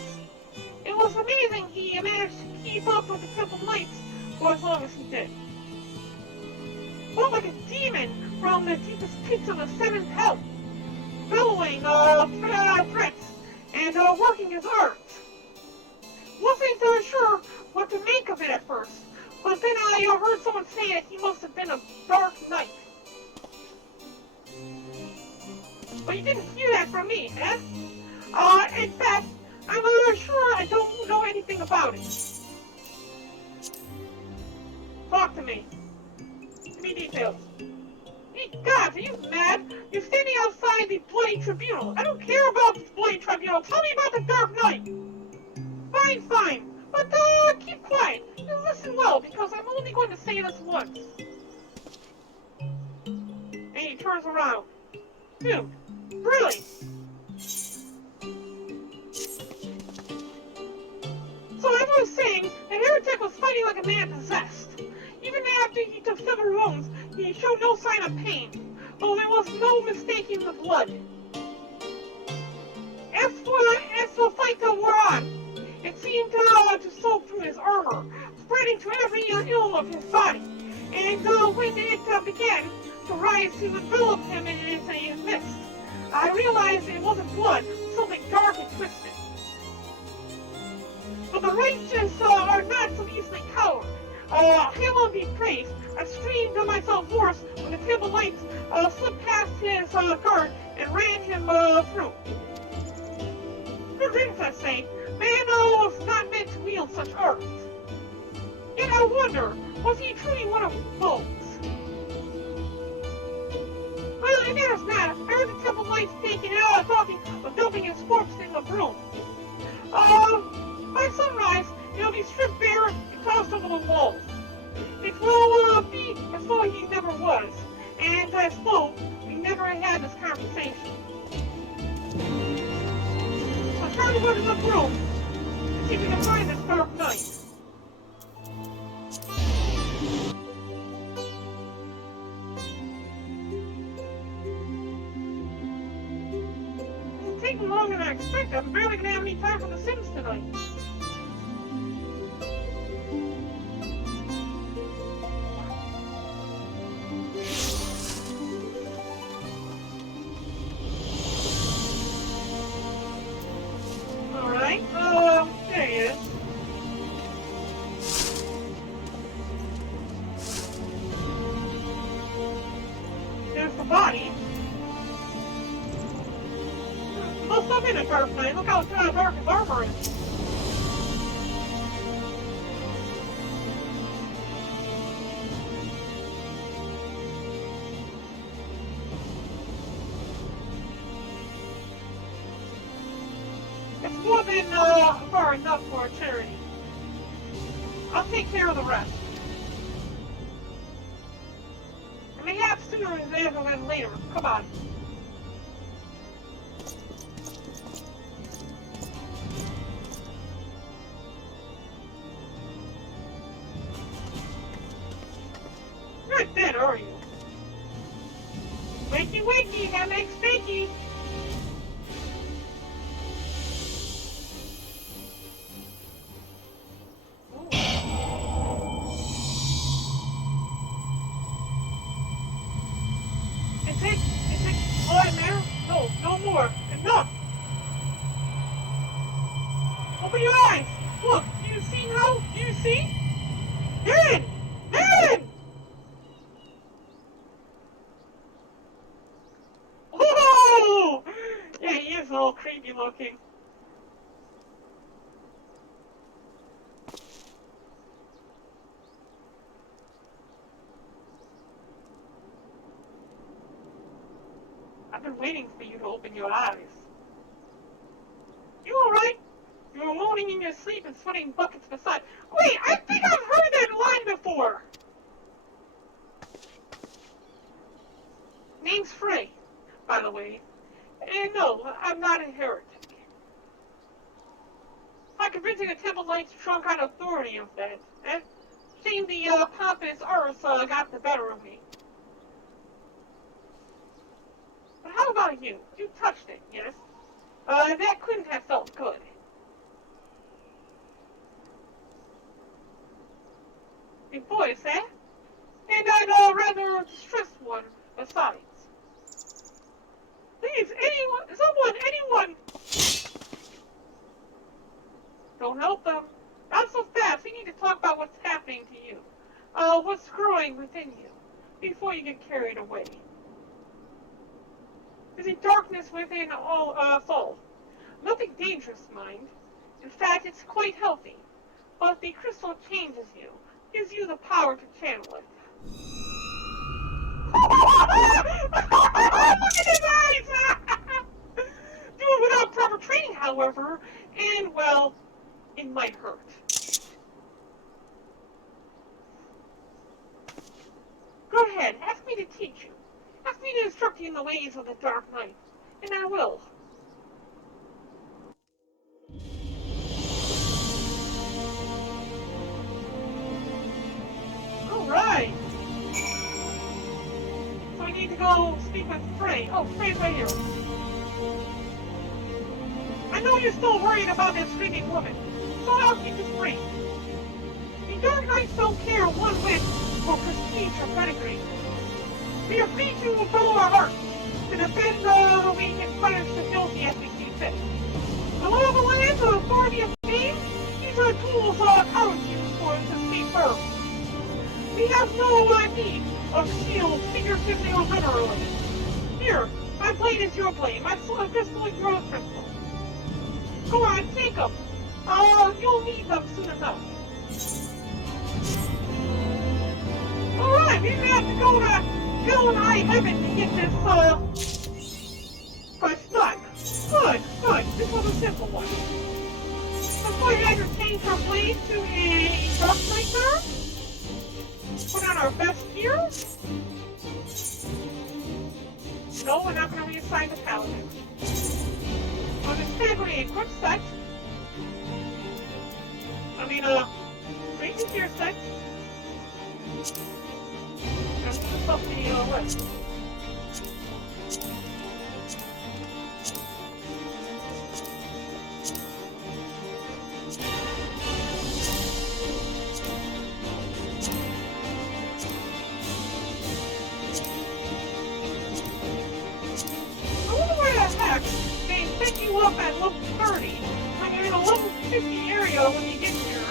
It was amazing he managed to keep up with the Temple Knights for as long as he did. Felt like a demon from the deepest pits of the seventh hell, bellowing threats and working his arms. Wasn't sure what to make of it at first, but then I heard someone say that he must have been a dark knight. But you didn't hear that from me, eh? In fact, I'm sure I don't know anything about it. Talk to me. Give me details. Hey, God, are you mad? You're standing outside the bloody tribunal. I don't care about the bloody tribunal. Tell me about the Dark Knight. Fine, fine. But, keep quiet. You listen well, because I'm only going to say this once. And he turns around. Dude, really? So as I was saying, the heretic was fighting like a man possessed. Even after he took several wounds, he showed no sign of pain, though there was no mistaking the blood. As the fight wore on, it seemed to soak through his armor, spreading to every ill of his body, and when it began to rise to envelop him in a mist, I realized it wasn't blood, something dark and twisted. But the righteous are not so easily cowed. Heaven be praised. I screamed to myself hoarse when the Temple Knights slipped past his guard and ran him through. Good riddance, I say. Man was not meant to wield such arms. Yet I wonder, was he truly one of folks? Well, it matters not. I heard the temple lights taking out, talking of dumping his corpse in the broom. By sunrise, he'll be stripped bare and tossed over the walls. It will be as though he never was, and as though we never had this conversation. So try to go to the broom and see if we can find this dark night. It's taking longer than I expected. I'm barely gonna have any time for the Sims tonight. There he is. There's the body. Must have been a dark night. Look how dark his armor is. It's more than far enough for a charity. I'll take care of the rest. And maybe sooner than later. Come on. You're not dead, are you? Wakey, wakey, that makes fakey. Open your eyes! Look, you see now? You see? Barren! Barren! Oh! Yeah, he is a little creepy looking. I've been waiting for you to open your eyes. You alright? You were moaning in your sleep and sweating buckets beside. Wait, I think I've heard that line before! Name's Frey, by the way. And no, I'm not a heretic. By convincing a temple knight's trunk on authority of that. Seeing the pompous Earth got the better of me. But how about you? You touched it, yes? That couldn't have felt good. Big boys, eh? And I'm a rather distressed one, besides. Please, anyone! Don't help them. Not so fast. We need to talk about what's happening to you. What's growing within you, before you get carried away. There's a darkness within all us all. Nothing dangerous, mind. In fact, it's quite healthy. But the crystal changes you, gives you the power to channel it. Look at his eyes! Do it without proper training, however, and, well, it might hurt. Go ahead, ask me to teach you. Ask me to instruct you in the ways of the Dark Knight, and I will. Alright! So we need to go speak with Frey. Oh, Frey's right here. I know you're still worried about that screaming woman, so I'll keep this brief. The Dark Knights don't care one whit for prestige or pedigree. We are free to follow our hearts, to defend the weak and punish the guilty as we see fit. The law of the land, the authority of fame, these are tools cowards use for us to stay firm. We have no need of shields, figuratively or literally. Here, my blade is your blade, my crystal is your crystal. Go on, take them. You'll need them soon enough. time. We didn't have to go to hell and high heaven to get this, quest done. Good, good. This was a simple one. Let's go ahead and change our blade to a dark knight. Put on our best gear. No, we're not going to reassign the paladin. On instead, we equip set. Ranger gear set. And put this up the list. Up at level 30 when you're in a level 50 area when you get here.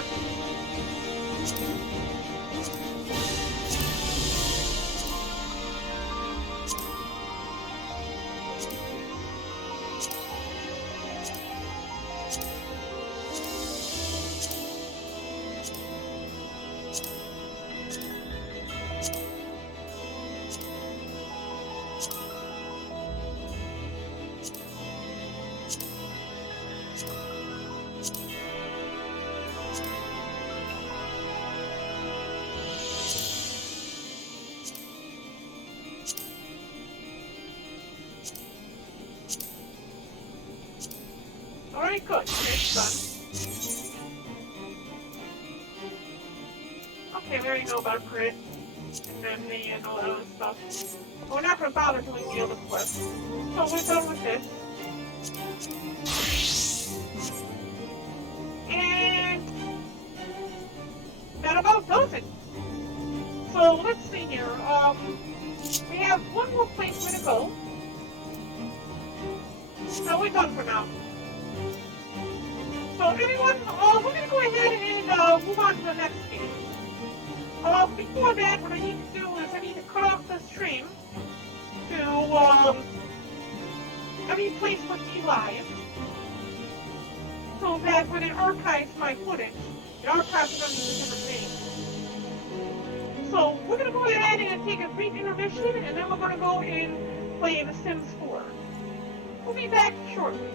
Alright, good. It's done. Okay, there you go about crit. And memory and all that other stuff. But we're not going to bother doing the other quest. So we're done with this. And that about does it. So let's see here. We have one more place where to go. So we're done for now. So everyone, we're going to go ahead and move on to the next game. Before that, what I need to do is I need to cut off the stream to any place with me live, so that when it archives my footage, it archives it under a different name. So we're going to go ahead and take a brief intermission, and then we're going to go and play The Sims 4. We'll be back shortly.